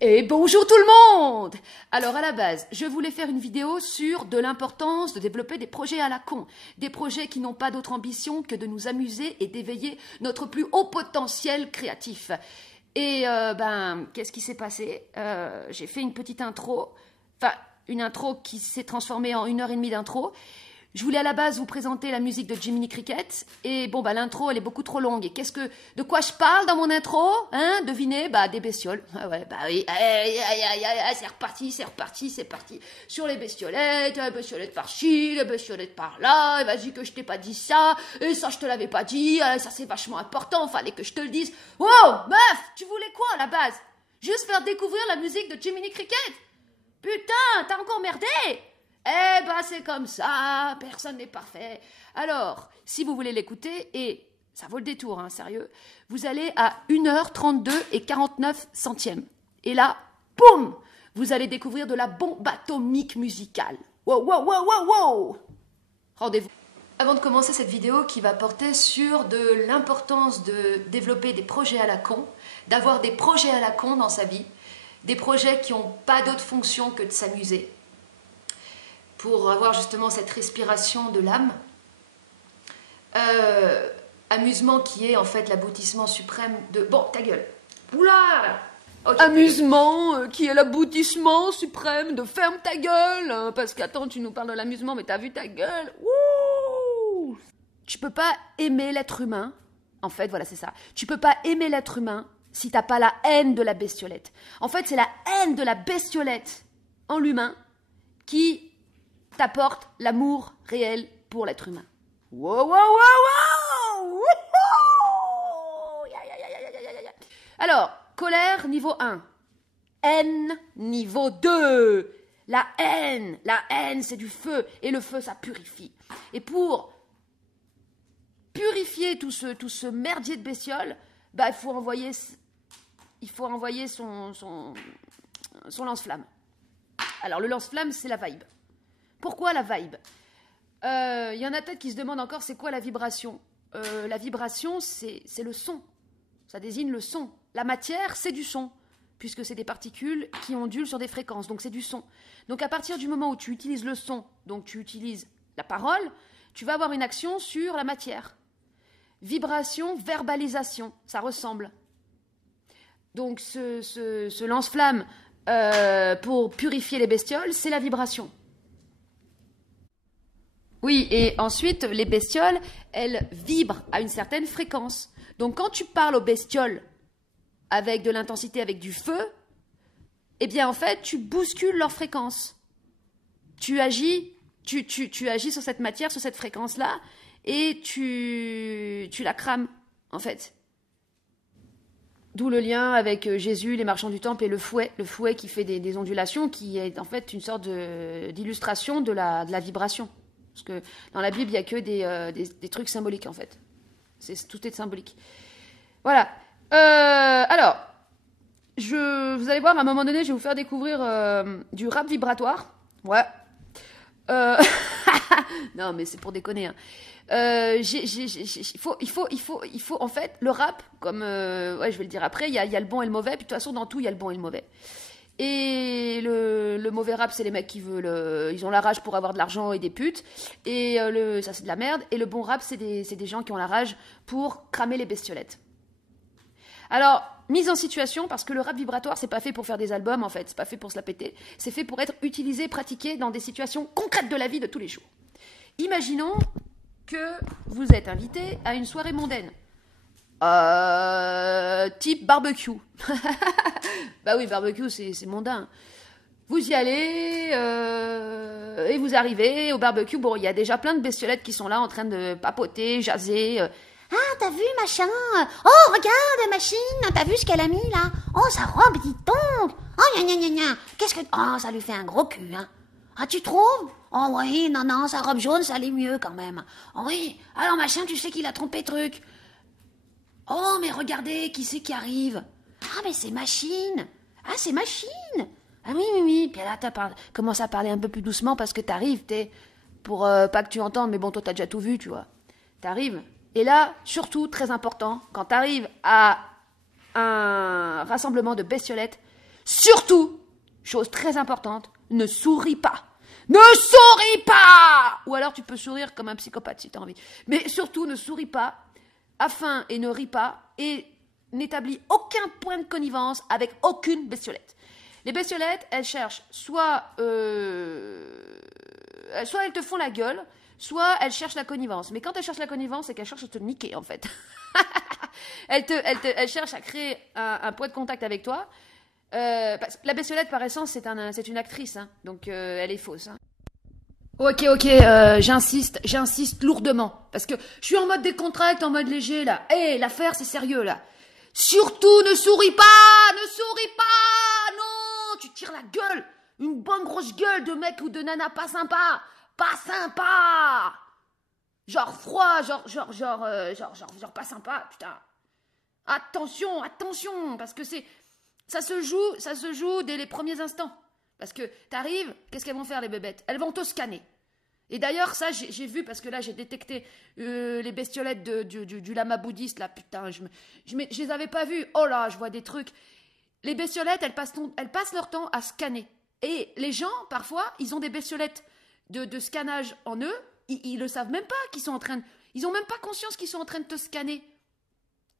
Et bonjour tout le monde! Alors à la base, je voulais faire une vidéo sur de l'importance de développer des projets à la con. Des projets qui n'ont pas d'autre ambition que de nous amuser et d'éveiller notre plus haut potentiel créatif. Et qu'est-ce qui s'est passé? J'ai fait une petite intro, enfin une intro qui s'est transformée en 1h30 d'intro. Je voulais à la base vous présenter la musique de Jiminy Cricket et l'intro elle est beaucoup trop longue. Et de quoi je parle dans mon intro? Hein? Devinez? Des bestioles. Ah ouais, oui. C'est reparti. Sur les bestiolettes par-ci, les bestiolettes par-là. Et vas-y que je t'ai pas dit ça. Et ça je te l'avais pas dit. Ça c'est vachement important. Fallait que je te le dise. Wow, meuf, tu voulais quoi à la base? Juste faire découvrir la musique de Jiminy Cricket? Putain, t'as encore merdé? C'est comme ça, personne n'est parfait. Alors, si vous voulez l'écouter, et ça vaut le détour, hein, sérieux, vous allez à 1h32 et 49 centièmes. Et là, boum, vous allez découvrir de la bombe atomique musicale. Wow. Rendez-vous. Avant de commencer cette vidéo qui va porter sur de l'importance de développer des projets à la con, d'avoir des projets à la con dans sa vie, des projets qui n'ont pas d'autre fonction que de s'amuser, pour avoir justement cette respiration de l'âme. Amusement qui est en fait l'aboutissement suprême de... Bon, ta gueule. Oula okay. Amusement qui est l'aboutissement suprême de ferme ta gueule. Parce qu'attends, tu nous parles de l'amusement, mais t'as vu ta gueule? Wouh! Tu peux pas aimer l'être humain. En fait, voilà, c'est ça. Tu peux pas aimer l'être humain si t'as pas la haine de la bestiolette. En fait, c'est la haine de la bestiolette en l'humain qui t'apporte l'amour réel pour l'être humain. Wow. Alors, colère niveau 1. Haine niveau 2. La haine, c'est du feu. Et le feu, ça purifie. Et pour purifier tout ce merdier de bestiole, il faut envoyer son lance-flamme. Alors, le lance-flamme, c'est la vibe. Pourquoi la vibe? Il y en a peut-être qui se demandent encore c'est quoi la vibration. La vibration, c'est le son. Ça désigne le son. La matière, c'est du son, puisque c'est des particules qui ondulent sur des fréquences, donc c'est du son. Donc à partir du moment où tu utilises le son, donc tu utilises la parole, tu vas avoir une action sur la matière. Vibration, verbalisation, ça ressemble. Donc ce lance-flamme pour purifier les bestioles, c'est la vibration. Oui, et ensuite, les bestioles, elles vibrent à une certaine fréquence. Donc, quand tu parles aux bestioles avec de l'intensité, avec du feu, en fait, tu bouscules leur fréquence. Tu agis sur cette matière, sur cette fréquence-là, et tu la crames, en fait. D'où le lien avec Jésus, les marchands du temple et le fouet qui fait des ondulations, qui est en fait une sorte d'illustration de la vibration. Parce que dans la Bible, il n'y a que des trucs symboliques, en fait. Tout est symbolique. Voilà. Alors, vous allez voir, à un moment donné, je vais vous faire découvrir du rap vibratoire. Ouais. Non, mais c'est pour déconner. Hein. Il faut, en fait, le rap, comme... je vais le dire après, il y a le bon et le mauvais. Puis de toute façon, dans tout, il y a le bon et le mauvais. Et le mauvais rap, c'est les mecs qui veulent... ils ont la rage pour avoir de l'argent et des putes. Et ça, c'est de la merde. Et le bon rap, c'est des gens qui ont la rage pour cramer les bestiolettes. Alors, mise en situation, parce que le rap vibratoire, c'est pas fait pour faire des albums, en fait. C'est pas fait pour se la péter. C'est fait pour être utilisé, pratiqué dans des situations concrètes de la vie de tous les jours. Imaginons que vous êtes invité à une soirée mondaine. Type barbecue. Oui, barbecue, c'est mondain. Vous y allez et vous arrivez au barbecue. Bon, il y a déjà plein de bestiolettes qui sont là en train de papoter, jaser. Ah, t'as vu, machin? Oh, regarde, machine, t'as vu ce qu'elle a mis, là? Oh, sa robe, dis donc! Oh, gna. Qu'est-ce que... Oh, ça lui fait un gros cul, hein? Ah, tu trouves? Oh, oui, non, sa robe jaune, ça allait mieux, quand même. Oh, oui, alors, machin, tu sais qu'il a trompé truc. Oh, mais regardez, qui c'est qui arrive? Ah, mais c'est Machine. Ah, c'est Machine. Ah, oui. Puis là, commence à parler un peu plus doucement parce que t'arrives, pour pas que tu entendes, mais bon, toi, t'as déjà tout vu, tu vois. T'arrives. Et là, surtout, très important, quand t'arrives à un rassemblement de bestiolettes, Surtout, chose très importante, ne souris pas. Ne souris pas! Ou alors tu peux sourire comme un psychopathe si tu as envie. Mais surtout, ne souris pas, afin et ne ris pas, et n'établis aucun point de connivence avec aucune bestiolette. Les bestiolettes, elles cherchent soit elles te font la gueule, soit elles cherchent la connivence. Mais quand elles cherchent la connivence, c'est qu'elles cherchent à te niquer, en fait. elles cherchent à créer un point de contact avec toi. Parce que la bestiolette, par essence, c'est une actrice, hein, donc elle est fausse. Hein. Ok, j'insiste lourdement. Parce que je suis en mode décontracte, en mode léger, là. Hé, l'affaire, c'est sérieux, là. Surtout, ne souris pas! Ne souris pas! Non! Tu tires la gueule! Une bonne grosse gueule de mec ou de nana pas sympa! Pas sympa! Genre froid, genre pas sympa, putain. Attention, parce que ça se joue dès les premiers instants. Parce que t'arrives, qu'est-ce qu'elles vont faire les bébêtes? Elles vont te scanner. Et d'ailleurs, ça, j'ai vu, parce que là, j'ai détecté les bestiolettes du lama bouddhiste, là, putain, je les avais pas vues. Oh là, je vois des trucs. Les bestiolettes, elles passent leur temps à scanner. Et les gens, parfois, ils ont des bestiolettes de scannage en eux, ils le savent même pas qu'ils sont en train de... Ils ont même pas conscience qu'ils sont en train de te scanner.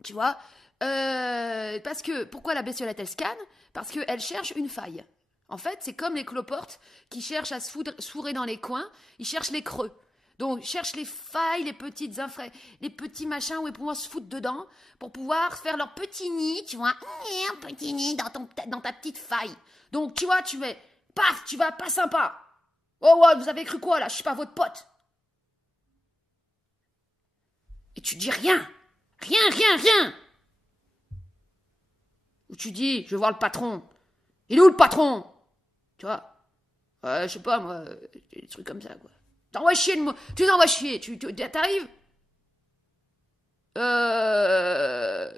Tu vois parce que, pourquoi la bestiolette, elle scanne? Parce qu'elle cherche une faille. En fait, c'est comme les cloportes qui cherchent à se fourrer dans les coins, ils cherchent les creux. Donc, ils cherchent les failles, les petits machins où ils pourront se foutre dedans pour pouvoir faire leur petit nid, tu vois, un petit nid dans ta petite faille. Donc, tu vois, paf, tu vas pas sympa. Oh ouais, vous avez cru quoi là? Je suis pas votre pote. Et tu dis rien. Rien. Ou tu dis, je veux voir le patron. Il est où le patron? Tu vois? Je sais pas, moi, des trucs comme ça, quoi. T'envoies chier, tu t'envoies chier. T'arrives?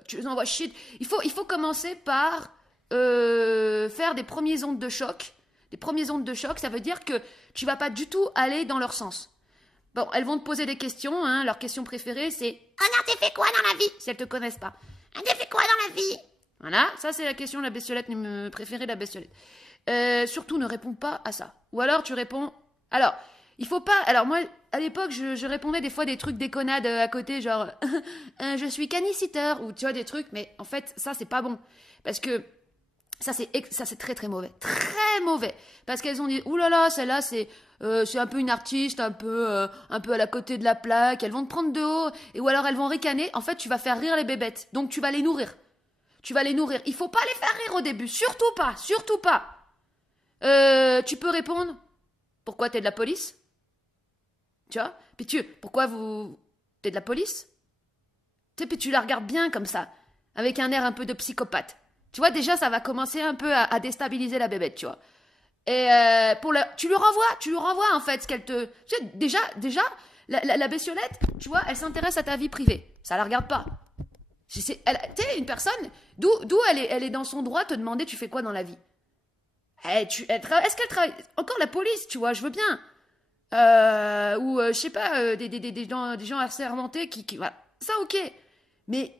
Tu les envoies chier. Il faut commencer par faire des premières ondes de choc. Des premières ondes de choc, ça veut dire que tu vas pas du tout aller dans leur sens. Bon, elles vont te poser des questions, hein. Leur question préférée, c'est « Alors, t'as fait quoi dans la vie ?» Si elles te connaissent pas. « T'as fait quoi dans la vie ?» Voilà, ça c'est la question de la bestiolette préférée de la bestiolette. Surtout, ne réponds pas à ça. Ou alors, tu réponds... Alors, il faut pas... Alors, moi, à l'époque, je répondais des fois des trucs déconnades à côté, genre « Je suis canis-sitter » ou tu vois, des trucs, mais en fait, ça, c'est pas bon. Parce que ça, c'est très, très mauvais. Très mauvais. Parce qu'elles ont dit « Ouh là là, celle-là, c'est un peu une artiste, un peu à la côté de la plaque. » Elles vont te prendre de haut. Ou alors, elles vont ricaner. En fait, tu vas faire rire les bébêtes. Donc, tu vas les nourrir. Il faut pas les faire rire au début. Surtout pas. Tu peux répondre « Pourquoi t'es de la police ?» Tu vois? Puis pourquoi t'es de la police? Tu sais, puis tu la regardes bien comme ça, avec un air un peu de psychopathe. Tu vois, déjà, ça va commencer un peu à déstabiliser la bébête, tu vois. Et tu lui renvoies en fait ce qu'elle te... Tu sais, déjà, la bestiolette, tu vois, elle s'intéresse à ta vie privée. Ça la regarde pas. Tu sais, une personne, d'où elle est dans son droit de te demander tu fais quoi dans la vie. Est-ce qu'elle travaille... Encore la police, tu vois, je veux bien. Ou je sais pas, des gens assermentés qui voilà. Ça, ok. Mais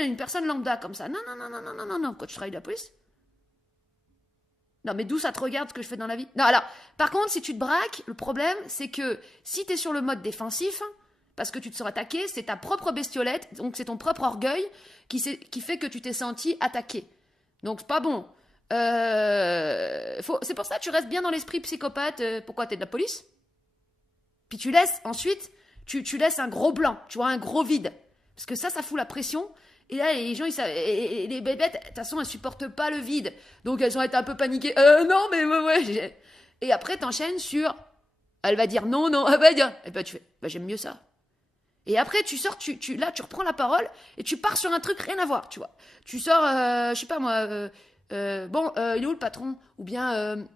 une personne lambda comme ça, non. Quand tu travailles de la police. Non, mais d'où ça te regarde ce que je fais dans la vie? Non, alors, par contre, si tu te braques, le problème, c'est que si t'es sur le mode défensif, parce que tu te sens attaqué, c'est ta propre bestiolette, donc c'est ton propre orgueil qui fait que tu t'es senti attaqué. Donc, c'est pas bon. C'est pour ça que tu restes bien dans l'esprit psychopathe. Pourquoi t'es de la police? Puis tu laisses, ensuite, tu laisses un gros blanc, tu vois, un gros vide. Parce que ça fout la pression. Et là, les gens, et les bébêtes, de toute façon, elles supportent pas le vide. Donc, elles ont été un peu paniquées. Non, mais ouais. Et après, t'enchaînes sur... Elle va dire non, elle va dire... Et ben, tu fais, j'aime mieux ça. Et après, tu sors, là, tu reprends la parole et tu pars sur un truc rien à voir, tu vois. Tu sors, je sais pas moi... il est où le patron? Ou bien,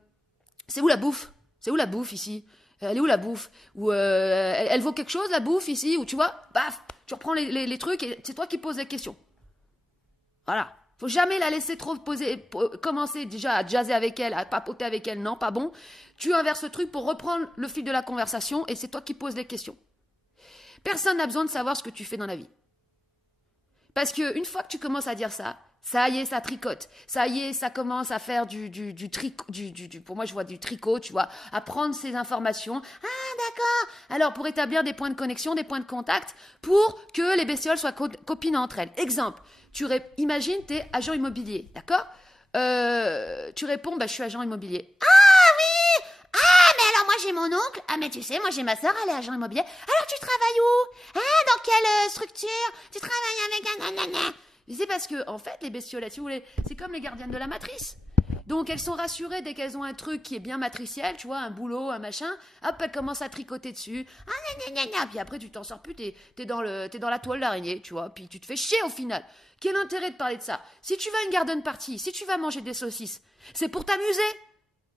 c'est où la bouffe? C'est où la bouffe ici? Elle est où la bouffe? Ou elle vaut quelque chose la bouffe ici? Ou tu vois, baf, tu reprends les trucs et c'est toi qui poses les questions. Voilà. Faut jamais la laisser trop commencer déjà à jazzer avec elle, à papoter avec elle. Non, pas bon. Tu inverses le truc pour reprendre le fil de la conversation et c'est toi qui poses les questions. Personne n'a besoin de savoir ce que tu fais dans la vie. Parce que une fois que tu commences à dire ça, Ça y est, ça tricote. Ça y est, ça commence à faire tricot. Pour moi, je vois du tricot, tu vois, à prendre ces informations. Ah, d'accord. Alors, pour établir des points de connexion, des points de contact, pour que les bestioles soient copines entre elles. Exemple, imagine, t'es agent immobilier, d'accord? Tu réponds, bah, je suis agent immobilier. Ah oui! Ah, mais alors moi j'ai mon oncle. Ah, mais tu sais, moi j'ai ma soeur, elle est agent immobilier. Alors tu travailles où? Hein, dans quelle structure? Tu travailles avec un nanana. C'est parce que, en fait, les bestioles, si vous voulez, c'est comme les gardiennes de la matrice. Donc, elles sont rassurées dès qu'elles ont un truc qui est bien matriciel, tu vois, un boulot, un machin. Hop, elles commencent à tricoter dessus. Ah, nanana. Puis après, tu t'en sors plus, t'es dans la toile d'araignée, tu vois. Puis tu te fais chier au final. Quel intérêt de parler de ça? Si tu vas à une garden party, si tu vas manger des saucisses, c'est pour t'amuser.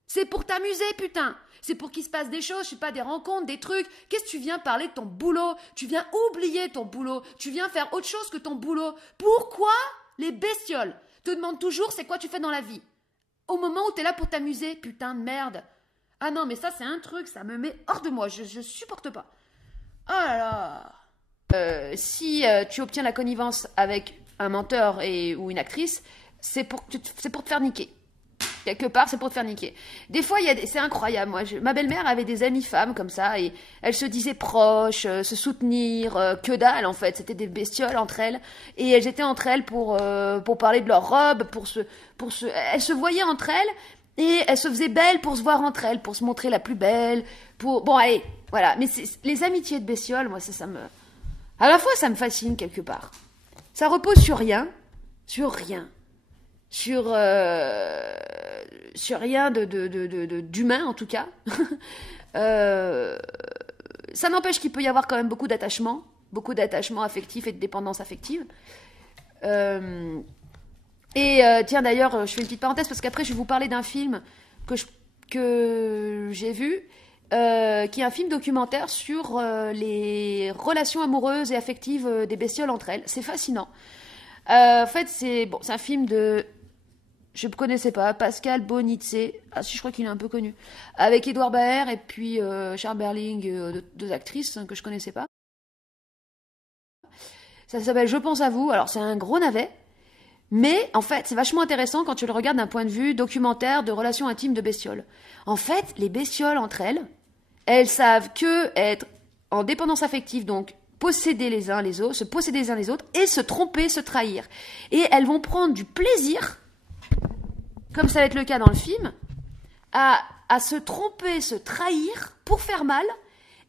C'est pour t'amuser, putain. C'est pour qu'il se passe des choses, je sais pas, des rencontres, des trucs. Qu'est-ce que tu viens parler de ton boulot? Tu viens oublier ton boulot. Tu viens faire autre chose que ton boulot. Pourquoi les bestioles te demandent toujours c'est quoi tu fais dans la vie? Au moment où t'es là pour t'amuser, putain de merde. Ah non, mais ça c'est un truc, ça me met hors de moi, je supporte pas. Oh là là. Si tu obtiens la connivence avec un menteur ou une actrice, c'est pour te faire niquer. Quelque part, c'est pour te faire niquer. Des fois, c'est incroyable. Ma belle-mère avait des amies femmes comme ça et elles se disaient proches, se soutenir, que dalle en fait. C'était des bestioles entre elles et elles étaient entre elles pour parler de leur robe, elles se voyaient entre elles et elles se faisaient belles pour se voir entre elles, pour se montrer la plus belle. Bon, allez, voilà. Mais les amitiés de bestioles, moi, à la fois, ça me fascine quelque part. Ça repose sur rien. Sur rien d'humain en tout cas. Ça n'empêche qu'il peut y avoir quand même beaucoup d'attachement affectif et de dépendance affective. Tiens d'ailleurs, je fais une petite parenthèse parce qu'après je vais vous parler d'un film que j'ai vu, qui est un film documentaire sur les relations amoureuses et affectives des bestioles entre elles. C'est fascinant. En fait, c'est un film de... Je ne connaissais pas, Pascal Bonizzi. Ah si, je crois qu'il est un peu connu. Avec Édouard Baer et puis Charles Berling, deux actrices que je connaissais pas. Ça s'appelle Je pense à vous. Alors, c'est un gros navet. Mais, en fait, c'est vachement intéressant quand tu le regardes d'un point de vue documentaire de relations intimes de bestioles. En fait, les bestioles entre elles, elles savent que être en dépendance affective, donc posséder les uns les autres, se posséder les uns les autres, et se tromper, se trahir. Et elles vont prendre du plaisir, comme ça va être le cas dans le film, à se tromper, se trahir pour faire mal,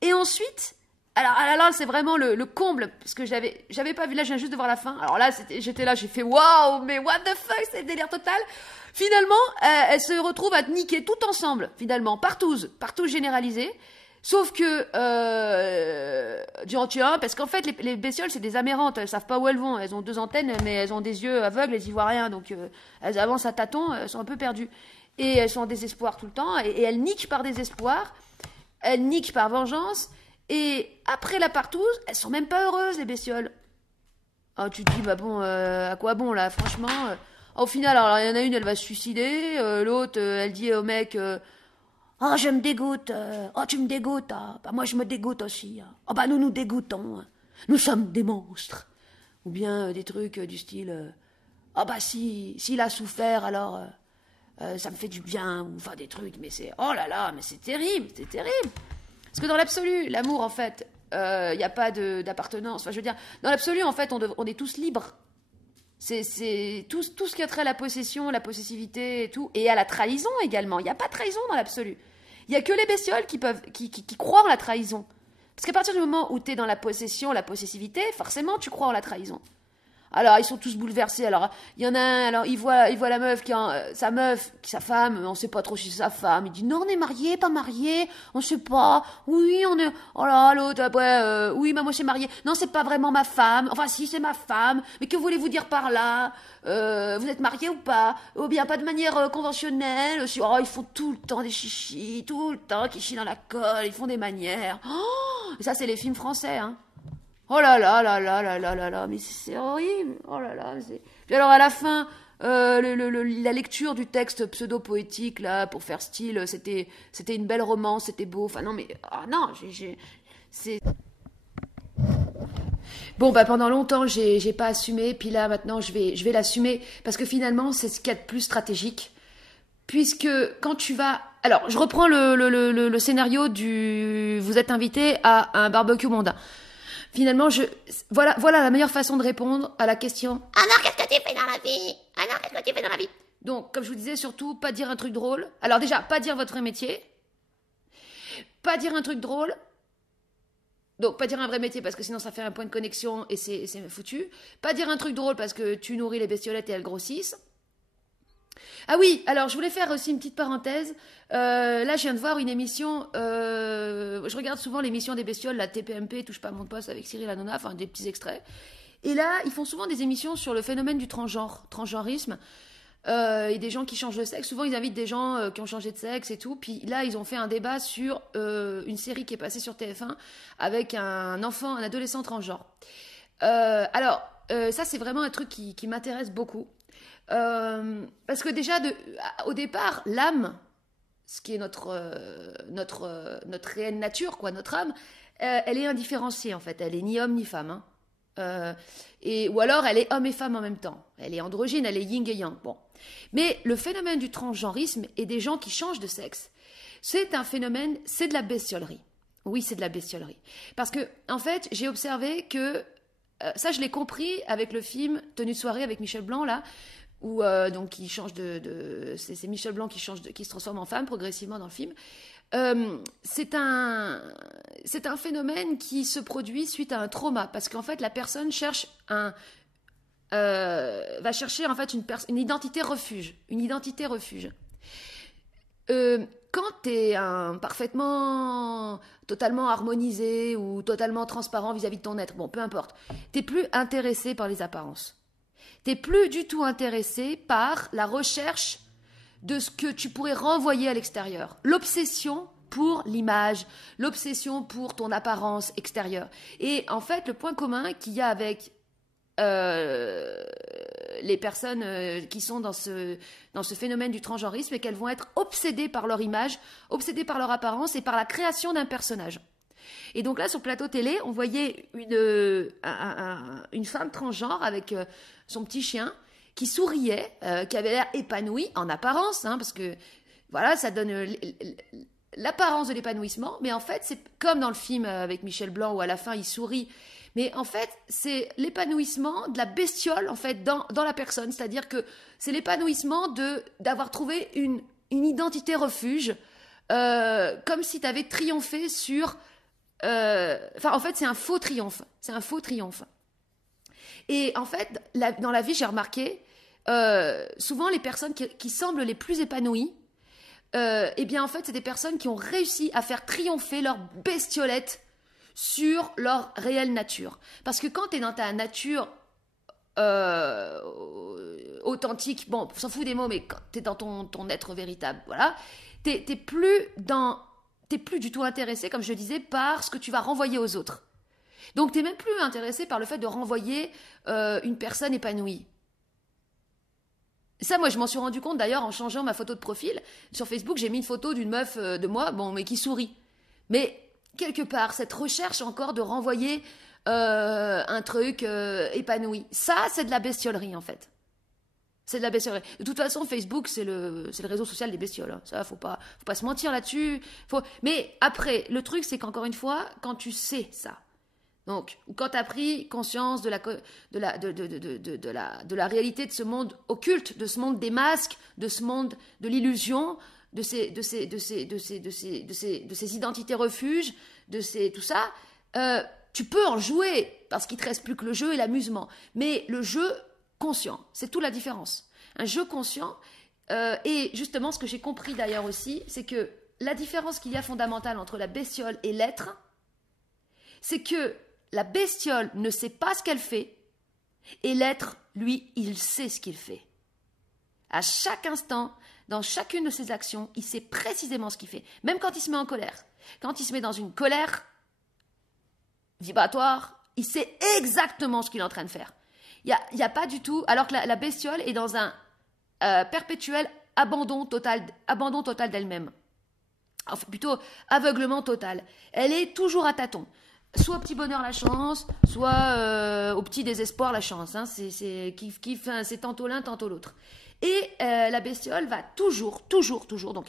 et ensuite, alors là c'est vraiment le comble, parce que j'avais pas vu, là je viens juste de voir la fin, alors là j'étais là, j'ai fait waouh, mais what the fuck, c'est le délire total. Finalement, elles se retrouvent à niquer tout ensemble, finalement, partout généralisé. Sauf que, tiens, parce qu'en fait, les bestioles, c'est des amérantes, elles savent pas où elles vont, elles ont 2 antennes, mais elles ont des yeux aveugles, elles y voient rien, donc elles avancent à tâtons, elles sont un peu perdues. Et elles sont en désespoir tout le temps, et elles niquent par désespoir, elles niquent par vengeance, et après la partouze, elles sont même pas heureuses, les bestioles. Oh, tu te dis, bah bon, à quoi bon, là, franchement au final, alors, il y en a une, elle va se suicider, l'autre, elle dit au mec... Oh, je me dégoûte. Oh, tu me dégoûtes. Ah. Bah, moi, je me dégoûte aussi. Oh, bah, nous dégoûtons. Nous sommes des monstres. Ou bien des trucs du style... Oh, bah, s'il a souffert, alors... ça me fait du bien. Ou enfin, des trucs, mais c'est... Oh là là, mais c'est terrible. Parce que dans l'absolu, l'amour, en fait, il n'y a pas d'appartenance. Enfin, je veux dire, dans l'absolu, en fait, on est tous libres. C'est tout ce qui a trait à la possession, la possessivité et tout. Et à la trahison également. Il n'y a pas de trahison dans l'absolu. Il n'y a que les bestioles qui croient en la trahison. Parce qu'à partir du moment où tu es dans la possession, la possessivité, forcément tu crois en la trahison. Alors ils sont tous bouleversés. Alors il y en a un, alors il voit la meuf sa femme, on sait pas trop si c'est sa femme. Il dit non, on est mariés, pas mariés, on sait pas. Oui, on est. Oh là, l'autre après, oui, mais moi c'est marié. Non, c'est pas vraiment ma femme. Enfin si, c'est ma femme. Mais que voulez-vous dire par là? Vous êtes mariés ou pas? Ou bien pas de manière conventionnelle. Oh, ils font tout le temps des chichis, tout le temps qui chient dans la colle, ils font des manières. Oh, et ça c'est les films français, hein. Oh là là là là là là là là, mais c'est horrible. Oh là là, Puis alors à la fin, la lecture du texte pseudo-poétique là pour faire style, c'était une belle romance, c'était beau. Enfin non mais non, c'est Bon, bah pendant longtemps, j'ai pas assumé, puis là maintenant, je vais l'assumer, parce que finalement, c'est ce qu'il y a de plus stratégique. Puisque quand tu vas... Alors, je reprends le scénario du... Vous êtes invité à un barbecue mondain. Finalement, voilà la meilleure façon de répondre à la question. Alors, qu'est-ce que tu fais dans la vie? Alors, qu'est-ce que tu fais dans la vie? Donc, comme je vous disais, surtout, pas dire un truc drôle. Alors déjà, pas dire votre vrai métier. Pas dire un truc drôle. Donc, pas dire un vrai métier parce que sinon ça fait un point de connexion et c'est foutu. Pas dire un truc drôle parce que tu nourris les bestiolettes et elles grossissent. Ah oui, alors je voulais faire aussi une petite parenthèse. Là, je viens de voir une émission. Je regarde souvent l'émission des bestioles, la TPMP, Touche pas à mon poste avec Cyril Hanouna, enfin des petits extraits. Et là, ils font souvent des émissions sur le phénomène du transgenrisme. Et des gens qui changent de sexe. Souvent, ils invitent des gens qui ont changé de sexe et tout. Puis là, ils ont fait un débat sur une série qui est passée sur TF1 avec un enfant, un adolescent transgenre. Ça, c'est vraiment un truc qui m'intéresse beaucoup. Parce que déjà, au départ, l'âme, ce qui est notre réelle nature, quoi, notre âme, elle est indifférenciée en fait. Elle est ni homme ni femme. Hein. Ou alors elle est homme et femme en même temps. Elle est androgyne, elle est yin et yang. Bon. Mais le phénomène du transgenrisme et des gens qui changent de sexe, c'est un phénomène, c'est de la bestiolerie. Oui, c'est de la bestiolerie. Parce que, en fait, j'ai observé que, ça je l'ai compris avec le film Tenue de soirée avec Michel Blanc, là, où donc il change c'est Michel Blanc qui se transforme en femme progressivement dans le film. C'est un phénomène qui se produit suite à un trauma, parce qu'en fait la personne va chercher en fait une identité refuge, quand tu es totalement harmonisé ou totalement transparent vis-à-vis de ton être, bon, peu importe, t'es plus intéressé par les apparences. T'es plus du tout intéressé par la recherche de ce que tu pourrais renvoyer à l'extérieur. L'obsession pour l'image, l'obsession pour ton apparence extérieure. Et en fait, le point commun qu'il y a avec les personnes qui sont dans ce phénomène du transgenrisme, et qu'elles vont être obsédées par leur image, obsédées par leur apparence et par la création d'un personnage. Et donc là, sur le plateau télé, on voyait une femme transgenre avec son petit chien qui souriait, qui avait l'air épanouie en apparence, hein, parce que voilà, ça donne l'apparence de l'épanouissement, mais en fait, c'est comme dans le film avec Michel Blanc où à la fin il sourit. Mais en fait, c'est l'épanouissement de la bestiole en fait dans la personne, c'est-à-dire que c'est l'épanouissement d'avoir trouvé une identité refuge, comme si tu avais triomphé sur. En fait, c'est un faux triomphe. C'est un faux triomphe. Et en fait, dans la vie, j'ai remarqué, souvent les personnes qui semblent les plus épanouies, eh bien en fait, c'est des personnes qui ont réussi à faire triompher leur bestiolette sur leur réelle nature. Parce que quand tu es dans ta nature authentique, bon, on s'en fout des mots, mais quand tu es dans ton être véritable, voilà, t'es plus du tout intéressé, comme je disais, par ce que tu vas renvoyer aux autres. Donc tu n'es même plus intéressé par le fait de renvoyer une personne épanouie. Ça, moi, je m'en suis rendu compte d'ailleurs en changeant ma photo de profil. Sur Facebook, j'ai mis une photo d'une meuf de moi, bon, mais qui sourit. Mais quelque part, cette recherche encore de renvoyer un truc épanoui, ça, c'est de la bestiolerie en fait. C'est de la bestiolerie. De toute façon, Facebook, c'est le réseau social des bestioles. Hein. Ça, faut pas se mentir là-dessus. Mais après, le truc, c'est qu'encore une fois, quand tu sais ça, donc, quand tu as pris conscience de la réalité de ce monde occulte, de ce monde des masques, de ce monde de l'illusion, de ces identités refuges, tout ça, tu peux en jouer, parce qu'il te reste plus que le jeu et l'amusement. Mais le jeu conscient, c'est toute la différence. Un jeu conscient, et justement, ce que j'ai compris d'ailleurs aussi, c'est que la différence qu'il y a fondamentale entre la bestiole et l'être, c'est que la bestiole ne sait pas ce qu'elle fait, et l'être, lui, il sait ce qu'il fait. À chaque instant, dans chacune de ses actions, il sait précisément ce qu'il fait. Même quand il se met en colère. Quand il se met dans une colère vibratoire, il sait exactement ce qu'il est en train de faire. Il y a pas du tout... Alors que la bestiole est dans un perpétuel abandon total d'elle-même. Enfin, plutôt aveuglement total. Elle est toujours à tâtons. soit au petit bonheur la chance, soit au petit désespoir la chance. Hein. C'est kiff, hein, c'est tantôt l'un, tantôt l'autre. Et la bestiole va toujours, donc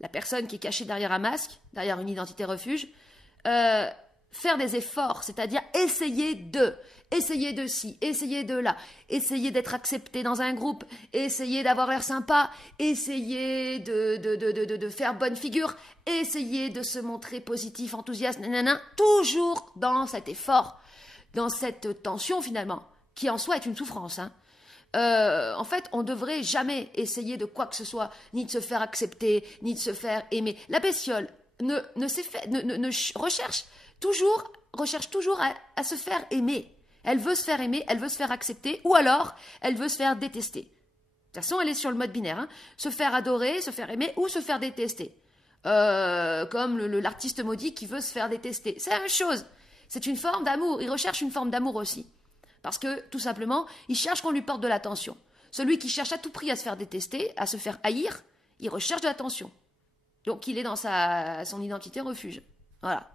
la personne qui est cachée derrière un masque, derrière une identité refuge, faire des efforts, c'est-à-dire essayer de ci, essayer de là, essayer d'être accepté dans un groupe, essayer d'avoir l'air sympa, essayer de faire bonne figure, essayer de se montrer positif, enthousiaste, nanana, toujours dans cet effort, dans cette tension finalement, qui en soi est une souffrance. Hein. En fait, on ne devrait jamais essayer de quoi que ce soit, ni de se faire accepter, ni de se faire aimer. La bestiole recherche toujours à se faire aimer. Elle veut se faire aimer, elle veut se faire accepter, ou alors elle veut se faire détester. De toute façon, elle est sur le mode binaire. Hein. Se faire adorer, se faire aimer ou se faire détester. Comme l'artiste maudit qui veut se faire détester. C'est la même chose. C'est une forme d'amour. Il recherche une forme d'amour aussi. Parce que, tout simplement, il cherche qu'on lui porte de l'attention. Celui qui cherche à tout prix à se faire détester, à se faire haïr, il recherche de l'attention. Donc, il est dans son identité refuge. Voilà.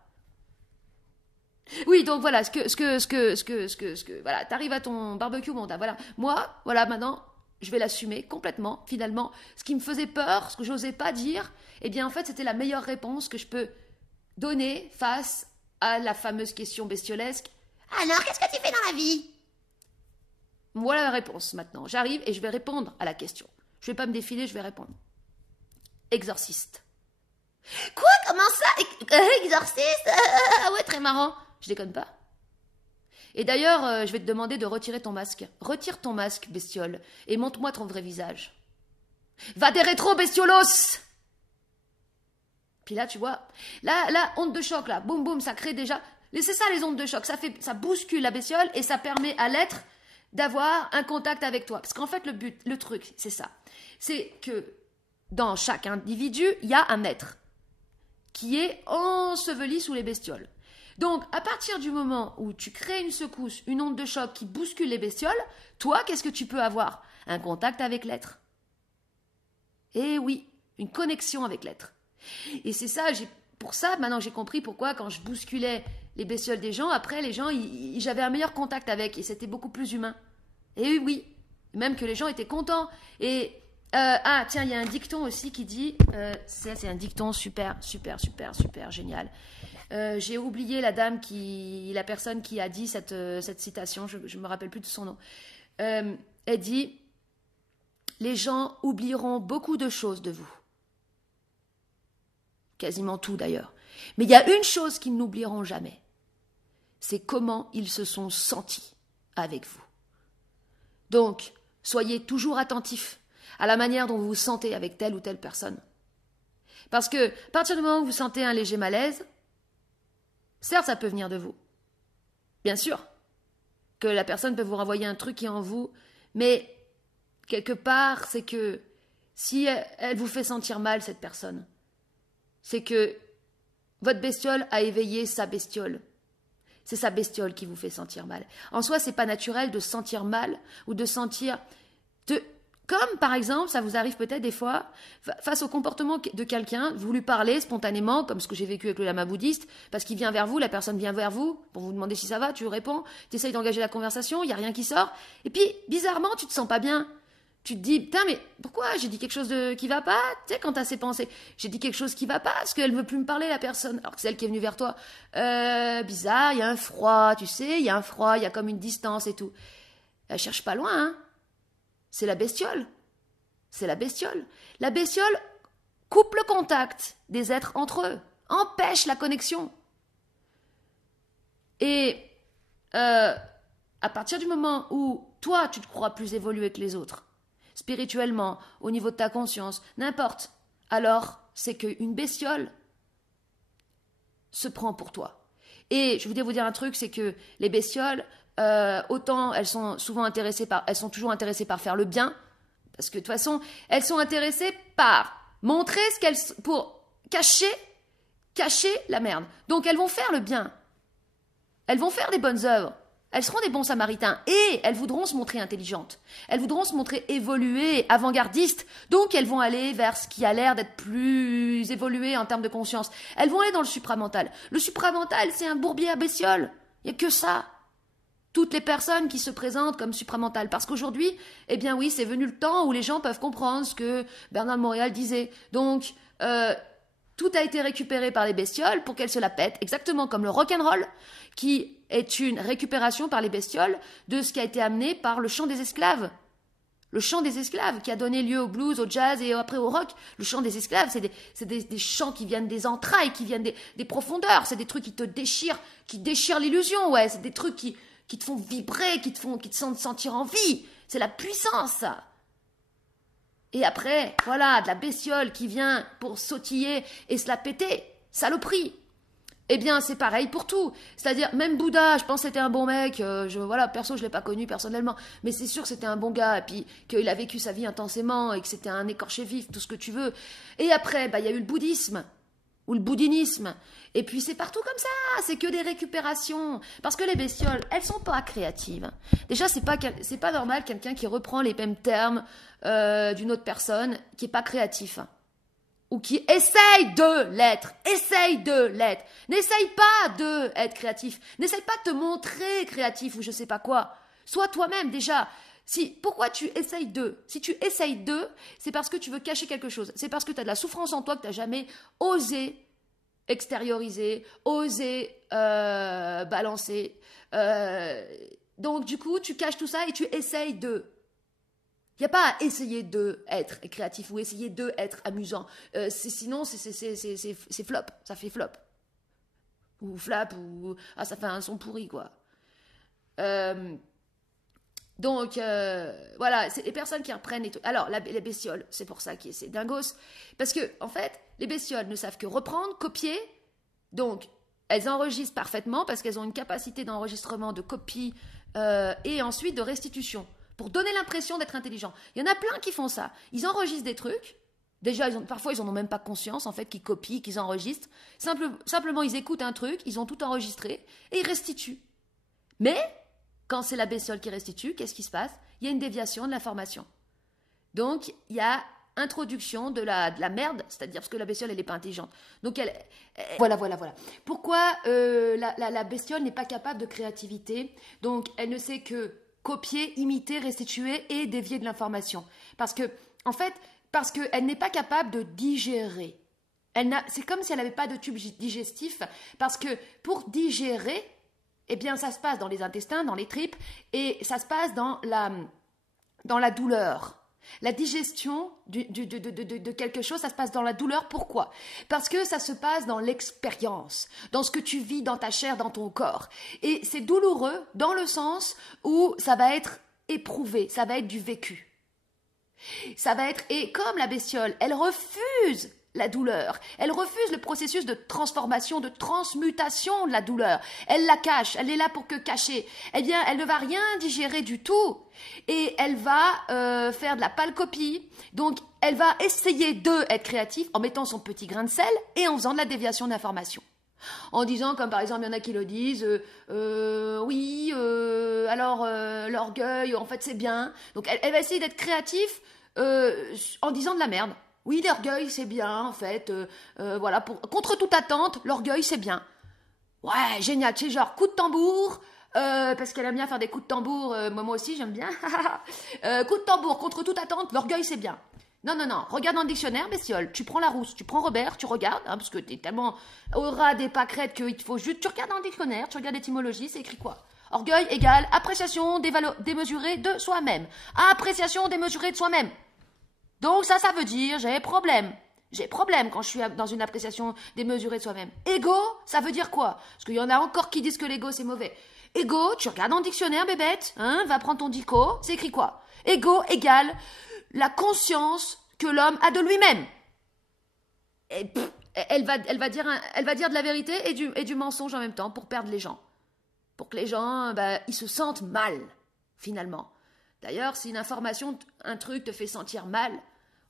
Oui, donc voilà, voilà, t'arrives à ton barbecue, bon, voilà. Moi, voilà, maintenant, je vais l'assumer complètement, finalement. Ce qui me faisait peur, ce que j'osais pas dire, eh bien, en fait, c'était la meilleure réponse que je peux donner face à la fameuse question bestiolesque. Alors, qu'est-ce que tu fais dans la vie? Voilà la réponse maintenant. J'arrive et je vais répondre à la question. Je vais pas me défiler, je vais répondre. Exorciste. Quoi? Comment ça? Exorciste? Ah ouais, très marrant. Je déconne pas. Et d'ailleurs, je vais te demander de retirer ton masque. Retire ton masque, bestiole, et montre-moi ton vrai visage. Va des rétro, bestiolos! Puis là, tu vois, là, onde de choc, là, boum, boum, ça crée déjà... C'est ça les ondes de choc, ça bouscule la bestiole et ça permet à l'être d'avoir un contact avec toi. Parce qu'en fait, le truc, c'est ça. C'est que dans chaque individu, il y a un être qui est enseveli sous les bestioles. Donc, à partir du moment où tu crées une secousse, une onde de choc qui bouscule les bestioles, toi, qu'est-ce que tu peux avoir? Un contact avec l'être. Eh oui, une connexion avec l'être. Et c'est ça, pour ça, maintenant j'ai compris pourquoi quand je bousculais les bestioles des gens, après les gens, j'avais un meilleur contact avec et c'était beaucoup plus humain. Et oui, même que les gens étaient contents. Et tiens, il y a un dicton aussi qui dit, c'est un dicton super génial. J'ai oublié la personne qui a dit cette citation, je ne me rappelle plus de son nom. Elle dit, les gens oublieront beaucoup de choses de vous. Quasiment tout d'ailleurs. Mais il y a une chose qu'ils n'oublieront jamais. C'est comment ils se sont sentis avec vous. Donc, soyez toujours attentifs à la manière dont vous vous sentez avec telle ou telle personne. Parce que, à partir du moment où vous sentez un léger malaise, certes, ça peut venir de vous. Bien sûr que la personne peut vous renvoyer un truc qui est en vous, mais quelque part, c'est que si elle vous fait sentir mal, cette personne, c'est que votre bestiole a éveillé sa bestiole. C'est sa bestiole qui vous fait sentir mal. En soi, c'est pas naturel de se sentir mal ou de sentir... Comme, par exemple, ça vous arrive peut-être des fois, face au comportement de quelqu'un, vous lui parlez spontanément, comme ce que j'ai vécu avec le lama bouddhiste, parce qu'il vient vers vous, la personne vient vers vous, pour vous demander si ça va, tu réponds, tu essayes d'engager la conversation, il n'y a rien qui sort, et puis, bizarrement, tu te sens pas bien. Tu te dis, putain, mais pourquoi j'ai dit quelque chose qui va pas? Tu sais, quand t'as ces pensées, j'ai dit quelque chose qui va pas, parce qu'elle veut plus me parler, la personne, alors que c'est elle qui est venue vers toi. Bizarre, il y a un froid, tu sais, il y a un froid, il y a comme une distance et tout. Elle cherche pas loin, hein. C'est la bestiole. C'est la bestiole. La bestiole coupe le contact des êtres entre eux, empêche la connexion. Et à partir du moment où toi, tu te crois plus évolué que les autres, spirituellement, au niveau de ta conscience, n'importe, alors c'est qu'une bestiole se prend pour toi. Et je voudrais vous dire un truc, c'est que les bestioles, autant elles sont toujours intéressées par faire le bien, parce que de toute façon, elles sont intéressées par montrer pour cacher la merde. Donc elles vont faire le bien. Elles vont faire des bonnes œuvres. Elles seront des bons samaritains et elles voudront se montrer intelligentes. Elles voudront se montrer évoluées, avant-gardistes. Donc elles vont aller vers ce qui a l'air d'être plus évolué en termes de conscience. Elles vont aller dans le supramental. Le supramental, c'est un bourbier à bestioles. Il n'y a que ça. Toutes les personnes qui se présentent comme supramentales. Parce qu'aujourd'hui, eh bien oui, c'est venu le temps où les gens peuvent comprendre ce que Bernard de Montréal disait. Donc, tout a été récupéré par les bestioles pour qu'elles se la pètent, exactement comme le rock'n'roll, qui est une récupération par les bestioles de ce qui a été amené par le chant des esclaves. Le chant des esclaves qui a donné lieu au blues, au jazz et après au rock. Le chant des esclaves, c'est des chants qui viennent des entrailles, qui viennent des profondeurs. C'est des trucs qui te déchirent, qui déchirent l'illusion, ouais. C'est des trucs qui te font vibrer, qui te font sentir en vie. C'est la puissance, ça. Et après, voilà, de la bestiole qui vient pour sautiller et se la péter. Saloperie. Eh bien, c'est pareil pour tout. C'est-à-dire, même Bouddha, je pense que c'était un bon mec. Voilà, perso, je l'ai pas connu personnellement. Mais c'est sûr que c'était un bon gars. Et puis, qu'il a vécu sa vie intensément et que c'était un écorché vif, tout ce que tu veux. Et après, il y a eu le bouddhisme. Ou le boudinisme. Et puis c'est partout comme ça, c'est que des récupérations. Parce que les bestioles, elles sont pas créatives. Déjà, c'est pas normal quelqu'un qui reprend les mêmes termes d'une autre personne qui est pas créatif. Ou qui essaye de l'être. Essaye de l'être. N'essaye pas de être créatif. N'essaye pas de te montrer créatif ou je sais pas quoi. Sois toi-même déjà. Pourquoi tu essayes de? Si tu essayes de, c'est parce que tu veux cacher quelque chose. C'est parce que tu as de la souffrance en toi que tu n'as jamais osé extérioriser, osé balancer. Donc du coup, tu caches tout ça et tu essayes de. Il n'y a pas à essayer de être créatif ou essayer de être amusant. Sinon, c'est flop. Ça fait flop. Ou flap, ou... Ah, ça fait un son pourri, quoi. Donc, voilà, c'est les personnes qui reprennent et tout. Alors, les bestioles, c'est pour ça que c'est dingos. Parce que, en fait, les bestioles ne savent que reprendre, copier. Donc, elles enregistrent parfaitement parce qu'elles ont une capacité d'enregistrement, de copie et ensuite de restitution. Pour donner l'impression d'être intelligent. Il y en a plein qui font ça. Ils enregistrent des trucs. Déjà, parfois, ils n'en ont même pas conscience, en fait, qu'ils copient, qu'ils enregistrent. Simplement, ils écoutent un truc, ils ont tout enregistré et ils restituent. Mais... quand c'est la bestiole qui restitue, qu'est-ce qui se passe? Il y a une déviation de l'information. Donc, il y a introduction de la merde, c'est-à-dire parce que la bestiole, elle n'est pas intelligente. Donc, voilà. Pourquoi la bestiole n'est pas capable de créativité? Donc, elle ne sait que copier, imiter, restituer et dévier de l'information. Parce qu'elle n'est pas capable de digérer. C'est comme si elle n'avait pas de tube digestif, parce que pour digérer, eh bien, ça se passe dans les intestins, dans les tripes, et ça se passe dans la douleur. La digestion de quelque chose, ça se passe dans la douleur. Pourquoi? Parce que ça se passe dans l'expérience, dans ce que tu vis dans ta chair, dans ton corps. Et c'est douloureux dans le sens où ça va être éprouvé, ça va être du vécu. Et comme la bestiole, elle refuse la douleur. Elle refuse le processus de transformation, de transmutation de la douleur. Elle la cache, elle est là pour que cacher. Eh bien, elle ne va rien digérer du tout. Et elle va faire de la pâle copie. Donc, elle va essayer d'être créative en mettant son petit grain de sel et en faisant de la déviation d'information. En disant, comme par exemple, il y en a qui le disent, alors l'orgueil, en fait, c'est bien. Donc, elle va essayer d'être créative en disant de la merde. Oui, l'orgueil, c'est bien, en fait. Voilà, contre toute attente, l'orgueil, c'est bien. Ouais, génial. C'est genre coup de tambour, parce qu'elle aime bien faire des coups de tambour. Moi aussi, j'aime bien. Coup de tambour, contre toute attente, l'orgueil, c'est bien. Non. Regarde dans le dictionnaire, bestiole. Tu prends Larousse, tu prends Robert, tu regardes, parce que t'es tellement au ras des pâquerettes qu'il faut juste... Tu regardes dans le dictionnaire, tu regardes l'étymologie, c'est écrit quoi? Orgueil égale appréciation démesurée de soi-même. Appréciation démesurée de soi-même. Donc ça veut dire j'ai problème. J'ai problème quand je suis dans une appréciation démesurée de soi-même. Ego, ça veut dire quoi? Parce qu'il y en a encore qui disent que l'ego c'est mauvais. Ego, tu regardes dans le dictionnaire, bébête, va prendre ton dico, c'est écrit quoi? Ego égale la conscience que l'homme a de lui-même. Et elle va dire de la vérité et du mensonge en même temps pour perdre les gens. Pour que les gens, ils se sentent mal, finalement. D'ailleurs, si une information, un truc te fait sentir mal,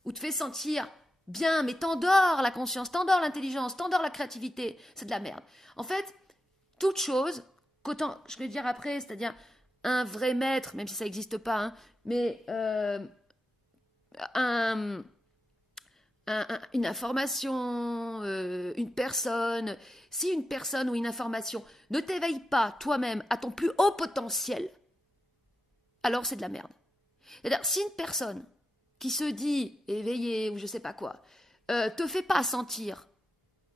ou te fait sentir bien, mais t'endors la conscience, t'endors l'intelligence, t'endors la créativité, c'est de la merde. En fait, toute chose qu'autant, je vais le dire après, c'est-à-dire un vrai maître, même si ça n'existe pas, hein, mais un, une information, une personne, si une personne ou une information ne t'éveille pas toi-même à ton plus haut potentiel, alors c'est de la merde. C'est-à-dire, si une personne qui se dit éveillée ou je sais pas quoi, te fait pas sentir,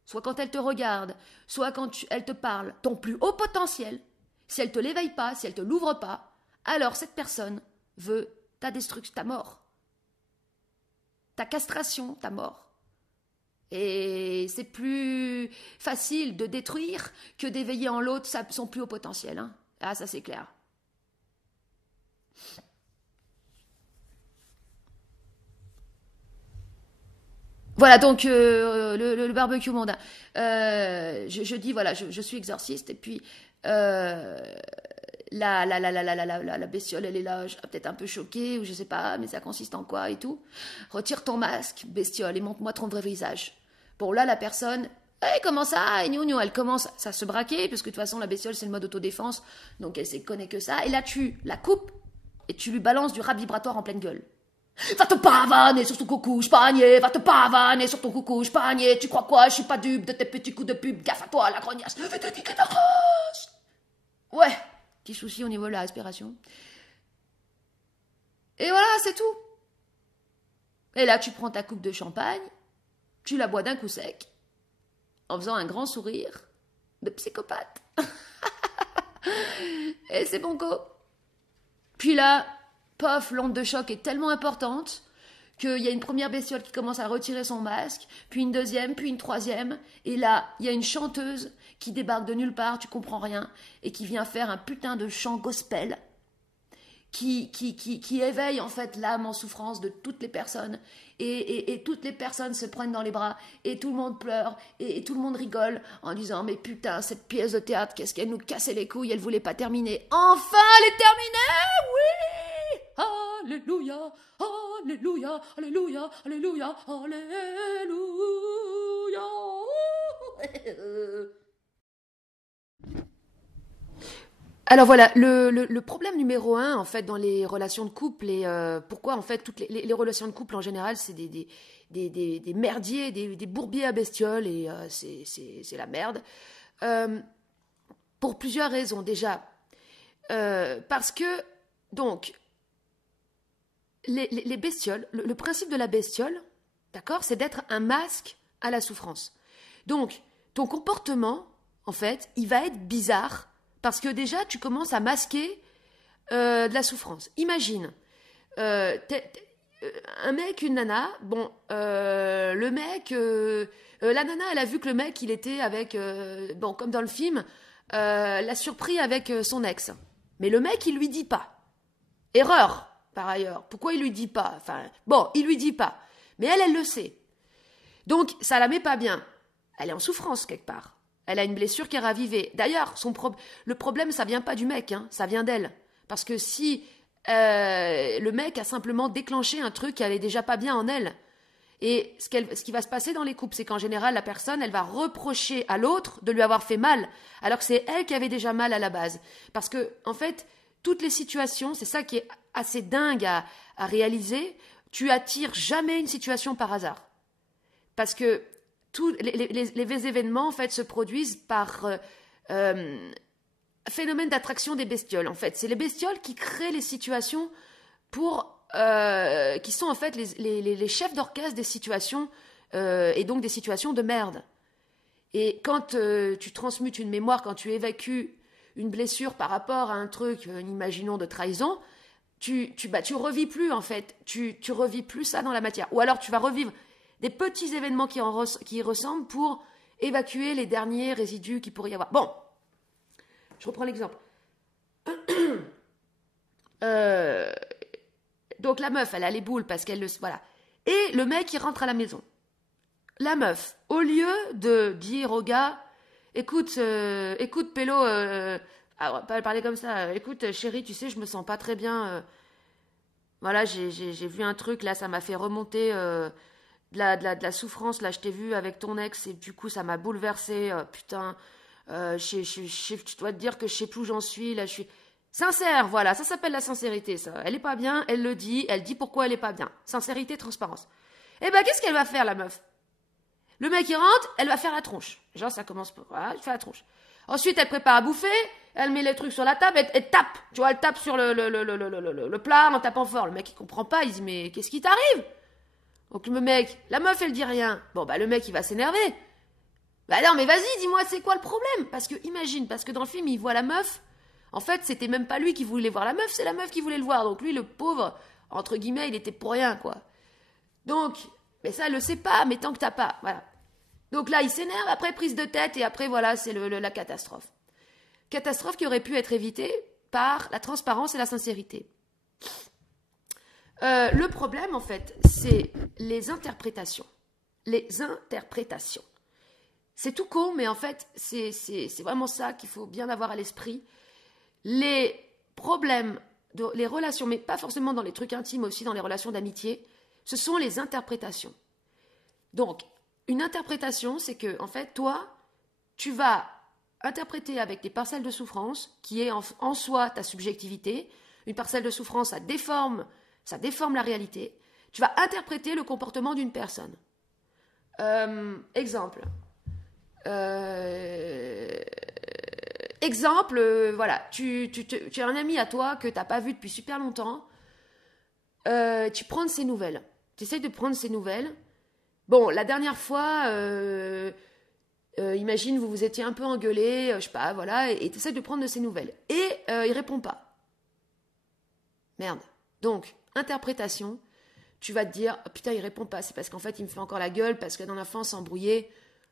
soit quand elle te regarde, soit quand elle te parle, ton plus haut potentiel, si elle te l'éveille pas, si elle te l'ouvre pas, alors cette personne veut ta destruction, ta mort, ta castration, ta mort. Et c'est plus facile de détruire que d'éveiller en l'autre son plus haut potentiel. Hein. Ah, ça c'est clair. Voilà, donc le barbecue mondain. Je dis, voilà, je suis exorciste, et puis la bestiole, elle est là, peut-être un peu choquée, ou je sais pas, mais ça consiste en quoi et tout. Retire ton masque, bestiole, et montre-moi ton vrai visage. Bon, là, la personne, hey, comment ça? Et elle commence à se braquer, parce que de toute façon, la bestiole, c'est le mode autodéfense, donc elle ne connaît que ça. Et là, tu la coupes, et tu lui balances du rap vibratoire en pleine gueule. Va te pavaner sur ton coucouche panier, va te pavaner sur ton coucouche panier, tu crois quoi, je suis pas dupe de tes petits coups de pub, gaffe à toi, la grognasse, je vais te niquer ta race. Ouais, petit souci au niveau de la respiration. Et voilà, c'est tout. Et là, tu prends ta coupe de champagne, tu la bois d'un coup sec, en faisant un grand sourire de psychopathe. Et c'est bon go. Puis là, pof, l'onde de choc est tellement importante qu'il y a une première bestiole qui commence à retirer son masque, puis une deuxième, puis une troisième, et là, il y a une chanteuse qui débarque de nulle part, tu comprends rien, et qui vient faire un putain de chant gospel, qui éveille en fait l'âme en souffrance de toutes les personnes, et toutes les personnes se prennent dans les bras, et tout le monde pleure, et tout le monde rigole, en disant, mais putain, cette pièce de théâtre, qu'est-ce qu'elle nous cassait les couilles, elle voulait pas terminer. Enfin, elle est terminée, oui! Alléluia, alléluia, alléluia, alléluia, alléluia. Alors voilà, le problème numéro un, en fait, dans les relations de couple, et pourquoi, en fait, toutes les relations de couple, en général, c'est des merdiers, des bourbiers à bestioles, et c'est la merde. Pour plusieurs raisons, déjà. Parce que, donc, les bestioles, le principe de la bestiole, d'accord, c'est d'être un masque à la souffrance. Donc, ton comportement, en fait, il va être bizarre, parce que déjà, tu commences à masquer de la souffrance. Imagine, un mec, une nana, bon, le mec, la nana, elle a vu que le mec, il était avec, bon, comme dans le film, l'a surpris avec son ex. Mais le mec, il lui dit pas. Erreur, par ailleurs. Pourquoi il lui dit pas? Enfin, bon, il lui dit pas. Mais elle le sait. Donc, ça la met pas bien. Elle est en souffrance, quelque part. Elle a une blessure qui est ravivée. D'ailleurs, le problème, ça vient pas du mec, hein, ça vient d'elle. Parce que si le mec a simplement déclenché un truc qui allait déjà pas bien en elle, et ce qui va se passer dans les couples, c'est qu'en général, la personne, elle va reprocher à l'autre de lui avoir fait mal, alors que c'est elle qui avait déjà mal à la base. Parce que, en fait, toutes les situations, c'est ça qui est assez dingue à réaliser, tu attires jamais une situation par hasard. Parce que tous les événements, en fait, se produisent par phénomène d'attraction des bestioles, en fait. C'est les bestioles qui créent les situations qui sont, en fait, les chefs d'orchestre des situations, et donc des situations de merde. Et quand tu transmutes une mémoire, quand tu évacues une blessure par rapport à un truc, imaginons de trahison, tu revis plus, en fait. Tu revis plus ça dans la matière. Ou alors tu vas revivre des petits événements qui y ressemblent pour évacuer les derniers résidus qu'il pourrait y avoir. Bon, je reprends l'exemple. Donc la meuf, elle a les boules parce qu'elle le... Voilà. Et le mec, il rentre à la maison. La meuf, au lieu de dire au gars, écoute Pélo, pas parler comme ça, écoute chérie, tu sais, je me sens pas très bien. Voilà, j'ai vu un truc, là, ça m'a fait remonter... de la souffrance, là, je t'ai vu avec ton ex, et du coup, ça m'a bouleversée, putain, Je dois te dire que je sais plus où j'en suis, là, je suis... Sincère, voilà, ça s'appelle la sincérité, ça. Elle est pas bien, elle le dit, elle dit pourquoi elle est pas bien. Sincérité, transparence. Eh ben, qu'est-ce qu'elle va faire, la meuf? Le mec, il rentre, elle va faire la tronche. Genre, ça commence par... Voilà, elle fait la tronche. Ensuite, elle prépare à bouffer, elle met les trucs sur la table, elle tape. Tu vois, elle tape sur le plat en tapant fort. Le mec, il comprend pas, il dit, mais qu'est-ce qui t'arrive? Donc, le mec, la meuf, elle dit rien. Bon, bah, le mec, il va s'énerver. Bah non, mais vas-y, dis-moi, c'est quoi le problème? Parce que, imagine, parce que dans le film, il voit la meuf. En fait, c'était même pas lui qui voulait voir la meuf, c'est la meuf qui voulait le voir. Donc lui, le pauvre, entre guillemets, il était pour rien, quoi. Donc, mais ça, elle le sait pas, mais tant que t'as pas, voilà. Donc là, il s'énerve, après prise de tête, et après, voilà, c'est la catastrophe. Catastrophe qui aurait pu être évitée par la transparence et la sincérité. Le problème, en fait, c'est les interprétations. Les interprétations. C'est tout con, mais en fait, c'est vraiment ça qu'il faut bien avoir à l'esprit. Les problèmes, les relations, mais pas forcément dans les trucs intimes, aussi dans les relations d'amitié, ce sont les interprétations. Donc, une interprétation, c'est que, en fait, toi, tu vas interpréter avec des parcelles de souffrance, qui est en soi ta subjectivité. Une parcelle de souffrance, ça déforme la réalité. Tu vas interpréter le comportement d'une personne. Exemple. Voilà, tu as un ami à toi que tu n'as pas vu depuis super longtemps. Tu prends de ses nouvelles. Tu essayes de prendre ses nouvelles. Bon, la dernière fois, imagine, vous vous étiez un peu engueulé, je sais pas, voilà, et tu essayes de prendre de ses nouvelles. Et il répond pas. Merde. Donc, interprétation, tu vas te dire, oh, putain, il répond pas, c'est parce qu'en fait, il me fait encore la gueule, parce que dans l'enfance, s'embrouiller,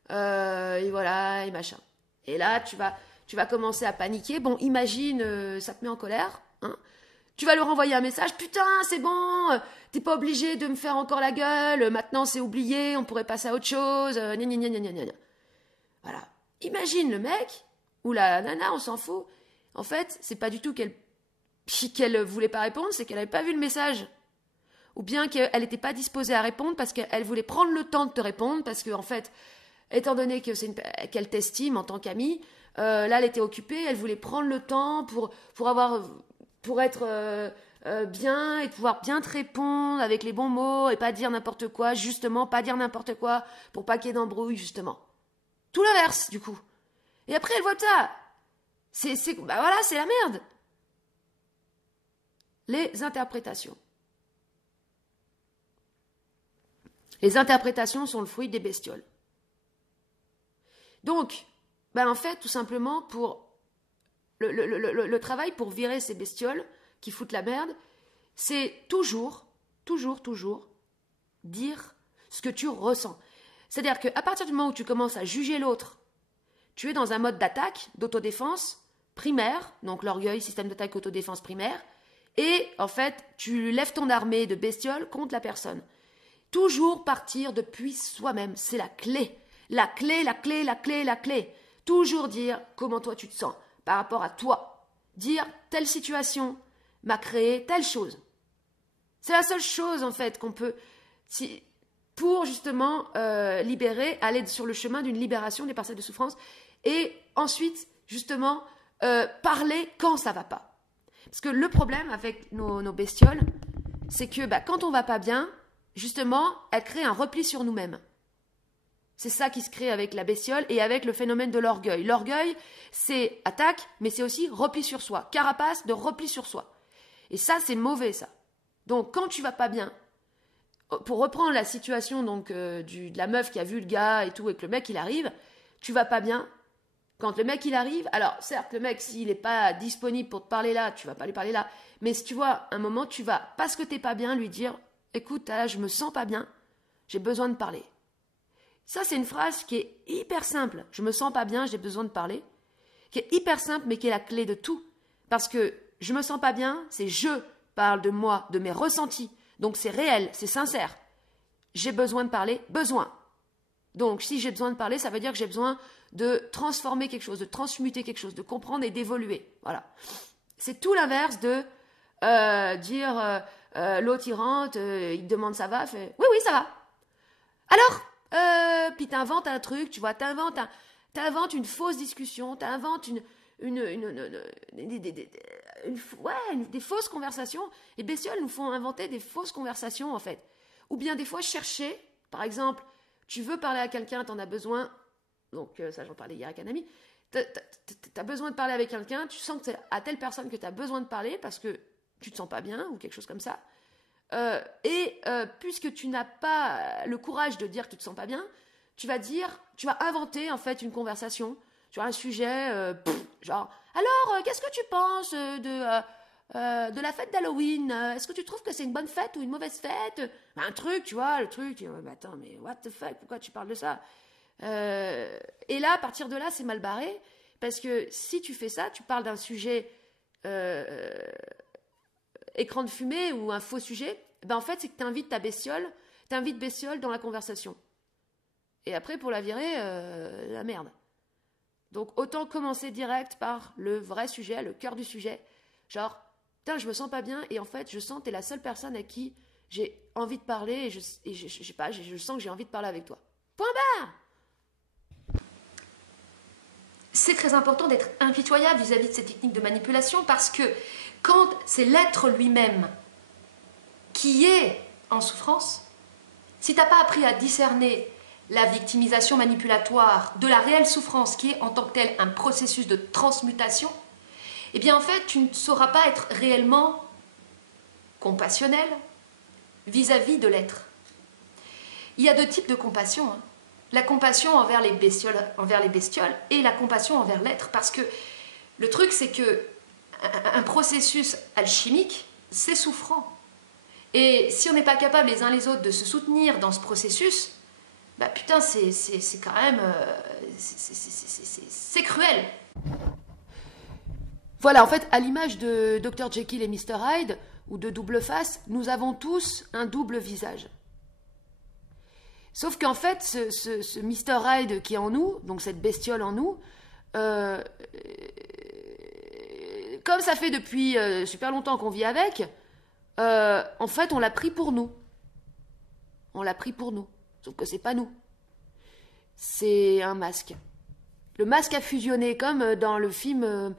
et voilà, et machin. Et là, tu vas commencer à paniquer. Bon, imagine, ça te met en colère, hein. Tu vas leur envoyer un message, putain, c'est bon, t'es pas obligé de me faire encore la gueule, maintenant c'est oublié, on pourrait passer à autre chose, gna gna gna gna gna gna. Voilà. Imagine le mec, ou la nana, on s'en fout. En fait, c'est pas du tout qu'elle voulait pas répondre, c'est qu'elle avait pas vu le message. Ou bien qu'elle n'était pas disposée à répondre parce qu'elle voulait prendre le temps de te répondre, parce qu'en fait, étant donné que qu'elle t'estime en tant qu'amie, là, elle était occupée, elle voulait prendre le temps pour être bien et pouvoir bien te répondre avec les bons mots et pas dire n'importe quoi, justement, pas dire n'importe quoi pour pas qu'il y ait d'embrouille, justement. Tout l'inverse, du coup. Et après, elle voit ça. Bah voilà, c'est la merde. Les interprétations. Les interprétations sont le fruit des bestioles. Donc, ben en fait, tout simplement, pour le travail pour virer ces bestioles qui foutent la merde, c'est toujours dire ce que tu ressens. C'est-à-dire qu'à partir du moment où tu commences à juger l'autre, tu es dans un mode d'attaque, d'autodéfense primaire, donc l'orgueil, système d'attaque, autodéfense primaire, et en fait, tu lèves ton armée de bestioles contre la personne. Toujours partir depuis soi-même, c'est la clé. La clé. Toujours dire comment toi tu te sens par rapport à toi. Dire telle situation m'a créé telle chose. C'est la seule chose en fait qu'on peut, pour justement libérer, aller sur le chemin d'une libération des parcelles de souffrance et ensuite justement parler quand ça va pas. Parce que le problème avec nos bestioles, c'est que quand on va pas bien, justement, elles créent un repli sur nous-mêmes. C'est ça qui se crée avec la bestiole et avec le phénomène de l'orgueil. L'orgueil, c'est attaque, mais c'est aussi repli sur soi. Carapace de repli sur soi. Et ça, c'est mauvais, ça. Donc, quand tu vas pas bien, pour reprendre la situation donc de la meuf qui a vu le gars et tout, et que le mec, il arrive, tu vas pas bien. Quand le mec, il arrive, alors, certes, le mec, s'il n'est pas disponible pour te parler là, tu vas pas lui parler là. Mais si tu vois, un moment, tu vas, parce que t'es pas bien, lui dire, écoute, là, je me sens pas bien, j'ai besoin de parler. Ça, c'est une phrase qui est hyper simple. Je me sens pas bien, j'ai besoin de parler. Qui est hyper simple, mais qui est la clé de tout. Parce que je me sens pas bien, c'est je parle de moi, de mes ressentis. Donc c'est réel, c'est sincère. J'ai besoin de parler, besoin. Donc si j'ai besoin de parler, ça veut dire que j'ai besoin de transformer quelque chose, de transmuter quelque chose, de comprendre et d'évoluer. Voilà. C'est tout l'inverse de dire l'autre il rentre, il te demande ça va, fait oui, ça va. Alors puis t'inventes un truc, tu vois, t'inventes T'inventes une fausse discussion, t'inventes des fausses conversations. Les bestioles nous font inventer des fausses conversations, en fait. Ou bien des fois chercher, par exemple, tu veux parler à quelqu'un, t'en as besoin, donc ça j'en parlais hier avec un ami, t'as besoin de parler avec quelqu'un, tu sens que c'est à telle personne que t'as besoin de parler parce que tu te sens pas bien ou quelque chose comme ça. Puisque tu n'as pas le courage de dire que tu te sens pas bien, tu vas inventer en fait une conversation sur un sujet, genre, alors qu'est-ce que tu penses de la fête d'Halloween? Est-ce que tu trouves que c'est une bonne fête ou une mauvaise fête? Un truc, tu vois, attends, mais what the fuck, pourquoi tu parles de ça? Et là, à partir de là, c'est mal barré, parce que si tu fais ça, tu parles d'un sujet écran de fumée ou un faux sujet, ben en fait, c'est que t'invites bestiole dans la conversation. Et après, pour la virer, la merde. Donc, autant commencer direct par le vrai sujet, le cœur du sujet. Genre, putain, je me sens pas bien, et en fait, je sens que t'es la seule personne à qui j'ai envie de parler, et je sais pas, je sens que j'ai envie de parler avec toi. Point barre! C'est très important d'être impitoyable vis-à-vis de ces techniques de manipulation, parce que quand c'est l'être lui-même qui est en souffrance, si t'as pas appris à discerner la victimisation manipulatoire de la réelle souffrance qui est en tant que telle un processus de transmutation, eh bien en fait tu ne sauras pas être réellement compassionnel vis-à-vis de l'être. Il y a deux types de compassion, hein. La compassion envers les bestioles et la compassion envers l'être, parce que le truc c'est que un processus alchimique c'est souffrant, et si on n'est pas capable les uns les autres de se soutenir dans ce processus, bah putain, c'est quand même... c'est cruel. Voilà, en fait, à l'image de Dr. Jekyll et Mr. Hyde, ou de Double Face, nous avons tous un double visage. Sauf qu'en fait, ce Mr. Hyde qui est en nous, donc cette bestiole en nous, comme ça fait depuis super longtemps qu'on vit avec, en fait, on l'a pris pour nous. Sauf que c'est pas nous. C'est un masque. Le masque a fusionné comme dans le film...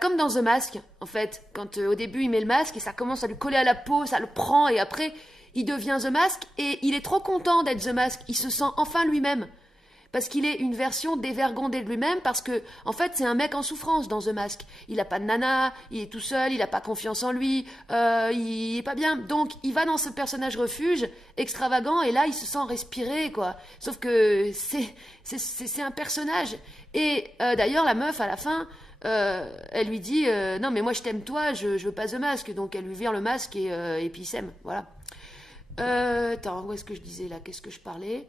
comme dans The Mask, en fait. Quand au début, il met le masque et ça commence à lui coller à la peau, ça le prend et après, il devient The Mask et il est trop content d'être The Mask. Il se sent enfin lui-même. Parce qu'il est une version dévergondée de lui-même, parce que, en fait, c'est un mec en souffrance dans The Mask. Il a pas de nana, il est tout seul, il a pas confiance en lui, il est pas bien. Donc, il va dans ce personnage refuge, extravagant, et là, il se sent respirer, quoi. Sauf que c'est un personnage. Et d'ailleurs, la meuf, à la fin, elle lui dit non, mais moi, je t'aime toi, je veux pas The Mask. Donc, elle lui vire le masque et puis il s'aime, voilà. Attends, où est-ce que je disais, là? Qu'est-ce que je parlais?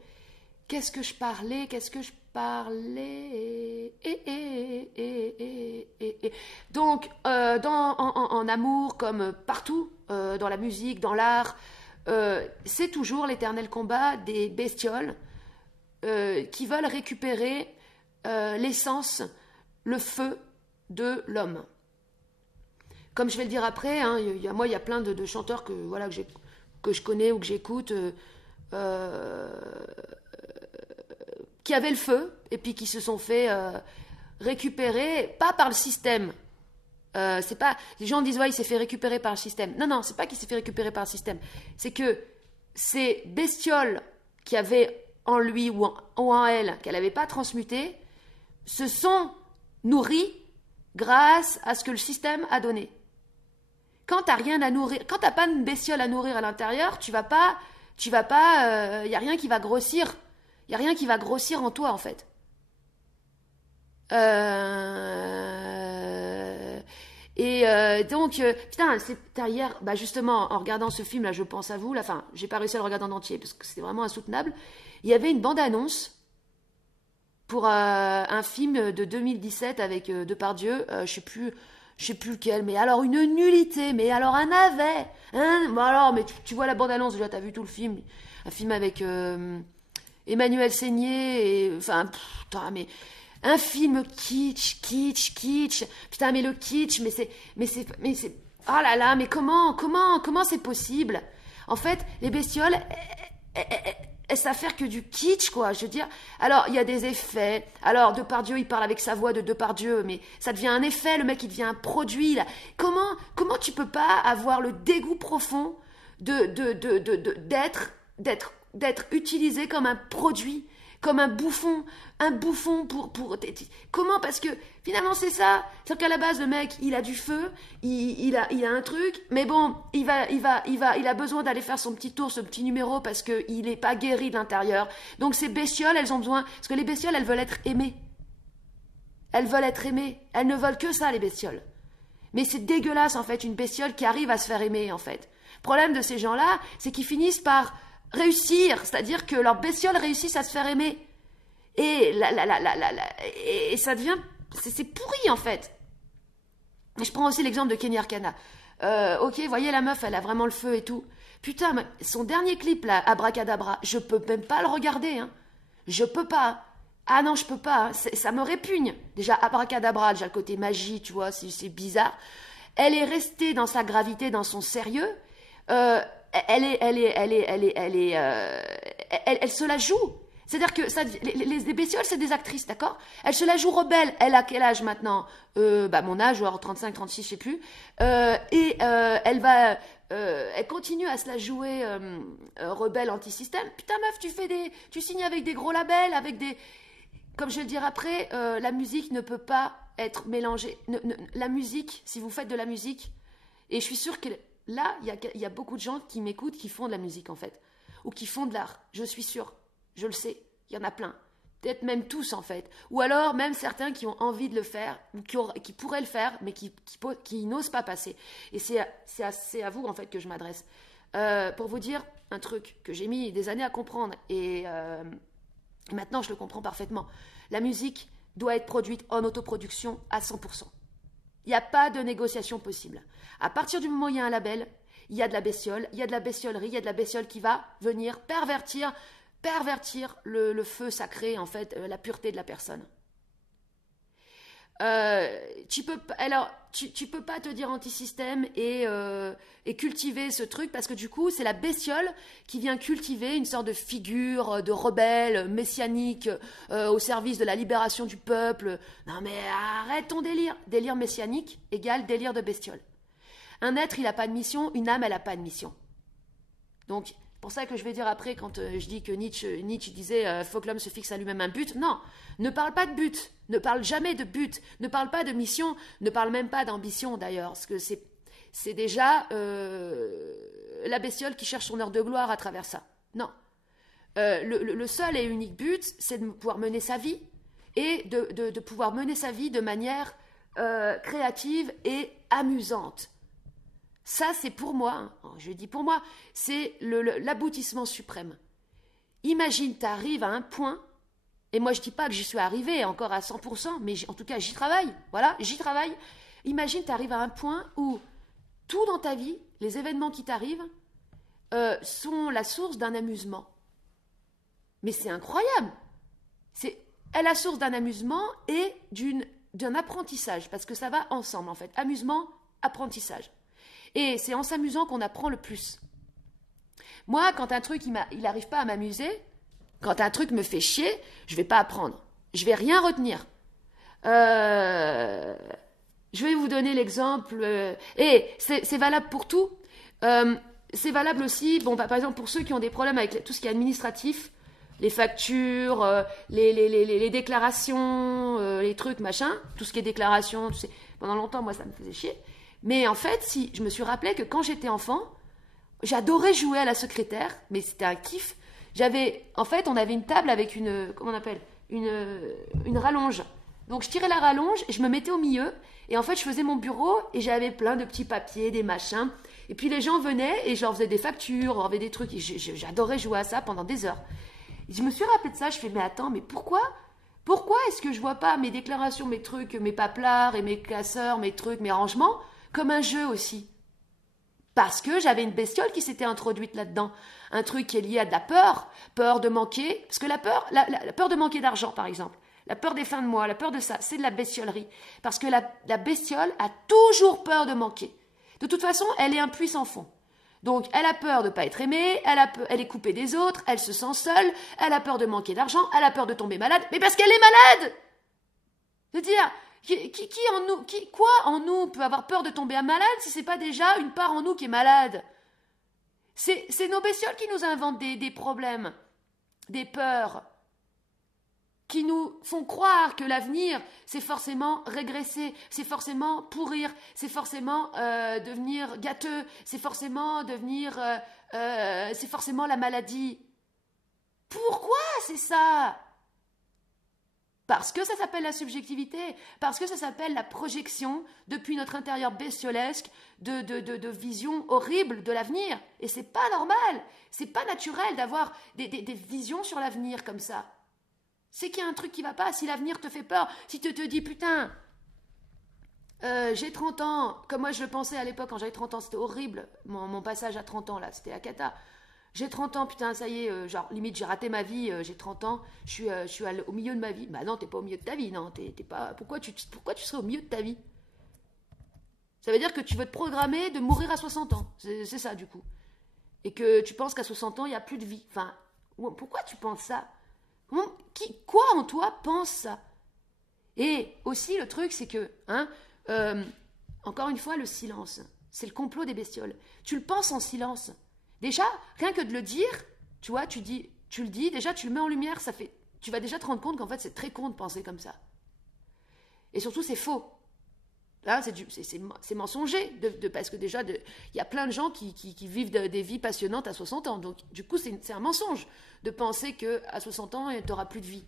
Donc, en amour, comme partout, dans la musique, dans l'art, c'est toujours l'éternel combat des bestioles qui veulent récupérer l'essence, le feu de l'homme. Comme je vais le dire après, hein, il y a plein de chanteurs que je connais ou que j'écoute, qui avaient le feu et puis qui se sont fait récupérer, pas par le système. C'est pas, les gens disent ouais, il s'est fait récupérer par le système. Non, c'est pas qu'il s'est fait récupérer par le système. C'est que ces bestioles qui avaient en lui ou en elle, qu'elle n'avait pas transmuté, se sont nourries grâce à ce que le système a donné. Quand t'as rien à nourrir, quand t'as pas une bestiole à nourrir à l'intérieur, y a rien qui va grossir. Il n'y a rien qui va grossir en toi, en fait. Donc, putain, hier, justement, en regardant ce film, là, je pense à vous, là, enfin, j'ai pas réussi à le regarder en entier, parce que c'était vraiment insoutenable. Il y avait une bande-annonce pour un film de 2017 avec Depardieu, je sais plus lequel, mais alors une nullité, mais alors un navet, hein, bon alors, mais tu vois la bande-annonce, déjà, t'as vu tout le film, un film avec... Emmanuel Seigné, et enfin, putain, mais un film kitsch, putain, mais le kitsch, mais c'est, oh là là, mais comment c'est possible? En fait, les bestioles, ça faire que du kitsch, quoi. Je veux dire, alors, il y a des effets. Alors, Depardieu, il parle avec sa voix de Depardieu, mais ça devient un effet, le mec, il devient un produit, là. Comment tu peux pas avoir le dégoût profond d'être utilisé comme un produit, comme un bouffon pour comment, parce que finalement c'est ça, c'est qu'à la base le mec il a du feu, il a un truc, mais bon il a besoin d'aller faire son petit tour, ce petit numéro parce que il est pas guéri de l'intérieur. Donc ces bestioles, elles ont besoin, parce que les bestioles elles veulent être aimées, elles ne veulent que ça les bestioles. Mais c'est dégueulasse en fait une bestiole qui arrive à se faire aimer en fait. Le problème de ces gens-là, c'est qu'ils finissent par réussir, c'est-à-dire que leurs bestioles réussissent à se faire aimer. Et et ça devient, c'est pourri en fait. Et je prends aussi l'exemple de Kenny Arcana. Ok, voyez la meuf, elle a vraiment le feu et tout. Putain, son dernier clip là, Abracadabra, je peux même pas le regarder. Hein. Je peux pas. Ah non, je peux pas. Hein. Ça me répugne. Déjà Abracadabra, déjà le côté magie, tu vois, c'est bizarre. Elle est restée dans sa gravité, dans son sérieux. Elle se la joue. C'est-à-dire que les bestioles, c'est des actrices, d'accord? Elle se la joue rebelle. Elle a quel âge maintenant? Mon âge, genre 35, 36, je sais plus. Elle continue à se la jouer rebelle anti-système. Putain, meuf, tu signes avec des gros labels, avec des... Comme je vais le dire après, la musique ne peut pas être mélangée. La musique, si vous faites de la musique, et je suis sûre que là, il y a beaucoup de gens qui m'écoutent, qui font de la musique, en fait. Ou qui font de l'art. Je suis sûre. Je le sais. Il y en a plein. Peut-être même tous, en fait. Ou alors, même certains qui ont envie de le faire, ou qui pourraient le faire, mais qui n'osent pas passer. Et c'est à vous, en fait, que je m'adresse. Pour vous dire un truc que j'ai mis des années à comprendre. Et maintenant, je le comprends parfaitement. La musique doit être produite en autoproduction à 100%. Il n'y a pas de négociation possible. À partir du moment où il y a un label, il y a de la bestiole, il y a de la bestiolerie, il y a de la bestiole qui va venir pervertir le feu sacré, en fait, la pureté de la personne. Tu peux pas te dire anti-système et cultiver ce truc, parce que du coup, c'est la bestiole qui vient cultiver une sorte de figure de rebelle, messianique, au service de la libération du peuple. Non mais arrête ton délire. Délire messianique égale délire de bestiole. Un être, il n'a pas de mission, une âme, elle n'a pas de mission. Donc, c'est pour ça que je vais dire après, quand je dis que Nietzsche disait faut que l'homme se fixe à lui-même un but. Non, ne parle pas de but, ne parle jamais de but, ne parle pas de mission, ne parle même pas d'ambition d'ailleurs, parce que c'est déjà la bestiole qui cherche son heure de gloire à travers ça. Non, le seul et unique but, c'est de pouvoir mener sa vie et de pouvoir mener sa vie de manière créative et amusante. Ça, c'est pour moi, hein, je dis pour moi, c'est l'aboutissement suprême. Imagine, tu arrives à un point, et moi je dis pas que j'y suis arrivée encore à 100%, mais en tout cas j'y travaille, voilà, j'y travaille. Imagine, tu arrives à un point où tout dans ta vie, les événements qui t'arrivent, sont la source d'un amusement. Mais c'est incroyable. C'est la source d'un amusement et d'un apprentissage, parce que ça va ensemble en fait, amusement, apprentissage. Et c'est en s'amusant qu'on apprend le plus. Moi, quand un truc, il n'arrive pas à m'amuser, quand un truc me fait chier, je ne vais pas apprendre. Je ne vais rien retenir. Je vais vous donner l'exemple. Et c'est valable pour tout. C'est valable aussi, par exemple, pour ceux qui ont des problèmes avec tout ce qui est administratif, les factures, les déclarations, les trucs, machin, tout ce qui est déclaration, pendant longtemps, moi, ça me faisait chier. Mais en fait, si je me suis rappelé que quand j'étais enfant, j'adorais jouer à la secrétaire, mais c'était un kiff. En fait, on avait une table avec une rallonge. Donc je tirais la rallonge et je me mettais au milieu. Et en fait, je faisais mon bureau et j'avais plein de petits papiers, des machins. Et puis les gens venaient et je leur faisais des factures, on leur faisait des trucs. Et j'adorais jouer à ça pendant des heures. Et je me suis rappelé de ça, je fais, mais attends, mais pourquoi est-ce que je vois pas mes déclarations, mes trucs, mes paplards et mes classeurs, mes trucs, mes rangements comme un jeu aussi? Parce que j'avais une bestiole qui s'était introduite là-dedans. Un truc qui est lié à de la peur de manquer. Parce que la peur de manquer d'argent, par exemple, la peur des fins de mois, la peur de ça, c'est de la bestiolerie. Parce que la bestiole a toujours peur de manquer. De toute façon, elle est un puits sans fond. Donc, elle a peur de ne pas être aimée, elle est coupée des autres, elle se sent seule, elle a peur de manquer d'argent, elle a peur de tomber malade, mais parce qu'elle est malade. C'est-à-dire, quoi en nous peut avoir peur de tomber malade si c'est pas déjà une part en nous qui est malade? C'est nos bestioles qui nous inventent des problèmes, des peurs, qui nous font croire que l'avenir, c'est forcément régresser, c'est forcément pourrir, c'est forcément devenir gâteux, c'est forcément devenir... c'est forcément la maladie. Pourquoi c'est ça? Parce que ça s'appelle la subjectivité, parce que ça s'appelle la projection depuis notre intérieur bestiolesque de visions horribles de l'avenir. Et c'est pas normal, c'est pas naturel d'avoir des visions sur l'avenir comme ça. C'est qu'il y a un truc qui va pas. Si l'avenir te fait peur, si tu te dis putain, j'ai 30 ans, comme moi je le pensais à l'époque quand j'avais 30 ans, c'était horrible, mon passage à 30 ans là, c'était la cata. J'ai 30 ans, putain, ça y est, genre limite j'ai raté ma vie, j'ai 30 ans, je suis au milieu de ma vie. Bah non, t'es pas au milieu de ta vie, non, t'es pas. Pourquoi tu serais au milieu de ta vie? Ça veut dire que tu veux te programmer de mourir à 60 ans, c'est ça du coup. Et que tu penses qu'à 60 ans, il n'y a plus de vie. Enfin, pourquoi tu penses ça? Quoi en toi pense ça? Et aussi le truc c'est que, encore une fois, le silence, c'est le complot des bestioles. Tu le penses en silence. Déjà, rien que de le dire, tu vois, tu le dis, déjà tu le mets en lumière, tu vas déjà te rendre compte qu'en fait c'est très con de penser comme ça. Et surtout c'est faux. Là, c'est mensonger, parce que déjà, il y a plein de gens qui vivent des vies passionnantes à 60 ans. Donc, du coup, c'est un mensonge de penser qu'à 60 ans, tu n'auras plus de vie.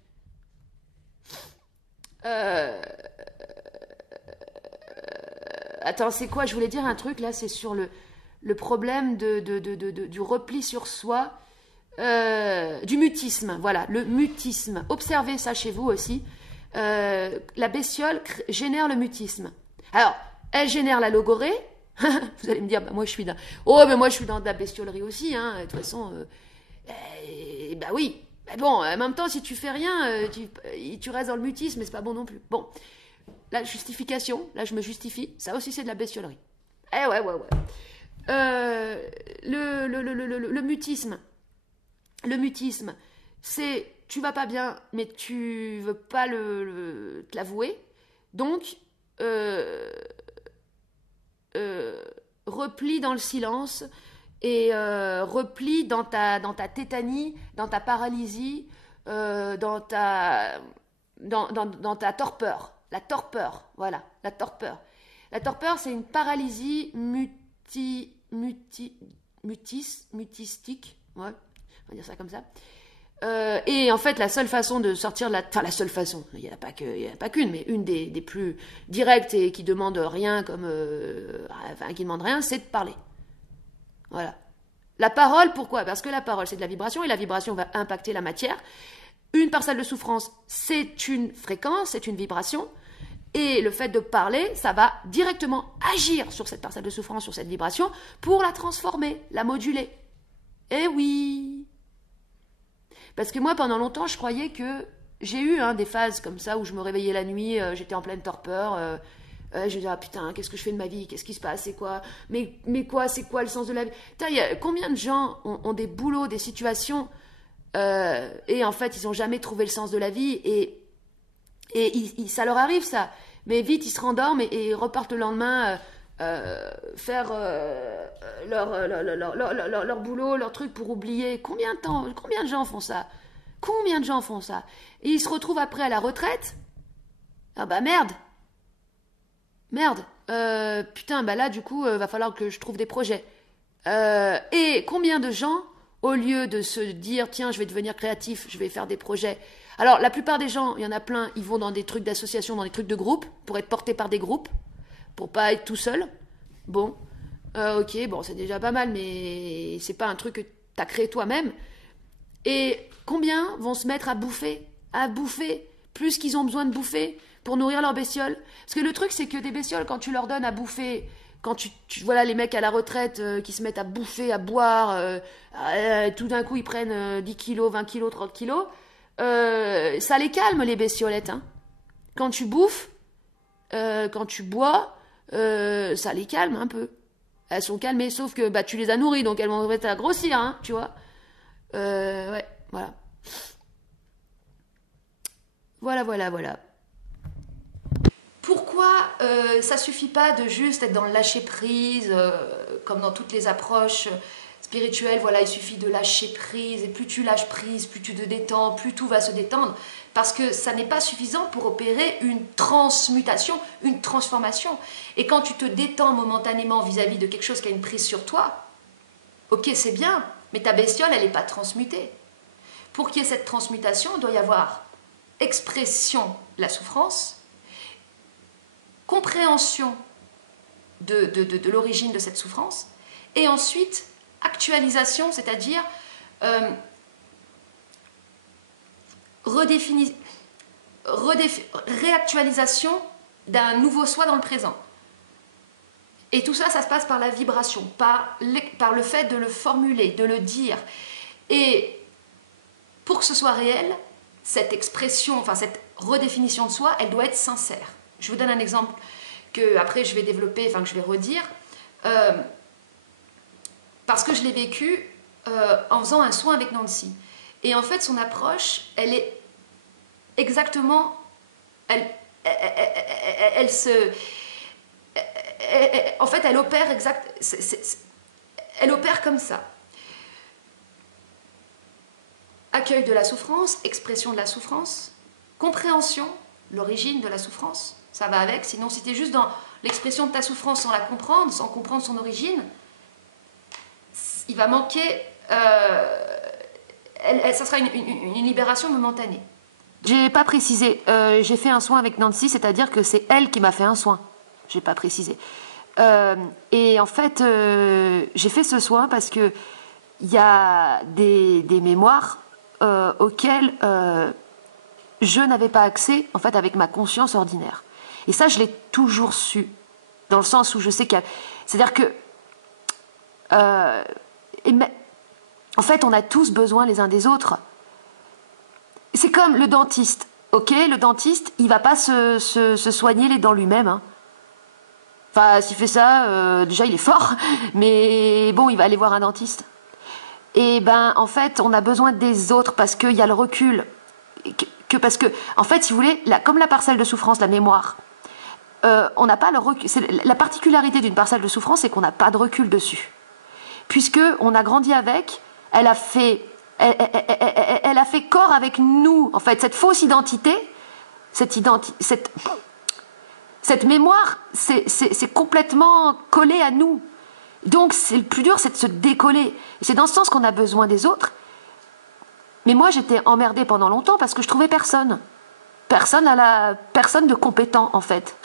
Attends, c'est quoi? Je voulais dire un truc, là, c'est sur le problème du repli sur soi, du mutisme. Voilà, le mutisme. Observez ça chez vous aussi. La bestiole génère le mutisme. Alors, elle génère la logorée. Vous allez me dire, bah, moi je suis dans... Oh, mais moi je suis dans de la bestiolerie aussi. Hein. De toute façon, bah oui. Mais bon, en même temps, si tu fais rien, tu restes dans le mutisme, mais c'est pas bon non plus. Bon, la justification, là je me justifie, ça aussi c'est de la bestiolerie. Eh ouais. Le mutisme. Le mutisme, c'est tu vas pas bien, mais tu veux pas te l'avouer. Donc, repli dans le silence et repli dans ta tétanie, dans ta paralysie, dans ta torpeur. La torpeur, voilà, la torpeur. La torpeur, c'est une paralysie mutistique, ouais, on va dire ça comme ça. Et en fait, la seule façon de sortir de la... Enfin, la seule façon, il n'y en a pas qu'une, mais une des plus directes et qui demande rien qui demande rien, c'est de parler. Voilà. La parole, pourquoi? Parce que la parole, c'est de la vibration, et la vibration va impacter la matière. Une parcelle de souffrance, c'est une fréquence, c'est une vibration, et le fait de parler, ça va directement agir sur cette parcelle de souffrance, sur cette vibration, pour la transformer, la moduler. Eh oui! Parce que moi, pendant longtemps, je croyais que... J'ai eu des phases comme ça où je me réveillais la nuit, j'étais en pleine torpeur, je me disais, ah putain, qu'est-ce que je fais de ma vie? Qu'est-ce qui se passe? C'est quoi? Mais quoi? C'est quoi le sens de la vie? Putain, combien de gens ont des boulots, des situations, et en fait, ils n'ont jamais trouvé le sens de la vie, et ça leur arrive, ça. Mais vite, ils se rendorment et repartent le lendemain... faire leur boulot, leur truc pour oublier. Combien de gens font ça? Combien de gens font ça? Et ils se retrouvent après à la retraite. Ah bah merde. Putain, bah là du coup, va falloir que je trouve des projets. Et combien de gens, au lieu de se dire tiens, je vais devenir créatif, je vais faire des projets. Alors la plupart des gens, il y en a plein, ils vont dans des trucs d'association, dans des trucs de groupe, pour être portés par des groupes. Pour pas être tout seul. Bon, ok, bon, c'est déjà pas mal, mais c'est pas un truc que t'as créé toi-même. Et combien vont se mettre à bouffer plus qu'ils ont besoin de bouffer pour nourrir leurs bestioles? Parce que le truc, c'est que des bestioles, quand tu leur donnes à bouffer, quand tu voilà les mecs à la retraite qui se mettent à bouffer, à boire, tout d'un coup ils prennent 10 kilos, 20 kilos, 30 kilos, ça les calme les bestiolettes. Hein. Quand tu bouffes, quand tu bois, ça les calme un peu. Elles sont calmées, sauf que bah, tu les as nourries, donc elles vont à grossir, hein, tu vois. Ouais, voilà. Voilà. Pourquoi ça suffit pas de juste être dans le lâcher prise, comme dans toutes les approches spirituelles, voilà, il suffit de lâcher prise, et plus tu lâches prise, plus tu te détends, plus tout va se détendre, parce que ça n'est pas suffisant pour opérer une transmutation, une transformation. Et quand tu te détends momentanément vis-à-vis de quelque chose qui a une prise sur toi, ok, c'est bien, mais ta bestiole, elle n'est pas transmutée. Pour qu'il y ait cette transmutation, il doit y avoir expression de la souffrance, compréhension de l'origine de cette souffrance, et ensuite actualisation, c'est-à-dire réactualisation d'un nouveau soi dans le présent. Et tout ça, ça se passe par la vibration, par le fait de le formuler, de le dire. Et pour que ce soit réel, cette expression, enfin cette redéfinition de soi, elle doit être sincère. Je vous donne un exemple que après je vais développer, enfin que je vais redire, parce que je l'ai vécu en faisant un soin avec Nancy. Et en fait, son approche, elle est exactement, en fait, elle opère elle opère comme ça. Accueil de la souffrance, expression de la souffrance, compréhension, l'origine de la souffrance, ça va avec. Sinon, si tu es juste dans l'expression de ta souffrance sans la comprendre, sans comprendre son origine, il va manquer, ça sera une libération momentanée. J'ai pas précisé, j'ai fait un soin avec Nancy, c'est-à-dire que c'est elle qui m'a fait un soin. J'ai pas précisé. Et en fait, j'ai fait ce soin parce que il y a des mémoires auxquelles je n'avais pas accès, en fait, avec ma conscience ordinaire. Et ça, je l'ai toujours su, dans le sens où je sais qu'il y a... C'est-à-dire que... en fait, on a tous besoin les uns des autres. C'est comme le dentiste, ok? Le dentiste, il va pas se soigner les dents lui-même, hein. Enfin, s'il fait ça, déjà, il est fort, mais bon, il va aller voir un dentiste. Et ben, en fait, on a besoin des autres parce qu'il y a le recul. Parce que, en fait, si vous voulez, comme la parcelle de souffrance, la mémoire, on n'a pas le recul. La particularité d'une parcelle de souffrance, c'est qu'on n'a pas de recul dessus. Puisque on a grandi avec, elle a fait corps avec nous. En fait, cette fausse identité, cette mémoire, c'est complètement collé à nous. Donc, le plus dur, c'est de se décoller. Et c'est dans ce sens qu'on a besoin des autres. Mais moi, j'étais emmerdée pendant longtemps parce que je trouvais personne. Personne de compétent, en fait.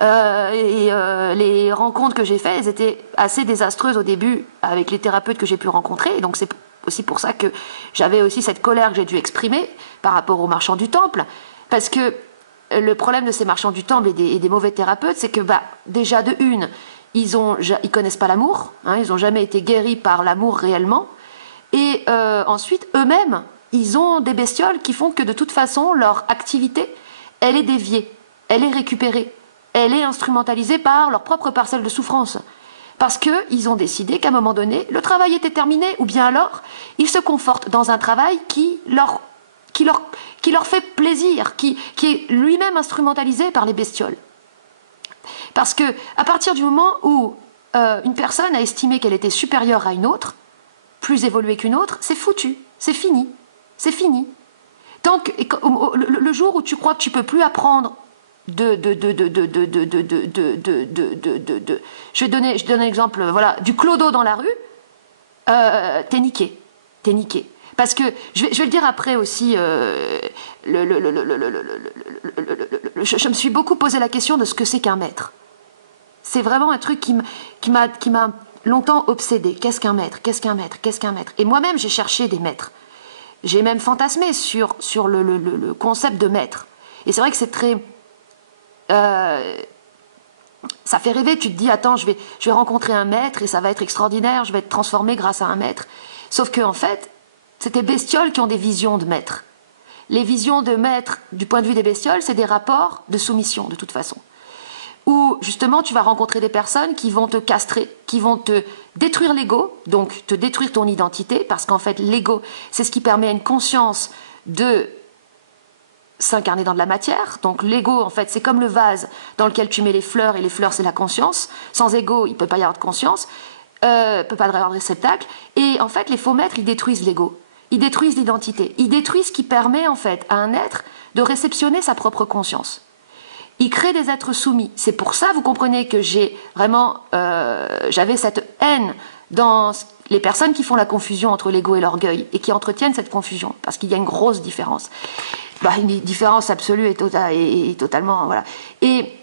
Les rencontres que j'ai faites, elles étaient assez désastreuses au début avec les thérapeutes que j'ai pu rencontrer. Et donc, c'est aussi pour ça que j'avais aussi cette colère que j'ai dû exprimer par rapport aux marchands du temple. Parce que le problème de ces marchands du temple et des mauvais thérapeutes, c'est que, déjà, de une, ils connaissent pas l'amour, hein, ils n'ont jamais été guéris par l'amour réellement. Et ensuite, eux-mêmes, ils ont des bestioles qui font que de toute façon, leur activité, elle est déviée, elle est récupérée, elle est instrumentalisée par leur propre parcelle de souffrance. Parce qu'ils ont décidé qu'à un moment donné, le travail était terminé, ou bien alors, ils se confortent dans un travail qui leur fait plaisir, qui est lui-même instrumentalisé par les bestioles. Parce que à partir du moment où une personne a estimé qu'elle était supérieure à une autre, plus évoluée qu'une autre, c'est foutu, c'est fini, c'est fini. Donc, le jour où tu crois que tu peux plus apprendre je vais donner un exemple, voilà, du clodo dans la rue, t'es niqué. Parce que, je vais le dire après aussi, je me suis beaucoup posé la question de ce que c'est qu'un maître. C'est vraiment un truc qui m'a longtemps obsédé. Qu'est-ce qu'un maître? Et moi-même, j'ai cherché des maîtres. J'ai même fantasmé sur le concept de maître. Et c'est vrai que c'est très... ça fait rêver, tu te dis, attends, je vais rencontrer un maître et ça va être extraordinaire, je vais être transformé grâce à un maître. Sauf que, en fait, c'est des bestioles qui ont des visions de maître. Les visions de maître, du point de vue des bestioles, c'est des rapports de soumission, de toute façon. où justement tu vas rencontrer des personnes qui vont te castrer, qui vont te détruire l'ego, donc te détruire ton identité, parce qu'en fait l'ego, c'est ce qui permet à une conscience de s'incarner dans de la matière. Donc l'ego, en fait, c'est comme le vase dans lequel tu mets les fleurs, et les fleurs, c'est la conscience. Sans ego, il ne peut pas y avoir de conscience, il ne peut pas y avoir de réceptacle. Et en fait, les faux maîtres, ils détruisent l'ego. Ils détruisent l'identité. Ils détruisent ce qui permet, en fait, à un être de réceptionner sa propre conscience. Ils créent des êtres soumis. C'est pour ça, vous comprenez, que j'ai vraiment... j'avais cette haine dans les personnes qui font la confusion entre l'ego et l'orgueil, et qui entretiennent cette confusion, parce qu'il y a une grosse différence. Une différence absolue et totalement... Voilà. Et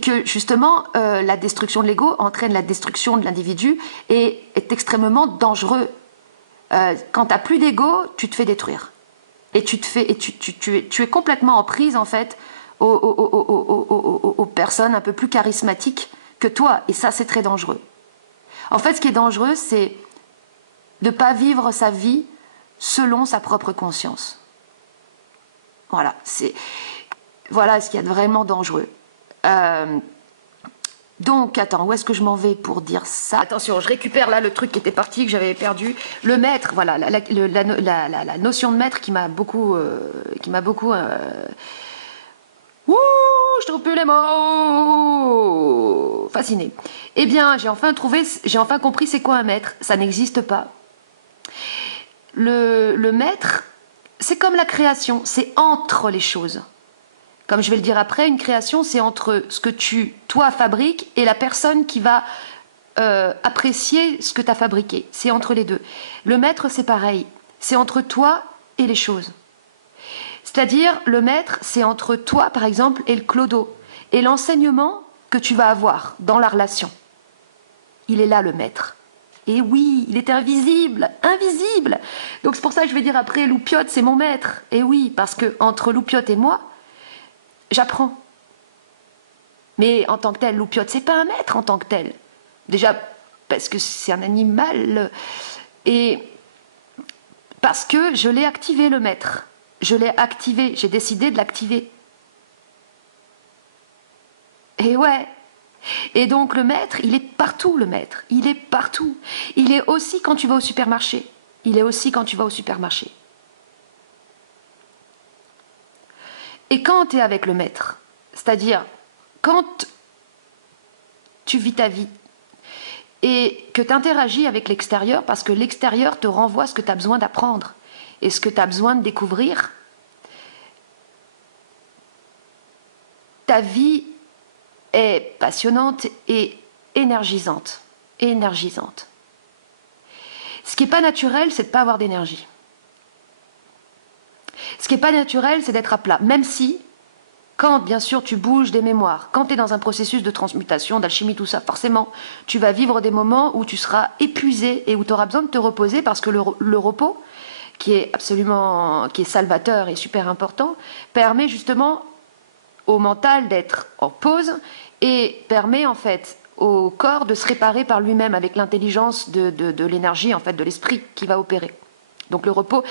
que justement, la destruction de l'ego entraîne la destruction de l'individu et est extrêmement dangereux. Quand tu n'as plus d'ego, tu te fais détruire. Et tu es complètement en prise, en fait, aux personnes un peu plus charismatiques que toi. Et ça, c'est très dangereux. En fait, ce qui est dangereux, c'est de ne pas vivre sa vie selon sa propre conscience. Voilà, voilà ce qu'il y a de vraiment dangereux. Donc, attends, où est-ce que je m'en vais pour dire ça? Attention, je récupère là le truc qui était parti, que j'avais perdu. Le maître, voilà, la notion de maître qui m'a beaucoup... Ouh, je trouve plus les mots. Fasciné. Eh bien, j'ai enfin compris c'est quoi un maître. Ça n'existe pas. Le maître, c'est comme la création, c'est entre les choses. Comme je vais le dire après, une création, c'est entre ce que toi, fabriques et la personne qui va apprécier ce que tu as fabriqué. C'est entre les deux. Le maître, c'est pareil. C'est entre toi et les choses. C'est-à-dire, le maître, c'est entre toi, par exemple, et le clodo. Et l'enseignement que tu vas avoir dans la relation. Il est là, le maître. Et oui, il est invisible, invisible. Donc c'est pour ça que je vais dire après, Loupiote, c'est mon maître. Et oui, parce que entre Loupiote et moi, j'apprends. Mais en tant que tel, Loupiote, c'est pas un maître en tant que tel. Déjà, parce que c'est un animal. Et parce que je l'ai activé, le maître. Je l'ai activé, j'ai décidé de l'activer. Et ouais. Et donc le maître, il est partout, le maître. Il est partout. Il est aussi quand tu vas au supermarché. Il est aussi quand tu vas au supermarché. Et quand tu es avec le maître, c'est-à-dire quand tu vis ta vie et que tu interagis avec l'extérieur, parce que l'extérieur te renvoie ce que tu as besoin d'apprendre et ce que tu as besoin de découvrir, ta vie est passionnante et énergisante. Énergisante. Ce qui n'est pas naturel, c'est de ne pas avoir d'énergie. Ce qui n'est pas naturel, c'est d'être à plat. Même si, quand bien sûr tu bouges des mémoires, quand tu es dans un processus de transmutation, d'alchimie, tout ça, forcément, tu vas vivre des moments où tu seras épuisé et où tu auras besoin de te reposer, parce que le repos, qui est salvateur et super important, permet justement au mental d'être en pause et permet en fait au corps de se réparer par lui-même avec l'intelligence de l'énergie, en fait, de l'esprit qui va opérer. Donc le repos,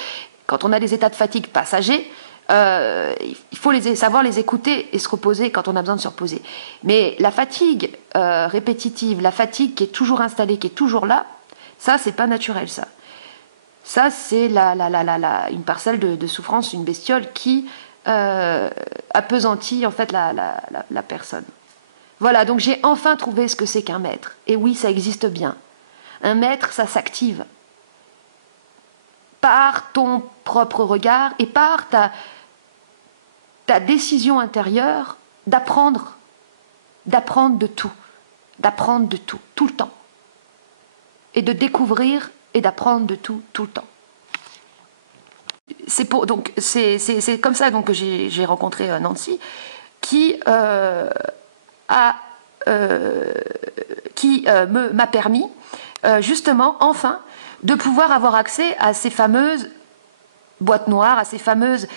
quand on a des états de fatigue passagers, il faut savoir les écouter et se reposer quand on a besoin de se reposer. Mais la fatigue répétitive, la fatigue qui est toujours installée, qui est toujours là, ça, c'est pas naturel, ça. Ça, c'est une parcelle de souffrance, une bestiole qui appesantit en fait la personne. Voilà, donc j'ai enfin trouvé ce que c'est qu'un maître. Et oui, ça existe bien. Un maître, ça s'active par ton propre regard et par ta décision intérieure d'apprendre de tout, tout le temps. Et de découvrir et d'apprendre de tout, tout le temps. C'est comme ça donc, que j'ai rencontré Nancy, qui m'a permis, justement, enfin, de pouvoir avoir accès à ces fameuses boîtes noires, à ces fameuses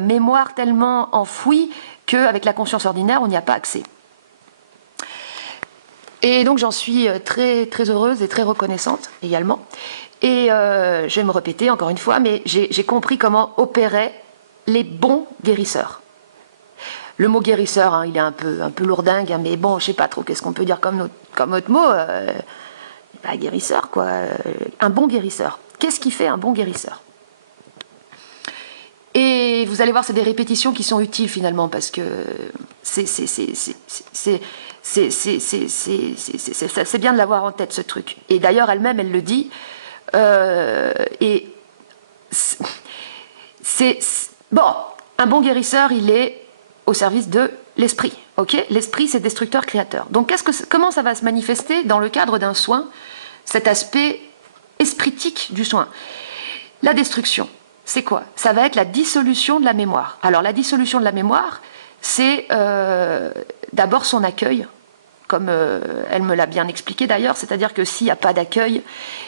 mémoires tellement enfouies qu'avec la conscience ordinaire, on n'y a pas accès. Et donc j'en suis très, très heureuse et très reconnaissante également. Et je vais me répéter encore une fois, mais j'ai compris comment opéraient les bons guérisseurs. Le mot guérisseur, hein, il est un peu lourdingue, hein, mais bon, je sais pas trop qu'est-ce qu'on peut dire comme autre mot. Guérisseur, quoi. Un bon guérisseur. Qu'est-ce qui fait un bon guérisseur? Et vous allez voir, c'est des répétitions qui sont utiles finalement, parce que c'est bien de l'avoir en tête, ce truc. Et d'ailleurs, elle-même, elle le dit. Bon, un bon guérisseur, il est au service de l'esprit. Okay, l'esprit, c'est destructeur, créateur. Donc, comment ça va se manifester dans le cadre d'un soin, cet aspect espritique du soin? La destruction, c'est quoi? Ça va être la dissolution de la mémoire. Alors, la dissolution de la mémoire, c'est d'abord son accueil, comme elle me l'a bien expliqué d'ailleurs, c'est-à-dire que s'il n'y a pas d'accueil,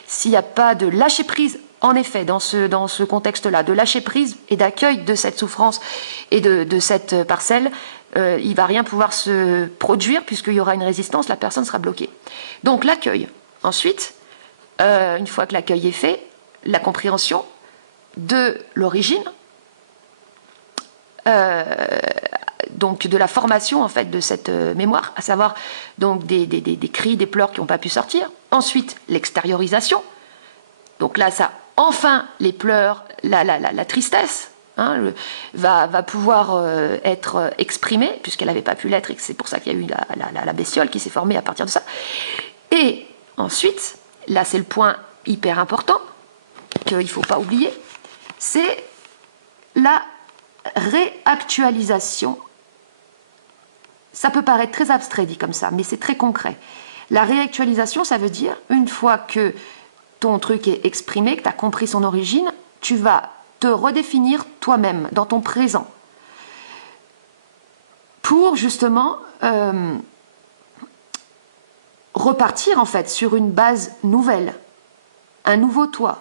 s'il n'y a pas de lâcher-prise, en effet, dans ce contexte-là, de lâcher-prise et d'accueil de cette souffrance et de cette parcelle, il ne va rien pouvoir se produire puisqu'il y aura une résistance, la personne sera bloquée. Donc l'accueil. Ensuite, une fois que l'accueil est fait, la compréhension de l'origine, donc de la formation en fait de cette mémoire, à savoir donc des cris, des pleurs qui n'ont pas pu sortir. Ensuite, l'extériorisation. Donc là, ça, enfin, les pleurs, la tristesse, hein, va pouvoir être exprimée, puisqu'elle n'avait pas pu l'être, et c'est pour ça qu'il y a eu la bestiole qui s'est formée à partir de ça. Et ensuite, là c'est le point hyper important, qu'il ne faut pas oublier, c'est la réactualisation. Ça peut paraître très abstrait dit comme ça, mais c'est très concret. La réactualisation, ça veut dire, une fois que ton truc est exprimé, que tu as compris son origine, tu vas te redéfinir toi-même dans ton présent pour justement repartir en fait sur une base nouvelle, un nouveau toi,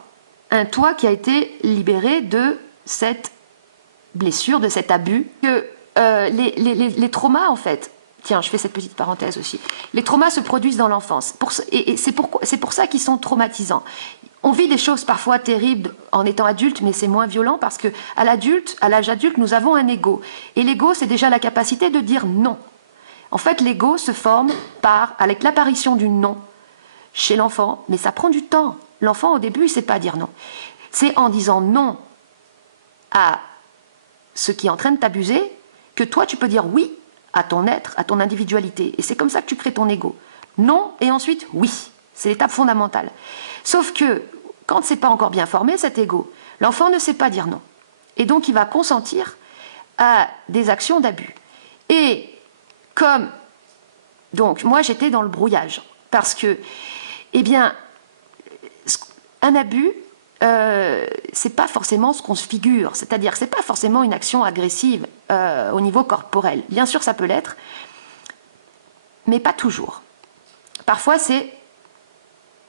un toi qui a été libéré de cette blessure, de cet abus. Que les traumas en fait, tiens, je fais cette petite parenthèse aussi, les traumas se produisent dans l'enfance et c'est pour ça qu'ils sont traumatisants. On vit des choses parfois terribles en étant adulte, mais c'est moins violent parce que à l'âge adulte, nous avons un ego. Et l'ego, c'est déjà la capacité de dire non. En fait, l'ego se forme avec l'apparition du non chez l'enfant, mais ça prend du temps. L'enfant, au début, il ne sait pas dire non. C'est en disant non à ce qui est en train de t'abuser que toi, tu peux dire oui à ton être, à ton individualité. Et c'est comme ça que tu crées ton ego. Non, et ensuite oui. C'est l'étape fondamentale. Sauf que, quand ce n'est pas encore bien formé, cet ego, l'enfant ne sait pas dire non. Et donc, il va consentir à des actions d'abus. Et comme... Donc, moi, j'étais dans le brouillage. Parce que, eh bien, un abus, c'est pas forcément ce qu'on se figure. C'est-à-dire, c'est pas forcément une action agressive au niveau corporel. Bien sûr, ça peut l'être, mais pas toujours. Parfois, c'est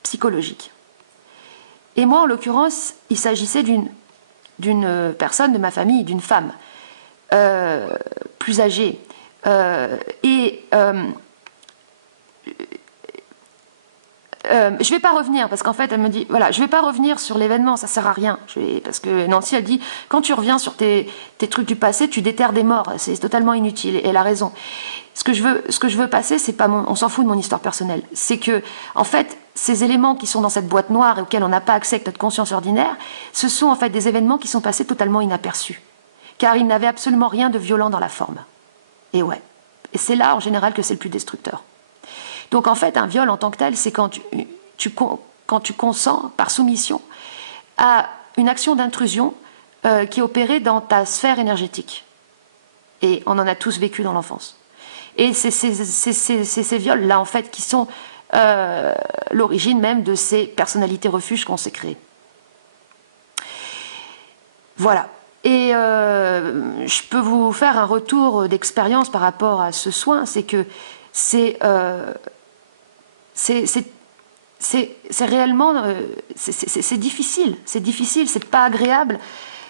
psychologique. Et moi, en l'occurrence, il s'agissait d'une personne de ma famille, d'une femme plus âgée. Je ne vais pas revenir, parce qu'en fait, elle me dit, voilà, je ne vais pas revenir sur l'événement, ça ne sert à rien. Parce que Nancy, elle dit, quand tu reviens sur tes trucs du passé, tu déterres des morts, c'est totalement inutile, et elle a raison. Ce que je veux passer, c'est pas on s'en fout de mon histoire personnelle. C'est que, en fait, ces éléments qui sont dans cette boîte noire et auxquels on n'a pas accès avec notre conscience ordinaire, ce sont en fait des événements qui sont passés totalement inaperçus. Car ils n'avaient absolument rien de violent dans la forme. Et ouais. Et c'est là, en général, que c'est le plus destructeur. Donc, en fait, un viol en tant que tel, c'est quand tu consens, par soumission, à une action d'intrusion qui est opérée dans ta sphère énergétique. Et on en a tous vécu dans l'enfance. Et c'est ces viols-là, en fait, qui sont l'origine même de ces personnalités refuges qu'on s'est créées. Voilà. Et je peux vous faire un retour d'expérience par rapport à ce soin, c'est que c'est réellement c'est difficile, c'est pas agréable,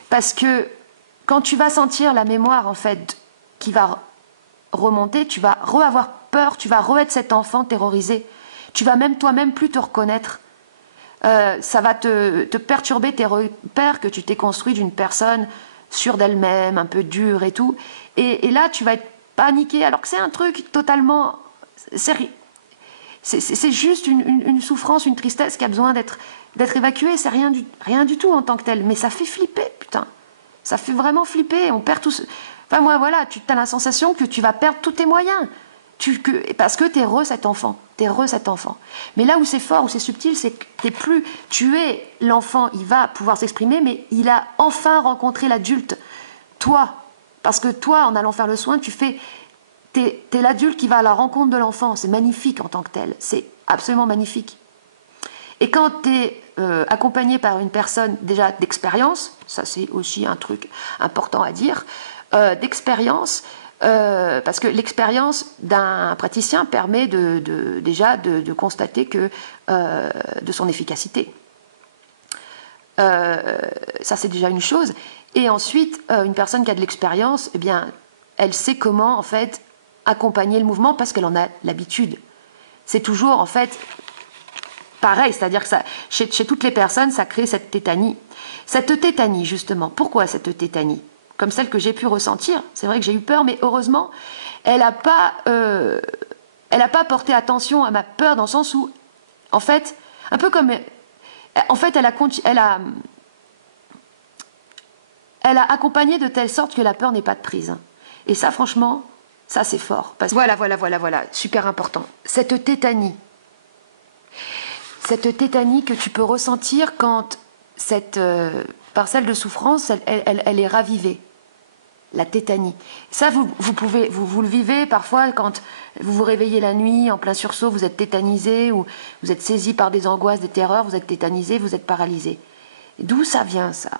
parce que quand tu vas sentir la mémoire, en fait, qui va remonter, tu vas avoir peur, tu vas être cet enfant terrorisé, tu vas même toi-même plus te reconnaître. Ça va te perturber tes repères que tu t'es construit d'une personne sûre d'elle-même, un peu dure et tout. Et là, tu vas être paniquer, alors que c'est un truc totalement... C'est juste une souffrance, une tristesse qui a besoin d'être évacuée. C'est rien du tout en tant que tel. Mais ça fait flipper, putain. Ça fait vraiment flipper. On perd tout... Enfin, moi, voilà, tu as la sensation que tu vas perdre tous tes moyens. Parce que t'es heureux cet enfant. T'es heureux cet enfant. Mais là où c'est fort, où c'est subtil, c'est que t'es plus... Tu es l'enfant, il va pouvoir s'exprimer, mais il a enfin rencontré l'adulte. Toi. Parce que toi, en allant faire le soin, t'es l'adulte qui va à la rencontre de l'enfant. C'est magnifique en tant que tel. C'est absolument magnifique. Et quand tu es accompagné par une personne déjà d'expérience, ça c'est aussi un truc important à dire, d'expérience, parce que l'expérience d'un praticien permet déjà de constater de son efficacité. Ça c'est déjà une chose. Et ensuite, une personne qui a de l'expérience, eh bien, elle sait comment en fait accompagner le mouvement parce qu'elle en a l'habitude. C'est toujours en fait pareil, c'est-à-dire que chez toutes les personnes, ça crée cette tétanie. Cette tétanie, justement, pourquoi cette tétanie? Comme celle que j'ai pu ressentir, c'est vrai que j'ai eu peur, mais heureusement, elle n'a pas porté attention à ma peur dans le sens où, en fait, un peu comme... En fait, elle a accompagné de telle sorte que la peur n'est pas de prise. Et ça, franchement, ça c'est fort. Parce que voilà, super important. Cette tétanie que tu peux ressentir quand cette parcelle de souffrance, elle est ravivée. La tétanie. Ça, vous le vivez parfois quand vous vous réveillez la nuit, en plein sursaut, vous êtes tétanisé, ou vous êtes saisi par des angoisses, des terreurs, vous êtes tétanisé, vous êtes paralysé. D'où ça vient, ça?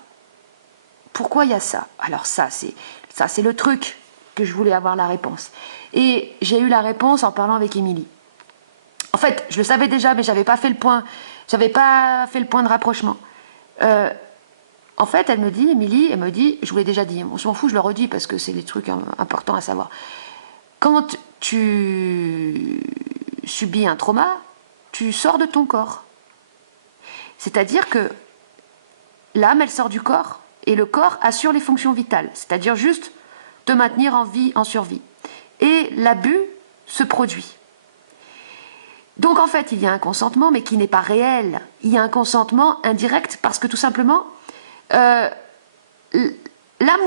Pourquoi il y a ça? Alors ça, c'est le truc que je voulais avoir la réponse. Et j'ai eu la réponse en parlant avec Émilie. En fait, je le savais déjà, mais j'avais pas fait le point de rapprochement. En fait, Émilie, elle me dit, je vous l'ai déjà dit, on s'en fout, je le redis parce que c'est des trucs importants à savoir. Quand tu subis un trauma, tu sors de ton corps. C'est-à-dire que l'âme, elle sort du corps et le corps assure les fonctions vitales, c'est-à-dire juste te maintenir en vie, en survie. Et l'abus se produit. Donc en fait, il y a un consentement, mais qui n'est pas réel. Il y a un consentement indirect parce que tout simplement, l'âme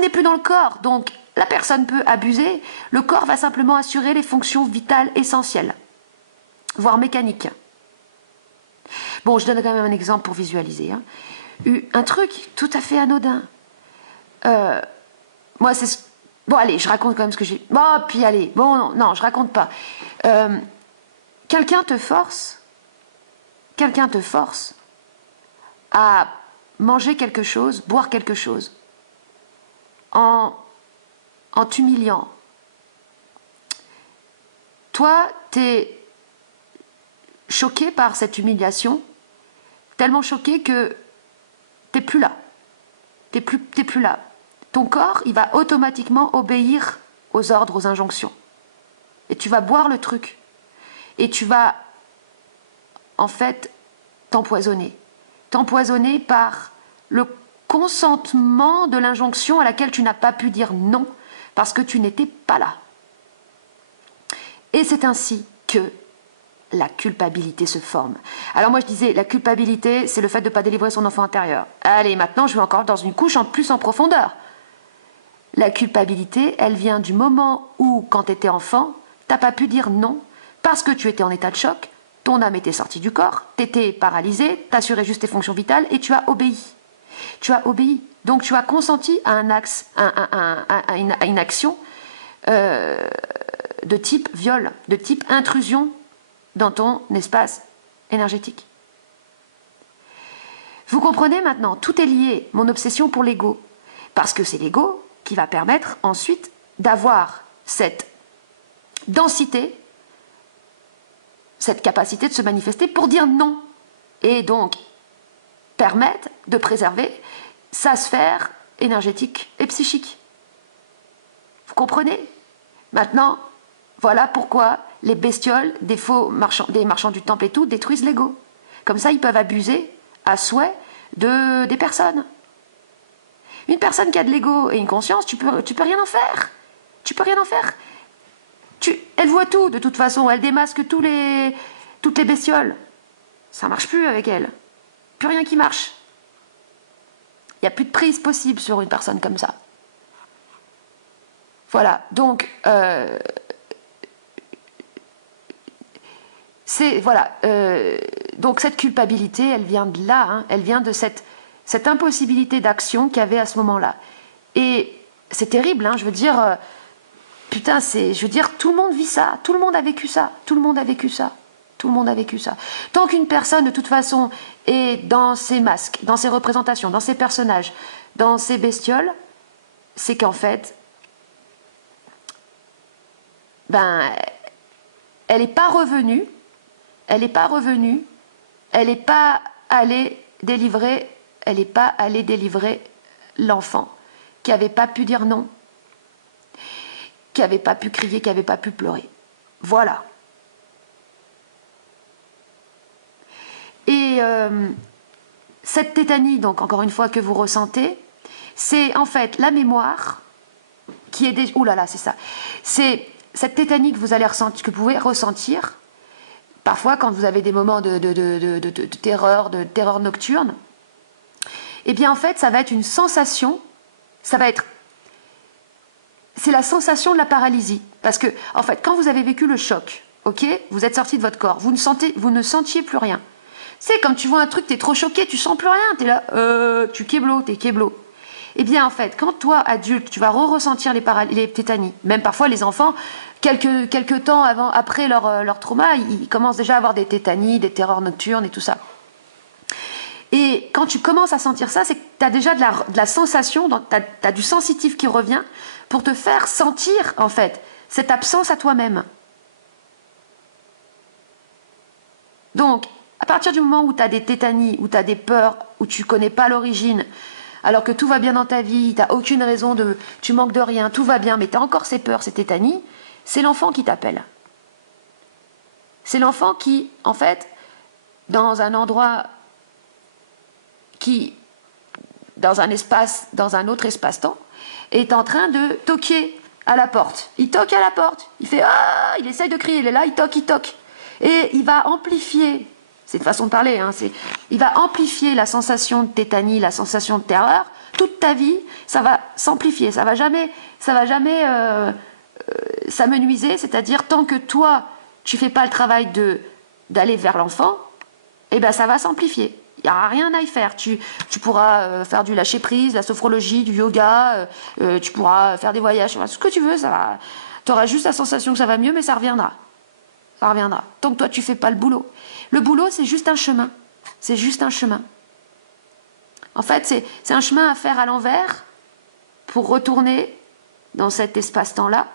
n'est plus dans le corps. Donc la personne peut abuser. Le corps va simplement assurer les fonctions vitales essentielles, voire mécaniques. Bon, je donne quand même un exemple pour visualiser. Hein. Un truc tout à fait anodin. Moi, c'est... Bon, allez, je raconte quand même ce que j'ai... Bon, puis allez, bon, non, je raconte pas. Quelqu'un te force à manger quelque chose, boire quelque chose, en t'humiliant. Toi, t'es choqué par cette humiliation, tellement choqué que t'es plus là. T'es plus là. Ton corps, il va automatiquement obéir aux ordres, aux injonctions. Et tu vas boire le truc. Et tu vas, en fait, t'empoisonner. T'empoisonner par le consentement de l'injonction à laquelle tu n'as pas pu dire non, parce que tu n'étais pas là. Et c'est ainsi que la culpabilité se forme. Alors moi je disais, la culpabilité, c'est le fait de ne pas délivrer son enfant intérieur. Allez, maintenant je vais encore dans une couche en plus en profondeur. La culpabilité, elle vient du moment où, quand tu étais enfant, tu n'as pas pu dire non, parce que tu étais en état de choc, ton âme était sortie du corps, tu étais paralysé, tu assurais juste tes fonctions vitales et tu as obéi. Tu as obéi. Donc tu as consenti à une action de type viol, de type intrusion dans ton espace énergétique. Vous comprenez maintenant, tout est lié, mon obsession pour l'ego. Parce que c'est l'ego qui va permettre ensuite d'avoir cette densité, cette capacité de se manifester pour dire non. Et donc permettre de préserver sa sphère énergétique et psychique. Vous comprenez? Maintenant, voilà pourquoi les bestioles, des marchands du temple et tout, détruisent l'ego. Comme ça, ils peuvent abuser à souhait des personnes. Une personne qui a de l'ego et une conscience, tu peux rien en faire. Tu peux rien en faire. Elle voit tout, de toute façon. Elle démasque toutes les bestioles. Ça marche plus avec elle. Plus rien qui marche. Il n'y a plus de prise possible sur une personne comme ça. Voilà, donc... donc cette culpabilité, elle vient de là, hein, elle vient de cette impossibilité d'action qu'il y avait à ce moment-là. Et c'est terrible, hein, je veux dire, putain, tout le monde vit ça, tout le monde a vécu ça, tout le monde a vécu ça, tout le monde a vécu ça. Tant qu'une personne, de toute façon, est dans ses masques, dans ses représentations, dans ses personnages, dans ses bestioles, c'est qu'en fait, elle n'est pas revenue, elle n'est pas allée délivrer l'enfant qui n'avait pas pu dire non, qui n'avait pas pu crier, qui n'avait pas pu pleurer. Voilà. Et cette tétanie, donc encore une fois, que vous ressentez, c'est en fait la mémoire qui est... Ouh là là, c'est ça. C'est cette tétanie que vous allez ressentir, que vous pouvez ressentir, parfois quand vous avez des moments de terreur nocturne. Eh bien en fait, ça va être une sensation, c'est la sensation de la paralysie. Parce que, en fait, quand vous avez vécu le choc, ok, vous êtes sorti de votre corps, vous ne sentiez plus rien. C'est comme tu vois un truc, t'es trop choqué, tu sens plus rien, t'es là, t'es kéblo. Eh bien, en fait, quand toi, adulte, tu vas ressentir les tétanies, même parfois les enfants, quelques temps après leur trauma, ils commencent déjà à avoir des tétanies, des terreurs nocturnes et tout ça. Et quand tu commences à sentir ça, c'est que tu as déjà de la sensation, tu as du sensitif qui revient pour te faire sentir, en fait, cette absence à toi-même. Donc, à partir du moment où tu as des tétanies, où tu as des peurs, où tu ne connais pas l'origine, alors que tout va bien dans ta vie, tu n'as aucune raison tu manques de rien, tout va bien, mais tu as encore ces peurs, ces tétanies, c'est l'enfant qui t'appelle. C'est l'enfant qui, en fait, dans un endroit dans un autre espace-temps, est en train de toquer à la porte. Il toque à la porte, il fait « Ah !» il essaye de crier, il est là, il toque. Et il va amplifier, c'est une façon de parler, hein, il va amplifier la sensation de tétanie, la sensation de terreur. Toute ta vie, ça va s'amplifier, ça va jamais s'amenuiser, c'est-à-dire tant que toi, tu fais pas le travail d'aller vers l'enfant, eh ben ça va s'amplifier. Il n'y aura rien à y faire. Tu pourras faire du lâcher-prise, la sophrologie, du yoga, tu pourras faire des voyages, ce que tu veux, ça va. Tu auras juste la sensation que ça va mieux, mais ça reviendra. Ça reviendra. Tant que toi, tu ne fais pas le boulot. Le boulot, c'est juste un chemin. C'est juste un chemin. En fait, c'est un chemin à faire à l'envers pour retourner dans cet espace-temps-là,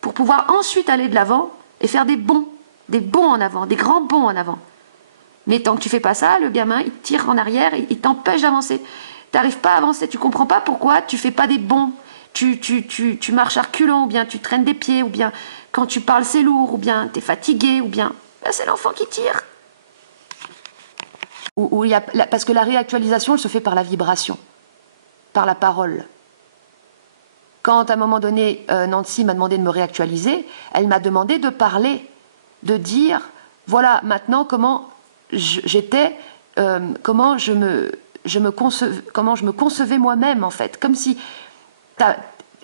pour pouvoir ensuite aller de l'avant et faire des bons en avant, des grands bons en avant. Mais tant que tu fais pas ça, le gamin, il tire en arrière, il t'empêche d'avancer. Tu n'arrives pas à avancer, tu comprends pas pourquoi tu fais pas des bons. Tu marches à reculons, ou bien tu traînes des pieds, ou bien quand tu parles c'est lourd, ou bien tu es fatigué, ou bien c'est l'enfant qui tire. Parce que la réactualisation, elle se fait par la vibration, par la parole. Quand à un moment donné, Nancy m'a demandé de me réactualiser, elle m'a demandé de parler, de dire, voilà, maintenant comment j'étais, comment je me concevais moi-même, en fait. Comme si...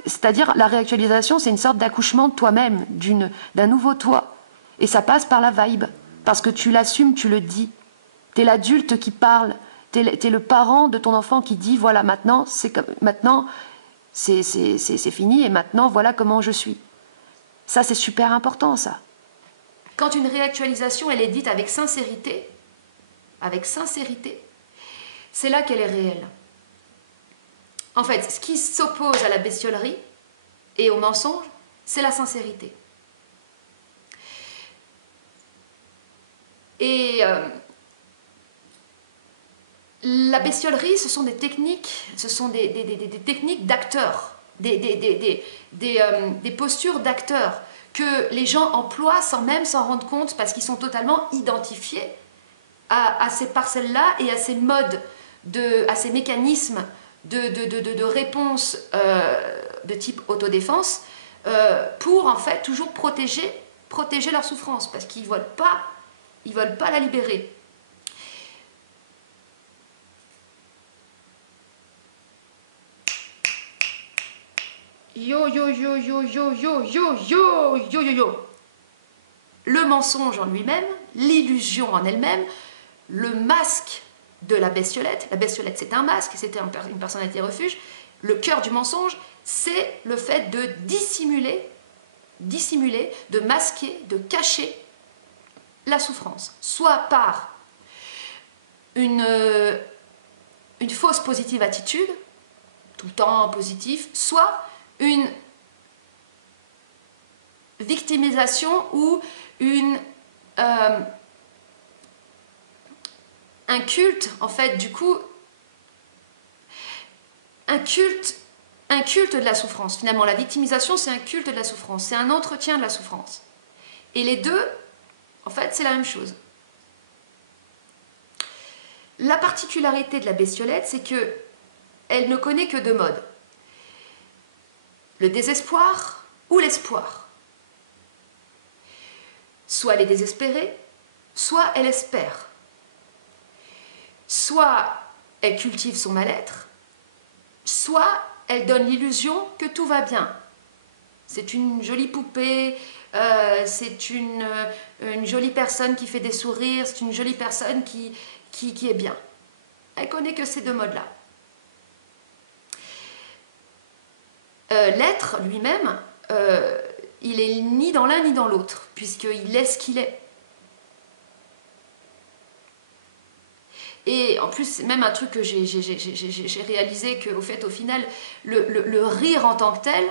C'est-à-dire, la réactualisation, c'est une sorte d'accouchement de toi-même, d'un nouveau toi. Et ça passe par la vibe, parce que tu l'assumes, tu le dis. T'es l'adulte qui parle, t'es le parent de ton enfant qui dit, voilà, maintenant, c'est fini, et maintenant, voilà comment je suis. Ça, c'est super important, ça. Quand une réactualisation, elle est dite avec sincérité, c'est là qu'elle est réelle. En fait, ce qui s'oppose à la bestiolerie et au mensonge, c'est la sincérité. Et la bestiolerie, ce sont des techniques, des techniques d'acteurs, des postures d'acteurs que les gens emploient sans même s'en rendre compte parce qu'ils sont totalement identifiés à ces parcelles-là et à ces modes, à ces mécanismes de réponse de type autodéfense pour en fait toujours protéger leur souffrance, parce qu'ils veulent pas la libérer. Yo yo yo yo yo yo yo yo yo yo yo. Le mensonge en lui-même, l'illusion en elle-même, le masque de la bestiolette. La bestiolette, c'est un masque, c'était une personnalité refuge. Le cœur du mensonge, c'est le fait de dissimuler, de masquer, de cacher la souffrance. Soit par une fausse positive attitude, tout le temps positif, soit une victimisation ou un culte, en fait, du coup, un culte de la souffrance. Finalement, la victimisation, c'est un culte de la souffrance, c'est un entretien de la souffrance. Et les deux, en fait, c'est la même chose. La particularité de la bestiolette, c'est que elle ne connaît que deux modes. Le désespoir ou l'espoir. Soit elle est désespérée, soit elle espère. Soit elle cultive son mal-être, soit elle donne l'illusion que tout va bien. C'est une jolie poupée, c'est une jolie personne qui fait des sourires, c'est une jolie personne qui est bien. Elle connaît que ces deux modes-là. L'être lui-même, il est ni dans l'un ni dans l'autre, puisqu'il est ce qu'il est. Et en plus, c'est même un truc que j'ai réalisé qu'au fait, au final, le rire en tant que tel,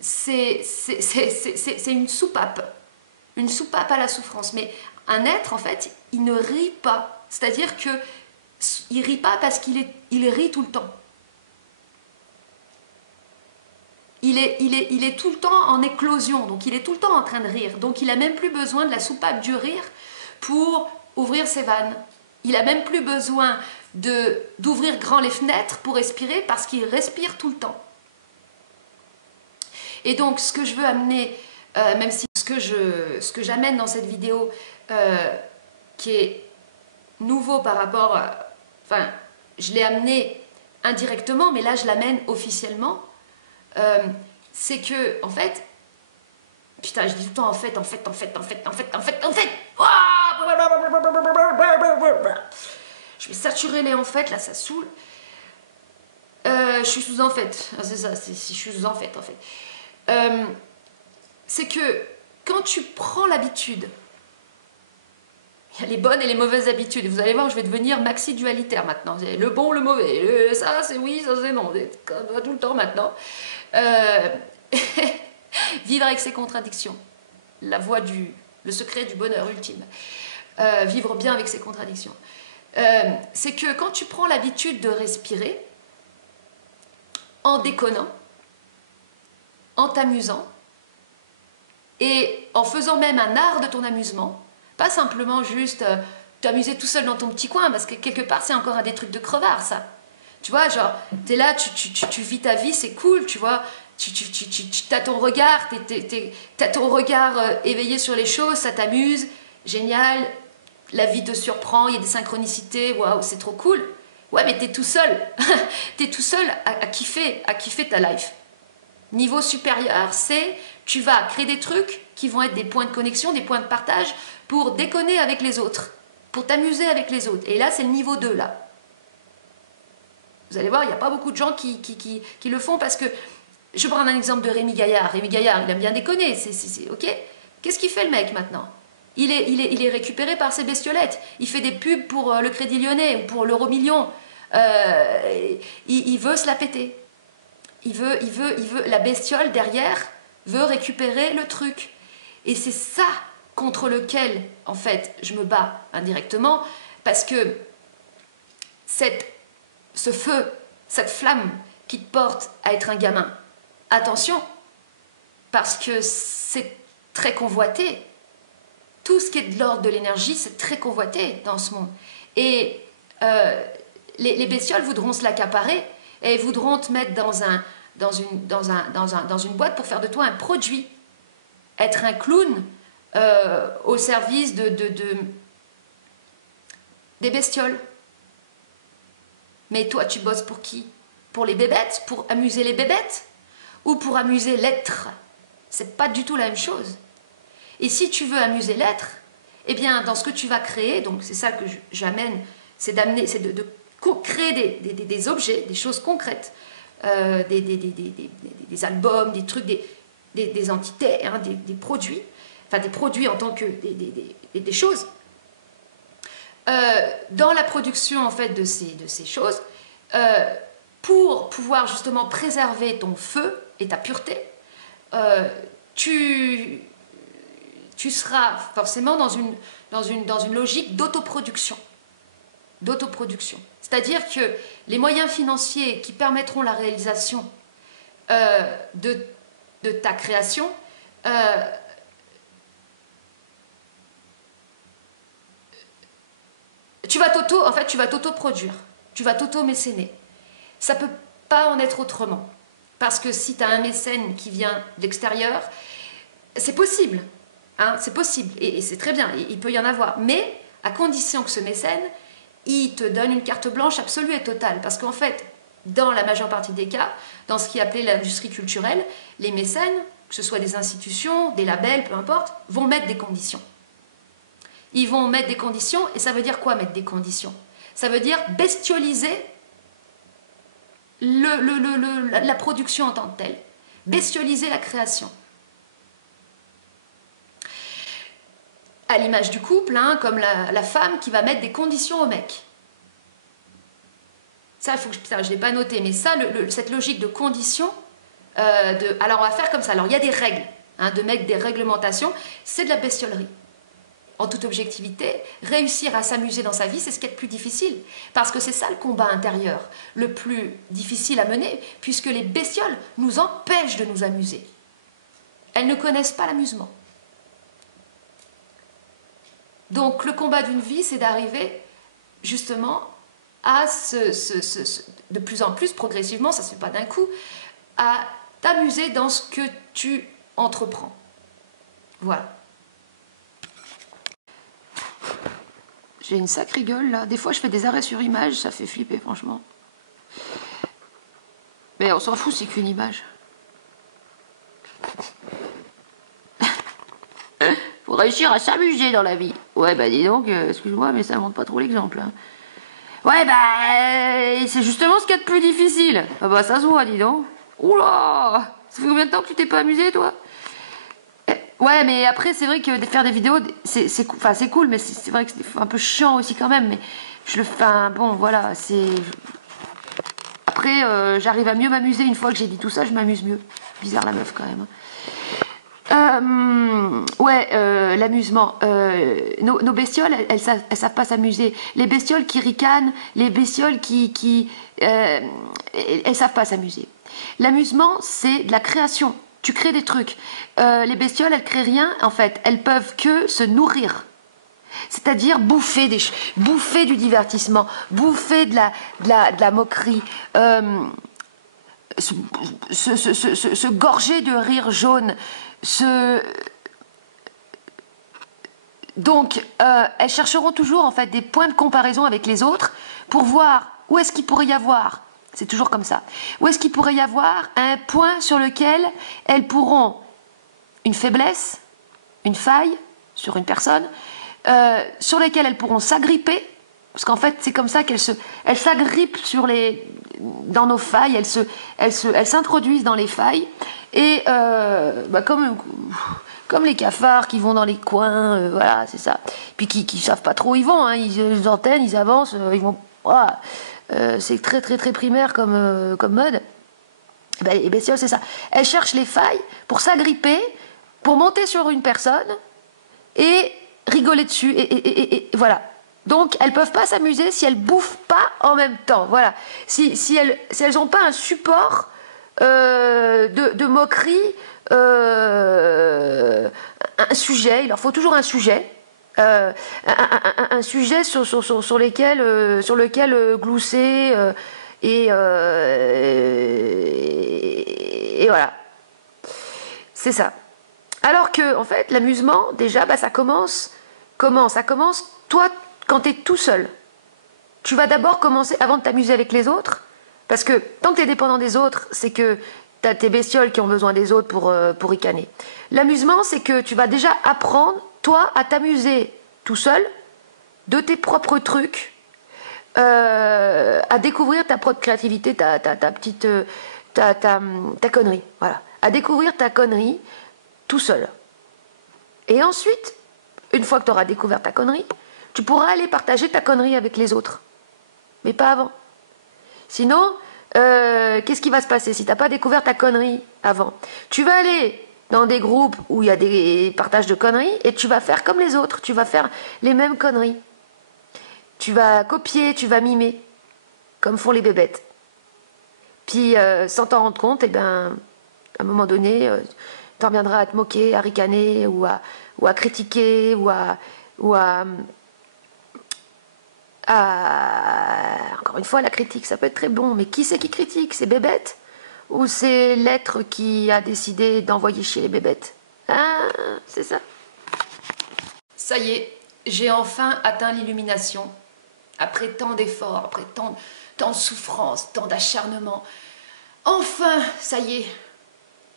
c'est une soupape à la souffrance. Mais un être, en fait, il ne rit pas. C'est-à-dire qu'il ne rit pas parce qu'il rit tout le temps. Il est tout le temps en éclosion, donc il est tout le temps en train de rire. Donc il n'a même plus besoin de la soupape du rire pour ouvrir ses vannes. Il n'a même plus besoin d'ouvrir grand les fenêtres pour respirer parce qu'il respire tout le temps. Et donc ce que je veux amener, même si ce que j'amène dans cette vidéo, qui est nouveau par rapport, enfin je l'ai amené indirectement, mais là je l'amène officiellement, c'est que en fait, putain je dis tout le temps en fait, je vais saturer les en fait, là ça saoule. Je suis sous en fait, c'est ça, je suis sous en fait. C'est que quand tu prends l'habitude, il y a les bonnes et les mauvaises habitudes. Vous allez voir, je vais devenir maxi dualitaire maintenant. Le bon, le mauvais, ça c'est oui, ça c'est non, comme tout le temps maintenant. Vivre avec ses contradictions, la voie le secret du bonheur ultime. Vivre bien avec ses contradictions. C'est que quand tu prends l'habitude de respirer, en déconnant, en t'amusant, et en faisant même un art de ton amusement, pas simplement juste t'amuser tout seul dans ton petit coin, parce que quelque part c'est encore un des trucs de crevard ça. Tu vois, genre, t'es là, tu vis ta vie, c'est cool, tu vois, t'as ton regard, t'as ton regard éveillé sur les choses, ça t'amuse, génial, la vie te surprend, il y a des synchronicités, waouh, c'est trop cool. Ouais, mais t'es tout seul, t'es tout seul à kiffer ta life. Niveau supérieur, c'est tu vas créer des trucs qui vont être des points de connexion, des points de partage pour déconner avec les autres, pour t'amuser avec les autres. Et là, c'est le niveau 2, là. Vous allez voir, il n'y a pas beaucoup de gens qui le font parce que, je vais prendre un exemple de Rémi Gaillard. Rémi Gaillard, il aime bien déconner, c'est ok. Qu'est-ce qu'il fait le mec maintenant ? Il est récupéré par ses bestiolettes. Il fait des pubs pour le Crédit Lyonnais ou pour l'Euro-Million. Il veut se la péter. Il veut, la bestiole derrière veut récupérer le truc. Et c'est ça contre lequel, en fait, je me bats indirectement, parce que ce feu, cette flamme qui te porte à être un gamin, attention, parce que c'est très convoité. Tout ce qui est de l'ordre de l'énergie, c'est très convoité dans ce monde. Et les bestioles voudront se l'accaparer et voudront te mettre dans dans une boîte pour faire de toi un produit. Être un clown au service des bestioles. Mais toi, tu bosses pour qui? Pour les bébêtes? Pour amuser les bébêtes? Ou pour amuser l'être? C'est pas du tout la même chose. Et si tu veux amuser l'être, eh bien, dans ce que tu vas créer, donc c'est ça que j'amène, c'est de créer des objets, des choses concrètes, des albums, des trucs, des entités, hein, des produits, enfin des produits en tant que des choses. Dans la production en fait de ces choses, pour pouvoir justement préserver ton feu et ta pureté, tu seras forcément dans une logique d'autoproduction. C'est-à-dire que les moyens financiers qui permettront la réalisation de ta création tu vas t'auto-produire, tu vas t'auto-mécéner. Ça ne peut pas en être autrement. Parce que si tu as un mécène qui vient de l'extérieur, c'est possible. Hein, c'est possible. Et c'est très bien, il peut y en avoir. Mais à condition que ce mécène, il te donne une carte blanche absolue et totale. Parce qu'en fait, dans la majeure partie des cas, dans ce qui est appelé l'industrie culturelle, les mécènes, que ce soit des institutions, des labels, peu importe, vont mettre des conditions. Ils vont mettre des conditions, et ça veut dire quoi mettre des conditions? Ça veut dire bestialiser la production en tant que telle, bestialiser la création. À l'image du couple, hein, comme la femme qui va mettre des conditions au mec. Ça, je ne l'ai pas noté, mais ça, cette logique de conditions, alors on va faire comme ça. Alors il y a des règles, hein, de mettre des réglementations, c'est de la bestiolerie. En toute objectivité, réussir à s'amuser dans sa vie, c'est ce qui est le plus difficile. Parce que c'est ça le combat intérieur, le plus difficile à mener, puisque les bestioles nous empêchent de nous amuser. Elles ne connaissent pas l'amusement. Donc le combat d'une vie, c'est d'arriver justement à de plus en plus, progressivement, ça ne se fait pas d'un coup, à t'amuser dans ce que tu entreprends. Voilà. J'ai une sacrée gueule là. Des fois je fais des arrêts sur image, ça fait flipper franchement. Mais on s'en fout, c'est qu'une image. Faut réussir à s'amuser dans la vie. Ouais bah dis donc, excuse-moi mais ça montre pas trop l'exemple. Hein. Ouais bah c'est justement ce qu'il y a de plus difficile. Ah bah ça se voit dis donc. Oula, ça fait combien de temps que tu t'es pas amusé toi? Ouais, mais après, c'est vrai que faire des vidéos, c'est cool, mais c'est vrai que c'est un peu chiant aussi quand même. Mais je le fais, bon, voilà, c'est... Après, j'arrive à mieux m'amuser une fois que j'ai dit tout ça, je m'amuse mieux. Bizarre la meuf quand même. L'amusement. Nos bestioles, elles savent pas s'amuser. Les bestioles qui ricanent, les bestioles elles savent pas s'amuser. L'amusement, c'est de la création. Tu crées des trucs. Les bestioles, elles créent rien, en fait. Elles peuvent que se nourrir. C'est-à-dire bouffer du divertissement, bouffer de la moquerie, se gorger de rire jaune. Donc, elles chercheront toujours, en fait, des points de comparaison avec les autres pour voir où est-ce qu'il pourrait y avoir. C'est toujours comme ça. Où est-ce qu'il pourrait y avoir un point sur lequel elles pourront une faiblesse, une faille sur une personne, sur lesquelles elles pourront s'agripper, parce qu'en fait c'est comme ça qu'elles s'agrippent dans nos failles, elles s'introduisent dans les failles et comme les cafards qui vont dans les coins, voilà c'est ça. Puis qui savent pas trop où ils vont, hein, ils antennent, ils avancent, ils vont. Voilà. C'est très très très primaire comme mode. Ben, les bestioles c'est ça. Elles cherchent les failles pour s'agripper, pour monter sur une personne et rigoler dessus et voilà. Donc elles peuvent pas s'amuser si elles bouffent pas en même temps. Voilà. Si elles n'ont pas un support de moquerie, un sujet. Il leur faut toujours un sujet. Un sujet sur lequel glousser et et voilà. C'est ça. Alors que, en fait, l'amusement, déjà, bah, ça commence. Comment? Ça commence, toi, quand tu es tout seul. Tu vas d'abord commencer, avant de t'amuser avec les autres, parce que tant que tu es dépendant des autres, c'est que tu as tes bestioles qui ont besoin des autres pour ricaner. L'amusement, c'est que tu vas déjà apprendre, toi, à t'amuser tout seul, de tes propres trucs, à découvrir ta propre créativité, ta petite... ta connerie, voilà. À découvrir ta connerie tout seul. Et ensuite, une fois que tu auras découvert ta connerie, tu pourras aller partager ta connerie avec les autres. Mais pas avant. Sinon, qu'est-ce qui va se passer si tu n'as pas découvert ta connerie avant? Tu vas aller dans des groupes où il y a des partages de conneries et tu vas faire comme les autres. Tu vas faire les mêmes conneries. Tu vas copier, tu vas mimer, comme font les bébêtes. Puis, sans t'en rendre compte, eh ben, à un moment donné, tu en viendras à te moquer, à ricaner, ou à critiquer, ou à... Encore une fois, la critique, ça peut être très bon, mais qui c'est qui critique? C'est Bébête? Ou c'est l'être qui a décidé d'envoyer chier les bébêtes? Ah, c'est ça. Ça y est, j'ai enfin atteint l'illumination. Après tant d'efforts, après tant de souffrance, tant d'acharnement. Enfin, ça y est.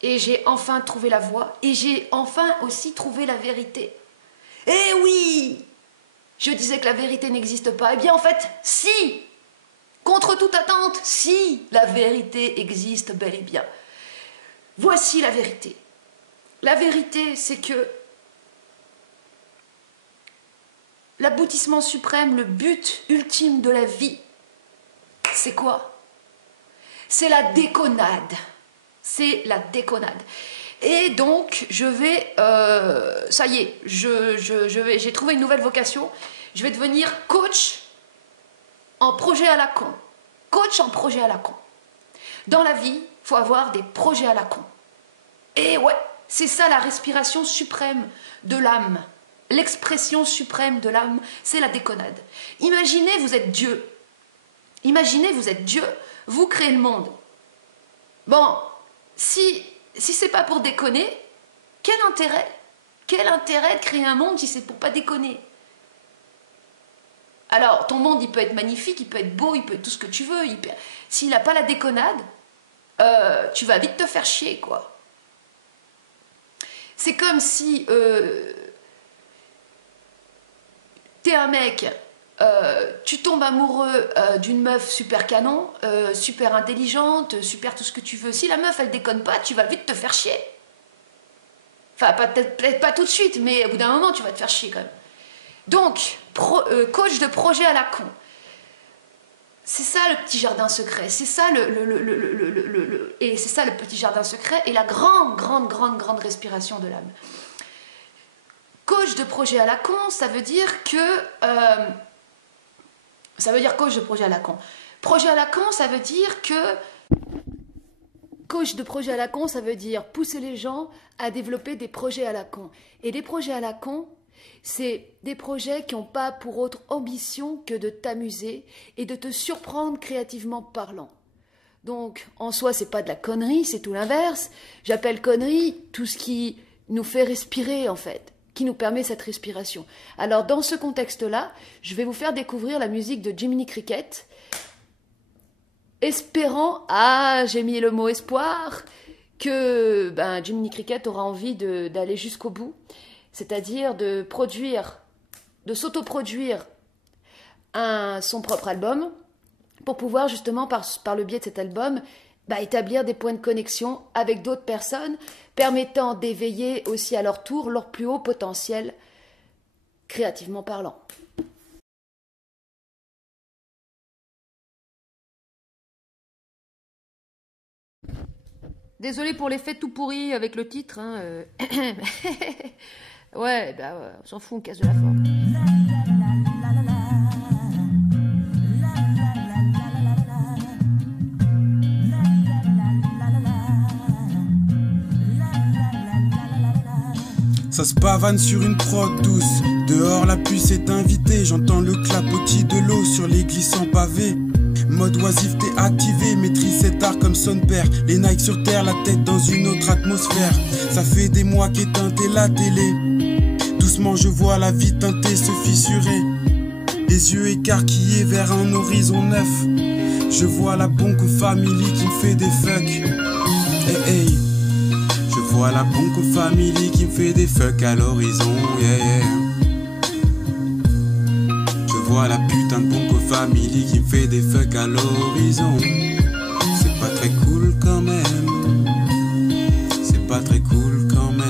Et j'ai enfin trouvé la voie. Et j'ai enfin aussi trouvé la vérité. Eh oui! Je disais que la vérité n'existe pas. Eh bien, en fait, si! Contre toute attente, si la vérité existe bel et bien. Voici la vérité. La vérité, c'est que l'aboutissement suprême, le but ultime de la vie, c'est quoi? C'est la déconnade. C'est la déconnade. Et donc, je vais... ça y est, j'ai trouvé une nouvelle vocation. Je vais devenir coach en projet à la con. Coach en projet à la con. Dans la vie, il faut avoir des projets à la con. Et ouais, c'est ça la respiration suprême de l'âme. L'expression suprême de l'âme, c'est la déconnade. Imaginez, vous êtes Dieu. Imaginez, vous êtes Dieu, vous créez le monde. Bon, si c'est pas pour déconner, quel intérêt? Quel intérêt de créer un monde si c'est pour pas déconner? Alors, ton monde, il peut être magnifique, il peut être beau, il peut être tout ce que tu veux. S'il n'a pas la déconnade, tu vas vite te faire chier, quoi. C'est comme si t'es un mec, tu tombes amoureux d'une meuf super canon, super intelligente, super tout ce que tu veux. Si la meuf, elle déconne pas, tu vas vite te faire chier. Enfin, peut-être pas tout de suite, mais au bout d'un moment, tu vas te faire chier quand même. Donc, coach de projet à la con. C'est ça le petit jardin secret. C'est ça et c'est ça le petit jardin secret et la grande respiration de l'âme. Coach de projet à la con, ça veut dire que... ça veut dire coach de projet à la con. Projet à la con, ça veut dire que... Coach de projet à la con, ça veut dire pousser les gens à développer des projets à la con. Et des projets à la con, c'est des projets qui n'ont pas pour autre ambition que de t'amuser et de te surprendre créativement parlant. Donc, en soi, c'est pas de la connerie, c'est tout l'inverse. J'appelle connerie tout ce qui nous fait respirer, en fait, qui nous permet cette respiration. Alors, dans ce contexte-là, je vais vous faire découvrir la musique de Jiminy Cricket, espérant, j'ai mis le mot espoir, que Jiminy Cricket aura envie d'aller jusqu'au bout, c'est-à-dire de s'autoproduire son propre album, pour pouvoir justement, par le biais de cet album, établir des points de connexion avec d'autres personnes, permettant d'éveiller aussi à leur tour leur plus haut potentiel, créativement parlant. Désolée pour l'effet tout pourri avec le titre. Hein, ouais, on s'en fout, on casse de la forme. Ça se pavane sur une prod douce. Dehors la pluie s'est invitée. J'entends le clapotis de l'eau sur les glissants pavés. Mode oisif, t'es activé, maîtrise cet art comme son père. Les Nike sur terre, la tête dans une autre atmosphère. Ça fait des mois qu'éteinte la télé. Doucement je vois la vie teintée se fissurer. Les yeux écarquillés vers un horizon neuf. Je vois la Bonko Family qui me fait des fucks. Hey, hey. Je vois la Bonko Family qui me fait des fucks à l'horizon. Yeah, yeah. Je vois la putain de Bonko Family qui me fait des fucks à l'horizon. C'est pas très cool quand même. C'est pas très cool quand même.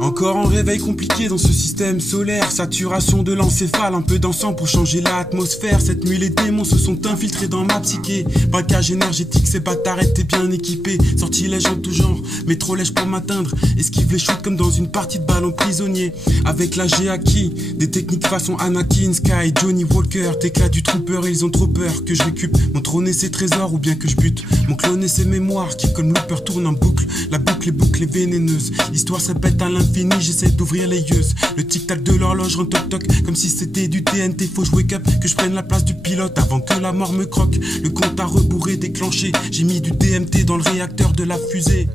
Encore un réveil compliqué dans ce système solaire. Saturation de l'encéphale, un peu d'encens pour changer l'atmosphère. Cette nuit les démons se sont infiltrés dans ma psyché. Braquage énergétique, ces bâtards étaient bien équipés. Sortilèges en tout genre, mais trop lèche pour m'atteindre. Esquive les shoots comme dans une partie de ballon prisonnier. Avec l'âge j'ai acquis des techniques façon Anakin, Sky, Johnny Walker. T'éclates du trooper et ils ont trop peur que je récup mon trône et ses trésors ou bien que je bute mon clone et ses mémoires qui comme looper tourne en boucle. La boucle est vénéneuse. L'histoire se répète à l'infini. J'essaie d'ouvrir les yeux. Le tic-tac de l'horloge rend toc-toc comme si c'était du TNT. Faut jouer cap, que je prenne la place du pilote avant que la mort me croque. Le compte à rebours est déclenché. J'ai mis du DMT dans le réacteur de la fusée.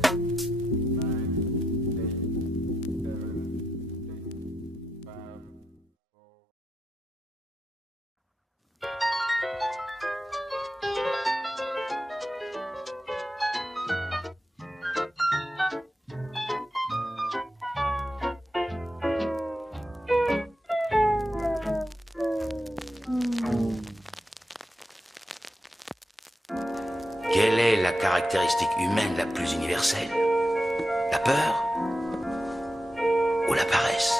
Quelle est la caractéristique humaine la plus universelle? La peur ou la paresse?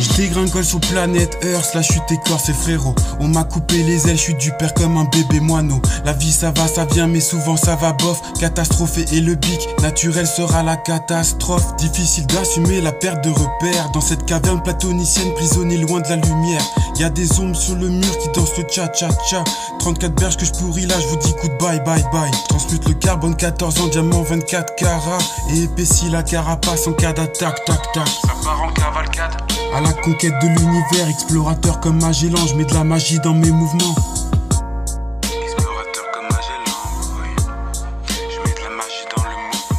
Je dégringole sur planète Earth, la chute écorce et frérot. On m'a coupé les ailes, je suis du père comme un bébé moineau. La vie ça va, ça vient, mais souvent ça va bof. Catastrophé et le bic, naturel sera la catastrophe. Difficile d'assumer la perte de repères. Dans cette caverne platonicienne, prisonnier loin de la lumière. Y'a des ombres sur le mur qui dansent le cha-cha-cha. 34 berges que je pourris là, je vous dis coup de bye bye bye. Transmute le carbone 14 ans, diamant 24 carats. Et épaissit la carapace en cas d'attaque, tac tac. Ça part en cavalcade. À la conquête de l'univers, explorateur comme Magellan, je mets de la magie dans mes mouvements. Explorateur comme Magellan, oui. Je mets de la magie dans le mouvement.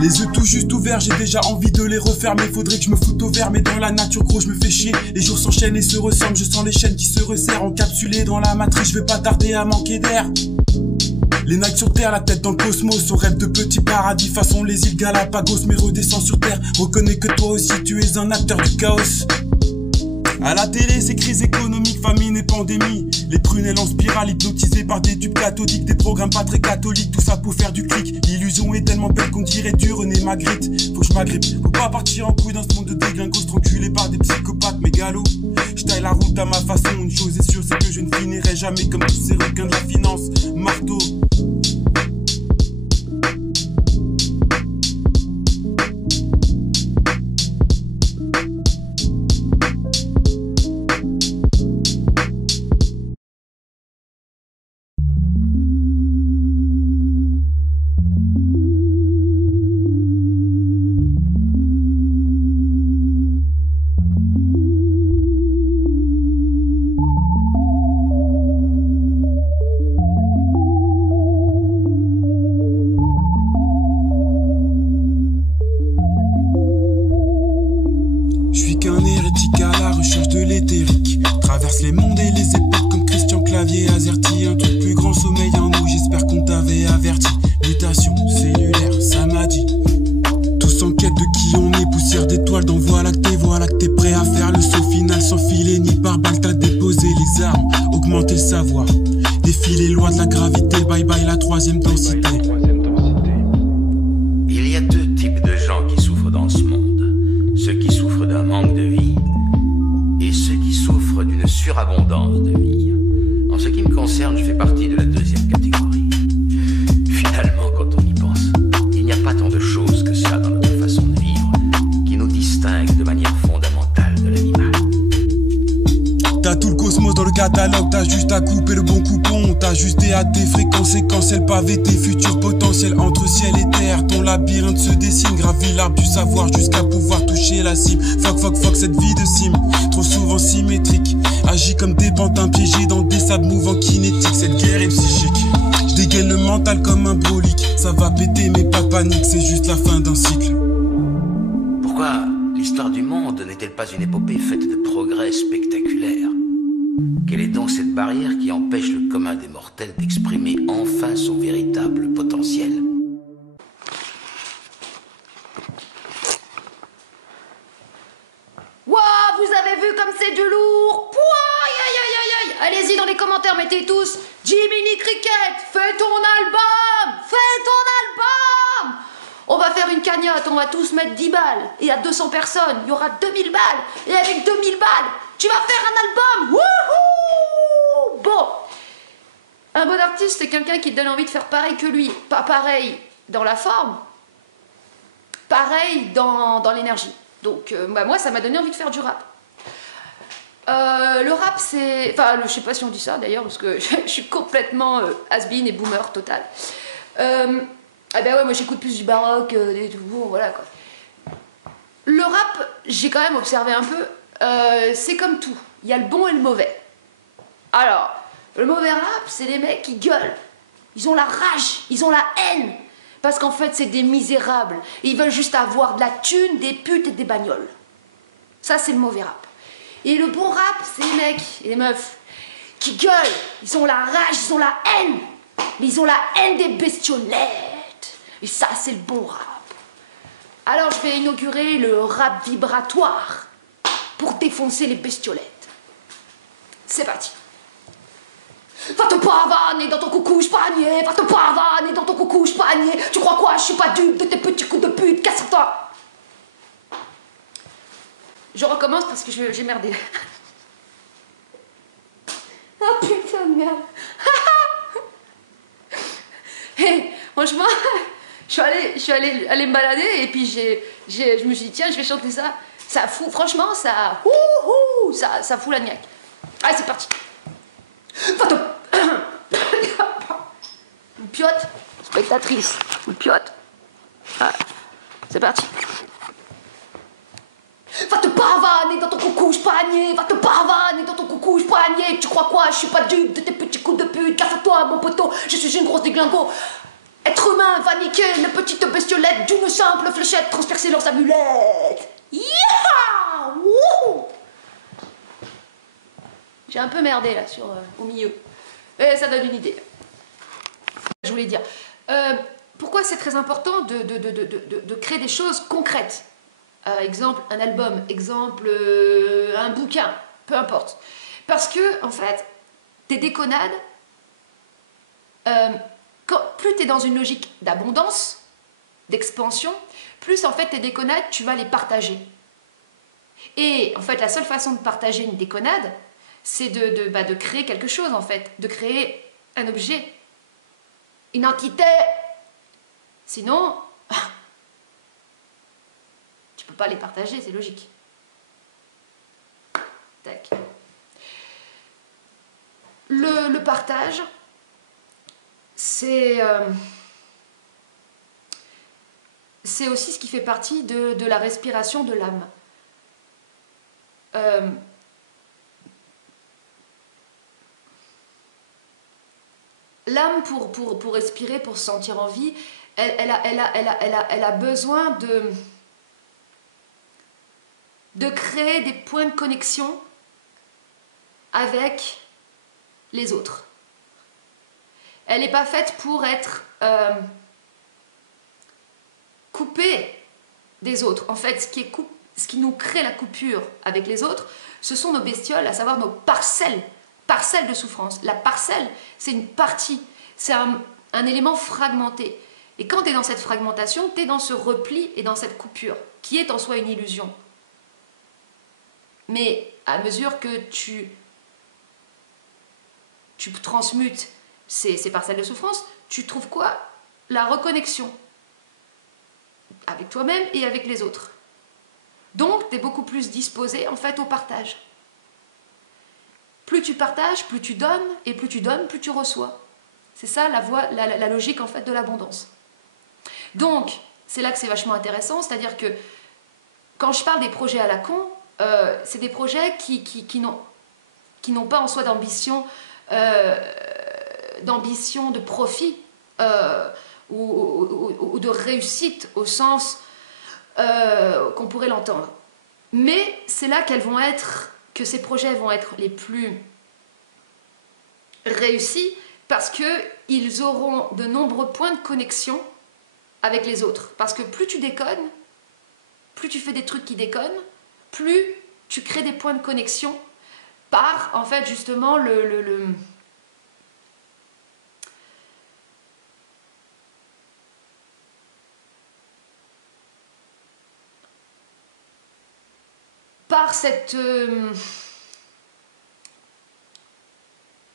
Les yeux tout juste ouverts, j'ai déjà envie de les refermer. Faudrait que je me foute au vert, mais dans la nature gros je me fais chier. Les jours s'enchaînent et se ressemblent, je sens les chaînes qui se resserrent. Encapsulé dans la matrice, je vais pas tarder à manquer d'air. Les Nike sur terre, la tête dans le cosmos. On rêve de petits paradis façon les îles Galapagos. Mais redescends sur terre, reconnais que toi aussi tu es un acteur du chaos. À la télé, c'est crise économique, famine et pandémie. Les prunelles en spirale, hypnotisées par des tubes cathodiques. Des programmes pas très catholiques, tout ça pour faire du clic. L'illusion est tellement belle qu'on dirait du René Magritte. Faut que je m'agrippe, faut pas partir en couille dans ce monde de dégringos. Tranculé par des psychopathes mégalos. Je taille la route à ma façon, une chose est sûre, c'est que je ne finirai jamais comme tous ces requins de la finance. Marteau. azerty, un truc plus grand sommeil en nous, j'espère qu'on t'avait averti. Mutation cellulaire, ça m'a dit. Tous en quête de qui on est, poussière d'étoiles dans Voie lactée. Voilà que t'es prêt à faire le saut final sans filer ni par balle. T'as déposé les armes, augmenter le savoir, défiler les lois de la gravité. Bye bye la troisième densité. Il y a deux types de gens qui souffrent dans ce monde. Ceux qui souffrent d'un manque de vie et ceux qui souffrent d'une surabondance de vie. En ce qui me concerne, je fais partie de la deuxième catégorie. Finalement, quand on y pense, il n'y a pas tant de choses que ça dans notre façon de vivre qui nous distinguent de manière fondamentale de l'animal. T'as tout le cosmos dans le catalogue, t'as juste à couper le bon coupon. T'as juste à tes fréquences séquentielles, pavé tes futurs potentiels. Entre ciel et terre, ton labyrinthe se dessine. Gravis l'arbre du savoir jusqu'à pouvoir toucher la cible. Fuck cette vie de cime, trop souvent symétrique. Agis comme des pantins piégés dans des sables mouvants kinétiques. Cette guerre est psychique, je dégaine le mental comme un brolique. Ça va péter mais pas de panique, c'est juste la fin d'un cycle. Pourquoi l'histoire du monde n'est-elle pas une épopée faite de progrès spectaculaires? Quelle est donc cette barrière qui empêche le commun des mortels d'exprimer enfin son véritable potentiel? Waouh, vous avez vu comme c'est du lourd. Pouah, aïe, aïe, aïe, aïe. Allez-y dans les commentaires, mettez tous Jiminy Cricket, fais ton album, fais ton album. On va faire une cagnotte, on va tous mettre 10 balles. Et à 200 personnes, il y aura 2000 balles. Et avec 2000 balles, tu vas faire un album. Wouhou. Bon. Un bon artiste, c'est quelqu'un qui te donne envie de faire pareil que lui. Pas pareil dans la forme, pareil dans l'énergie. Donc, moi, ça m'a donné envie de faire du rap. Le rap, c'est... Enfin, je sais pas si on dit ça, d'ailleurs, parce que je suis complètement has-been et boomer total. Ah ben ouais, moi, j'écoute plus du baroque, et tout, bon, voilà, quoi. Le rap, j'ai quand même observé un peu, c'est comme tout. Il y a le bon et le mauvais. Alors, le mauvais rap, c'est les mecs qui gueulent. Ils ont la rage, ils ont la haine. Parce qu'en fait, c'est des misérables. Ils veulent juste avoir de la thune, des putes et des bagnoles. Ça, c'est le mauvais rap. Et le bon rap, c'est les mecs et les meufs qui gueulent. Ils ont la rage, ils ont la haine. Mais ils ont la haine des bestiolettes. Et ça, c'est le bon rap. Alors, je vais inaugurer le rap vibratoire pour défoncer les bestiolettes. C'est parti. Va te pavaner dans ton coucouche panier, va te pavaner dans ton coucouche panier. Tu crois quoi? Je suis pas dupe de tes petits coups de pute, casse-toi. Je recommence parce que j'ai merdé. Oh putain de merde. Hey, franchement, je suis allée me balader et puis je me suis dit tiens, je vais chanter ça. Ça fout, franchement, ça fout la niaque. Allez, c'est parti. Va te... Une piote, spectatrice, une piote. Ah, c'est parti. Va te pavaner dans ton coucouche panier, va te pavaner dans ton coucouche panier. Tu crois quoi? Je suis pas dupe de tes petits coups de pute. Casse-toi, mon poteau, je suis une grosse déglingo. Être humain va niquer les petites bestiolettes d'une simple fléchette transpercée leurs amulettes. Yeah! Wouhou! J'ai un peu merdé là au milieu. Et ça donne une idée. Je voulais dire. Pourquoi c'est très important de créer des choses concrètes? Exemple, un album. Exemple, un bouquin. Peu importe. Parce que, en fait, tes déconnades, plus tu es dans une logique d'abondance, d'expansion, plus en fait tes déconnades, tu vas les partager. Et en fait, la seule façon de partager une déconnade, c'est de créer quelque chose, en fait, de créer un objet, une entité. Sinon, tu peux pas les partager, c'est logique. Tac. Le partage, c'est aussi ce qui fait partie de la respiration de l'âme. L'âme, pour respirer, pour se sentir en vie, elle a besoin de créer des points de connexion avec les autres. elle n'est pas faite pour être coupée des autres. En fait, ce qui nous crée la coupure avec les autres, ce sont nos bestioles, à savoir nos parcelles de souffrance. La parcelle, c'est une partie, c'est un élément fragmenté. Et quand tu es dans cette fragmentation, tu es dans ce repli et dans cette coupure, qui est en soi une illusion. Mais à mesure que tu transmutes ces parcelles de souffrance, tu trouves quoi? La reconnexion avec toi-même et avec les autres. Donc, tu es beaucoup plus disposé en fait au partage. Plus tu partages, plus tu donnes, et plus tu donnes, plus tu reçois. C'est ça la logique en fait de l'abondance. Donc, c'est là que c'est vachement intéressant, c'est-à-dire que quand je parle des projets à la con, c'est des projets qui n'ont pas en soi d'ambition de profit ou de réussite au sens qu'on pourrait l'entendre. Mais c'est là que ces projets vont être les plus réussis parce qu'ils auront de nombreux points de connexion avec les autres. Parce que plus tu déconnes, plus tu fais des trucs qui déconnent, plus tu crées des points de connexion par, en fait, justement, par cette...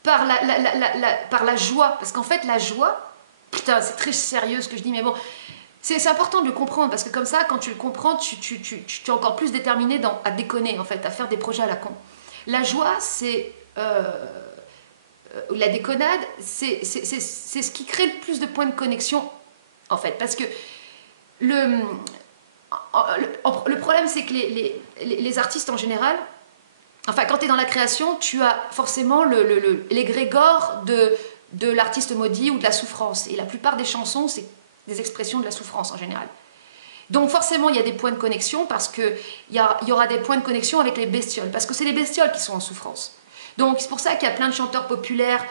par la joie. Parce qu'en fait, la joie... Putain, c'est très sérieux ce que je dis, mais bon... C'est important de le comprendre, parce que comme ça, quand tu le comprends, tu es encore plus déterminé à déconner, en fait, à faire des projets à la con. La joie, c'est... la déconnade, c'est ce qui crée le plus de points de connexion, en fait. Parce que le problème, c'est que les artistes, en général... Enfin, quand tu es dans la création, tu as forcément l'égrégore de l'artiste maudit ou de la souffrance. Et la plupart des chansons, c'est des expressions de la souffrance en général. Donc forcément, il y a des points de connexion parce qu'il y aura des points de connexion avec les bestioles. Parce que c'est les bestioles qui sont en souffrance. Donc c'est pour ça qu'il y a plein de chanteurs populaires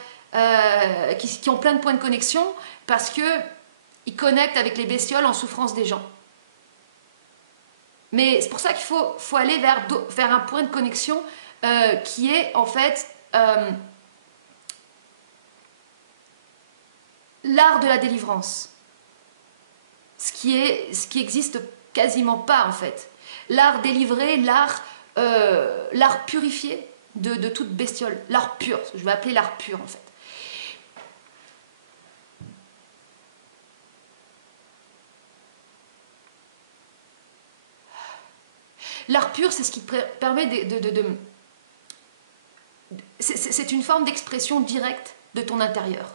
qui ont plein de points de connexion parce qu'ils connectent avec les bestioles en souffrance des gens. Mais c'est pour ça qu'il faut aller vers un point de connexion qui est en fait l'art de la délivrance. Ce qui existe quasiment pas en fait. L'art délivré, l'art purifié de toute bestiole. L'art pur, ce que je vais appeler l'art pur en fait. L'art pur, c'est ce qui permet c'est une forme d'expression directe de ton intérieur.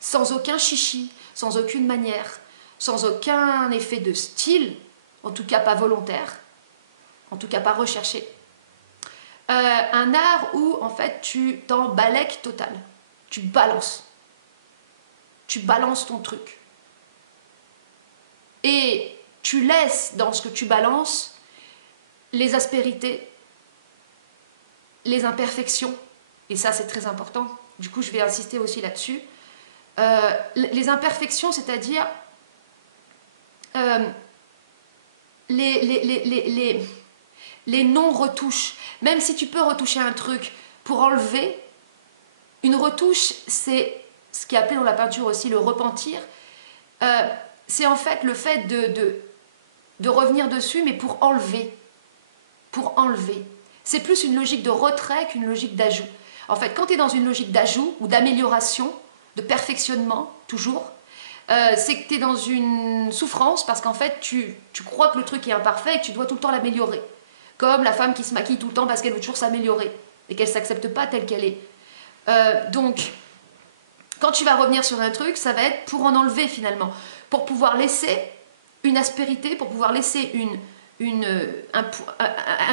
Sans aucun chichi, sans aucune manière, sans aucun effet de style, en tout cas pas volontaire, en tout cas pas recherché. Un art où, en fait, tu t'en balèques total. Tu balances. Tu balances ton truc. Et tu laisses dans ce que tu balances les aspérités, les imperfections, et ça c'est très important, du coup je vais insister aussi là-dessus. Les imperfections, c'est-à-dire les non-retouches. Même si tu peux retoucher un truc pour enlever, une retouche, c'est ce qui est appelé dans la peinture aussi le repentir. C'est en fait le fait de revenir dessus, mais pour enlever. Pour enlever. C'est plus une logique de retrait qu'une logique d'ajout. En fait, quand tu es dans une logique d'ajout ou d'amélioration, de perfectionnement, toujours, c'est que tu es dans une souffrance parce qu'en fait, tu crois que le truc est imparfait et que tu dois tout le temps l'améliorer. Comme la femme qui se maquille tout le temps parce qu'elle veut toujours s'améliorer et qu'elle ne s'accepte pas telle qu'elle est. Donc, quand tu vas revenir sur un truc, ça va être pour en enlever finalement, pour pouvoir laisser une aspérité, pour pouvoir laisser un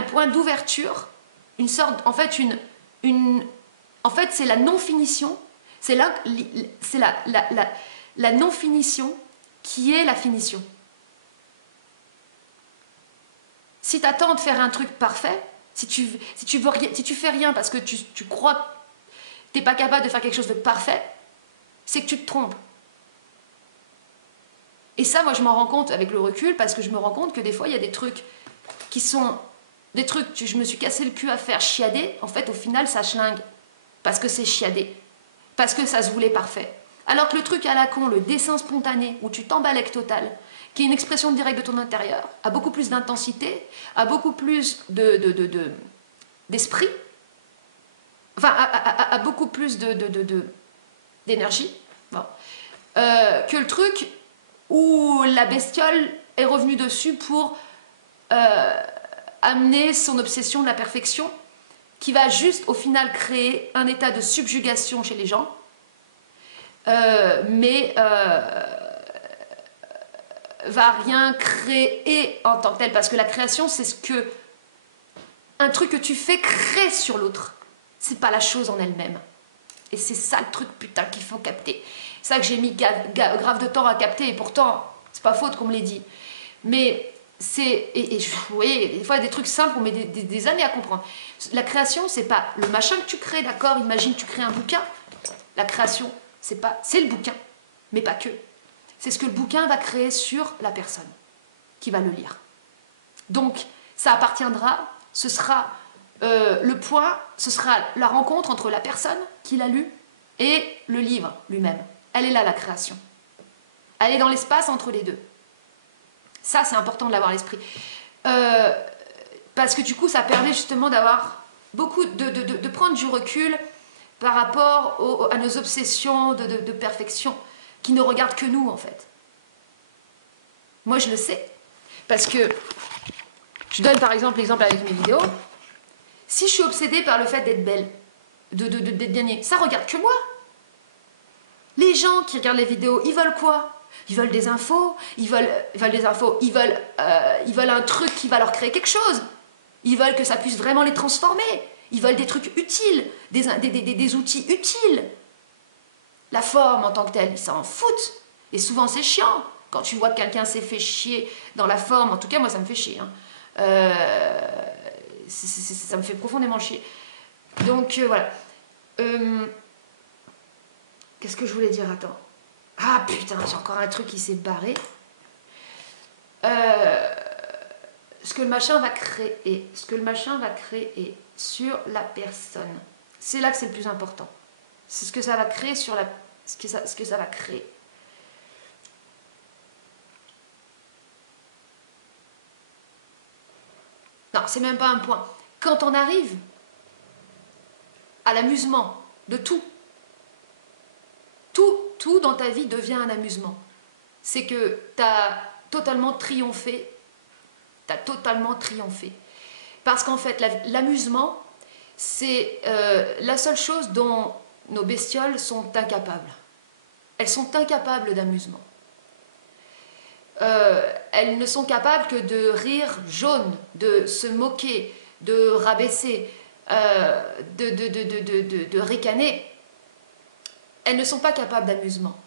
point d'ouverture, une sorte, en fait, en fait, c'est la non-finition, c'est la non-finition qui est la finition. Si tu attends de faire un truc parfait, si tu fais rien parce que tu crois que tu n'es pas capable de faire quelque chose de parfait, c'est que tu te trompes. Et ça, moi, je m'en rends compte avec le recul, parce que je me rends compte que des fois, il y a des trucs qui sont des trucs que je me suis cassé le cul à faire chiader. En fait, au final, ça schlingue. Parce que c'est chiadé. Parce que ça se voulait parfait. Alors que le truc à la con, le dessin spontané, où tu t'embalèques total, qui est une expression directe de ton intérieur, a beaucoup plus d'intensité, a beaucoup plus d'esprit, enfin, a beaucoup plus d'énergie, bon, que le truc où la bestiole est revenue dessus pour amener son obsession de la perfection, qui va juste au final créer un état de subjugation chez les gens, mais va rien créer en tant que tel, parce que la création, c'est ce que un truc que tu fais crée sur l'autre, c'est pas la chose en elle-même. Et c'est ça le truc, putain, qu'il faut capter. C'est ça que j'ai mis grave de temps à capter, et pourtant c'est pas faute qu'on me l'ait dit, mais c'est, vous voyez, des fois des trucs simples on met des années à comprendre. La création, c'est pas le machin que tu crées, d'accord, imagine tu crées un bouquin, la création c'est le bouquin, mais pas que. C'est ce que le bouquin va créer sur la personne qui va le lire. Donc, ça appartiendra, ce sera le point, ce sera la rencontre entre la personne qui l'a lu et le livre lui-même. Elle est là, la création. Elle est dans l'espace entre les deux. Ça, c'est important de l'avoir à l'esprit. Parce que du coup, ça permet justement d'avoir beaucoup de prendre du recul par rapport à nos obsessions de perfection qui ne regardent que nous, en fait. Moi, je le sais. Parce que, je donne par exemple l'exemple avec mes vidéos. Si je suis obsédée par le fait d'être belle, d'être bien née, ça regarde que moi. Les gens qui regardent les vidéos, ils veulent quoi? Ils veulent des infos, ils veulent un truc qui va leur créer quelque chose. Ils veulent que ça puisse vraiment les transformer. Ils veulent des trucs utiles, des outils utiles. La forme en tant que telle, ils s'en foutent. Et souvent, c'est chiant. Quand tu vois que quelqu'un s'est fait chier dans la forme, en tout cas, moi, ça me fait chier. Hein. Ça me fait profondément chier. Donc, voilà. Qu'est-ce que je voulais dire? Attends. Ah, putain, j'ai encore un truc qui s'est barré. Ce que le machin va créer. Ce que le machin va créer sur la personne. C'est là que c'est le plus important. C'est ce que ça va créer sur la... Ce que ça va créer. Non, c'est même pas un point. Quand on arrive à l'amusement de tout dans ta vie devient un amusement. C'est que tu as totalement triomphé. Tu as totalement triomphé. Parce qu'en fait, l'amusement, c'est la seule chose dont nos bestioles sont incapables. Elles sont incapables d'amusement. Elles ne sont capables que de rire jaune, de se moquer, de rabaisser, de ricaner. Elles ne sont pas capables d'amusement.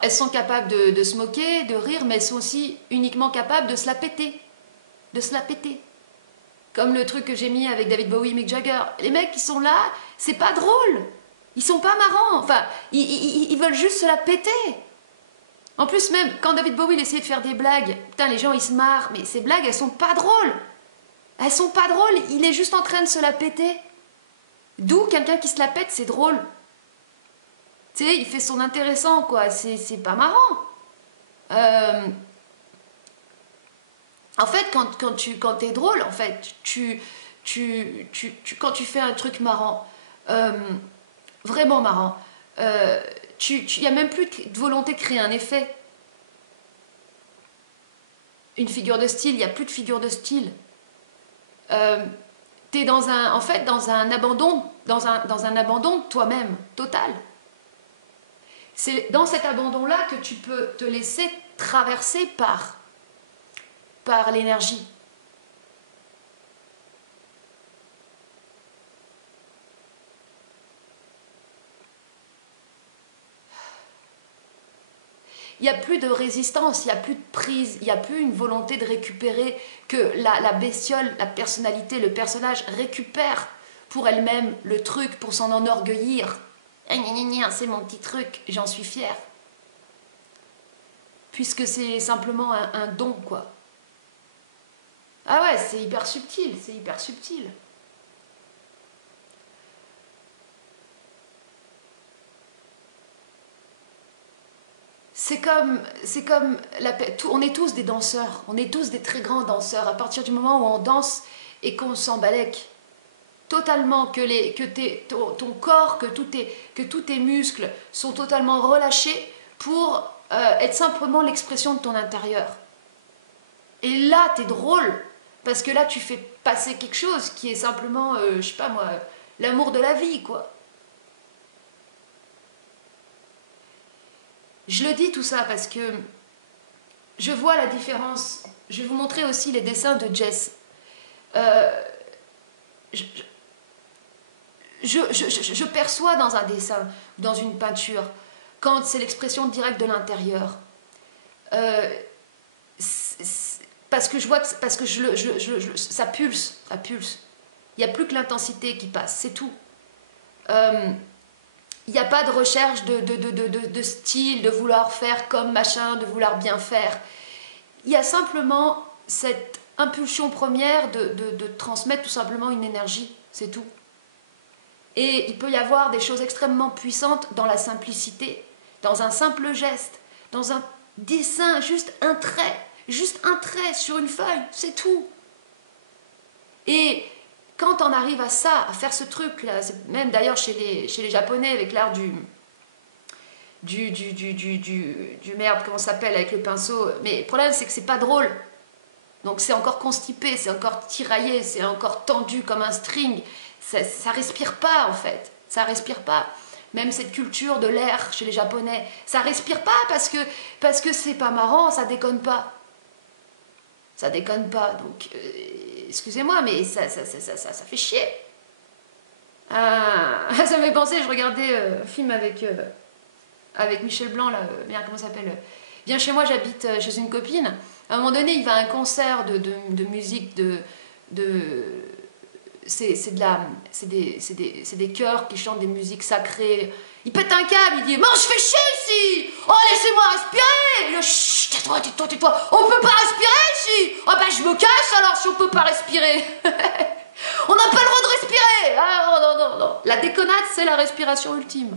Elles sont capables de se moquer, de rire, mais elles sont aussi uniquement capables de se la péter. De se la péter. Comme le truc que j'ai mis avec David Bowie et Mick Jagger. Les mecs qui sont là, c'est pas drôle. Ils sont pas marrants. Enfin, ils veulent juste se la péter. En plus, même quand David Bowie il essayait de faire des blagues, putain, les gens ils se marrent, mais ces blagues elles sont pas drôles. Elles sont pas drôles, il est juste en train de se la péter. D'où quelqu'un qui se la pète, c'est drôle. Tu sais, il fait son intéressant, quoi. C'est pas marrant. En fait, quand t'es drôle, en fait, quand tu fais un truc marrant, vraiment marrant, il n'y a même plus de volonté de créer un effet. Une figure de style, il n'y a plus de figure de style. T'es dans un abandon de toi-même, total. C'est dans cet abandon-là que tu peux te laisser traverser par l'énergie. Il n'y a plus de résistance, il n'y a plus de prise, il n'y a plus une volonté de récupérer, que la bestiole, la personnalité, le personnage récupère pour elle-même le truc, pour s'en enorgueillir. c'est mon petit truc, j'en suis fière. Puisque c'est simplement un don, quoi. Ah ouais, c'est hyper subtil, c'est hyper subtil. C'est comme on est tous des danseurs, on est tous des très grands danseurs. À partir du moment où on danse et qu'on s'en balèque totalement, ton corps, que tous tes muscles sont totalement relâchés pour être simplement l'expression de ton intérieur. Et là, t'es drôle, parce que là, tu fais passer quelque chose qui est simplement, je sais pas moi, l'amour de la vie, quoi. Je le dis tout ça parce que je vois la différence. Je vais vous montrer aussi les dessins de Jess. Je perçois dans un dessin, dans une peinture, quand c'est l'expression directe de l'intérieur. Parce que je vois que ça pulse, ça pulse. Il n'y a plus que l'intensité qui passe, c'est tout. Il n'y a pas de recherche de style, de vouloir faire comme machin, de vouloir bien faire. Il y a simplement cette impulsion première de transmettre tout simplement une énergie, c'est tout. Et il peut y avoir des choses extrêmement puissantes dans la simplicité, dans un simple geste, dans un dessin, juste un trait sur une feuille, c'est tout. Et quand on arrive à ça, à faire ce truc là, même d'ailleurs chez les Japonais avec l'art du merde, comment ça s'appelle, avec le pinceau, mais le problème c'est que c'est pas drôle. Donc c'est encore constipé, c'est encore tiraillé, c'est encore tendu comme un string. Ça respire pas en fait, ça respire pas. Même cette culture de l'air chez les Japonais, ça respire pas parce que c'est pas marrant, ça déconne pas. Ça déconne pas, donc excusez-moi, mais ça fait chier. Ça me fait penser, je regardais un film avec Michel Blanc, là, merde, comment ça s'appelle, Viens chez moi, j'habite chez une copine. À un moment donné, il va à un concert de musique, c'est des chœurs qui chantent des musiques sacrées. Il pète un câble, il dit « Mais je fais chier ici! Oh, laissez-moi respirer !» Chut, tais-toi, on peut pas respirer ici! Oh, ben je me casse alors si on peut pas respirer. On n'a pas le droit de respirer. Ah, non. La déconnade, c'est la respiration ultime.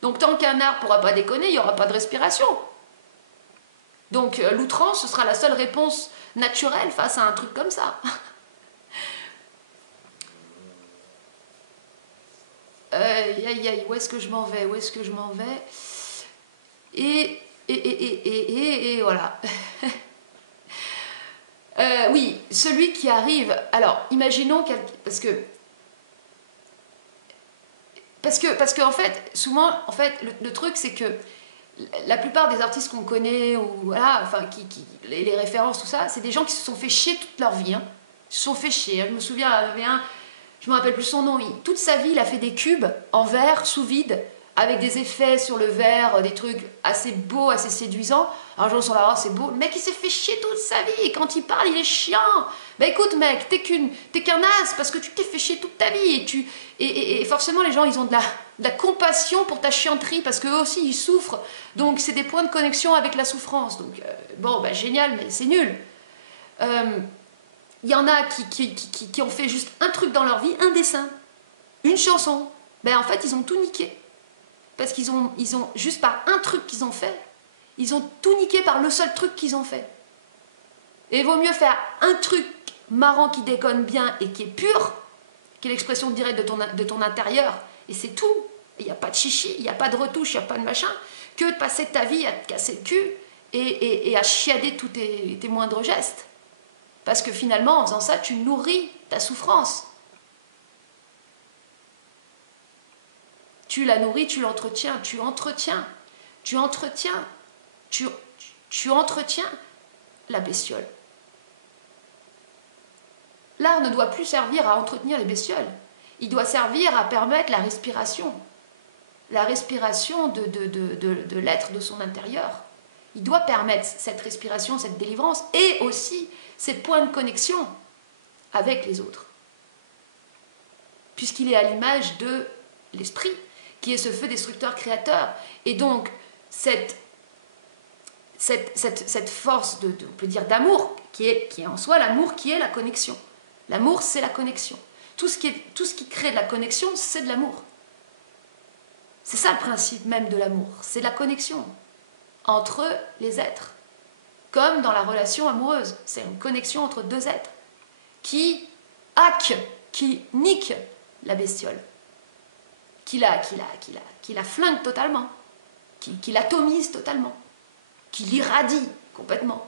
Donc tant qu'un art pourra pas déconner, il n'y aura pas de respiration. Donc l'outrance, ce sera la seule réponse naturelle face à un truc comme ça. Où est-ce que je m'en vais? Et voilà. Oui, celui qui arrive. Alors, imaginons parce que en fait, souvent, en fait, le truc, c'est que la plupart des artistes qu'on connaît ou voilà, enfin, les références, tout ça, c'est des gens qui se sont fait chier toute leur vie. Hein. Ils se sont fait chier. Je me souviens, il y avait un. Je me rappelle plus son nom. Toute sa vie, il a fait des cubes en verre sous vide, avec des effets sur le verre, des trucs assez beaux, assez séduisants. Alors, les gens sont là, oh, c'est beau. Le mec, il s'est fait chier toute sa vie. Et quand il parle, il est chiant. Ben écoute, mec, t'es qu'un as parce que tu t'es fait chier toute ta vie. Et forcément, les gens, ils ont de la compassion pour ta chianterie parce qu'eux aussi, ils souffrent. Donc, c'est des points de connexion avec la souffrance. Donc, bon, ben génial, mais c'est nul. Il y en a qui ont fait juste un truc dans leur vie, un dessin, une chanson. Ben en fait, ils ont tout niqué. Parce qu'ils ont juste par un truc qu'ils ont fait, ils ont tout niqué par le seul truc qu'ils ont fait. Et il vaut mieux faire un truc marrant qui déconne bien et qui est pur, qui est l'expression directe de ton intérieur, et c'est tout. Il n'y a pas de chichi, il n'y a pas de retouche, il n'y a pas de machin, que de passer ta vie à te casser le cul et à chiader tous tes moindres gestes. Parce que finalement, en faisant ça, tu nourris ta souffrance. Tu la nourris, tu l'entretiens, tu entretiens la bestiole. L'art ne doit plus servir à entretenir les bestioles. Il doit servir à permettre la respiration de l'être de son intérieur. Il doit permettre cette respiration, cette délivrance et aussi ces points de connexion avec les autres. Puisqu'il est à l'image de l'esprit qui est ce feu destructeur créateur. Et donc, cette force on peut dire d'amour, qui est en soi l'amour, qui est la connexion. L'amour, c'est la connexion. Tout ce qui crée de la connexion, c'est de l'amour. C'est ça le principe même de l'amour, c'est la connexion entre les êtres. Comme dans la relation amoureuse, c'est une connexion entre deux êtres qui hackent, qui niquent la bestiole, qui la flingue totalement, qui l'atomise totalement, qui l'irradie complètement.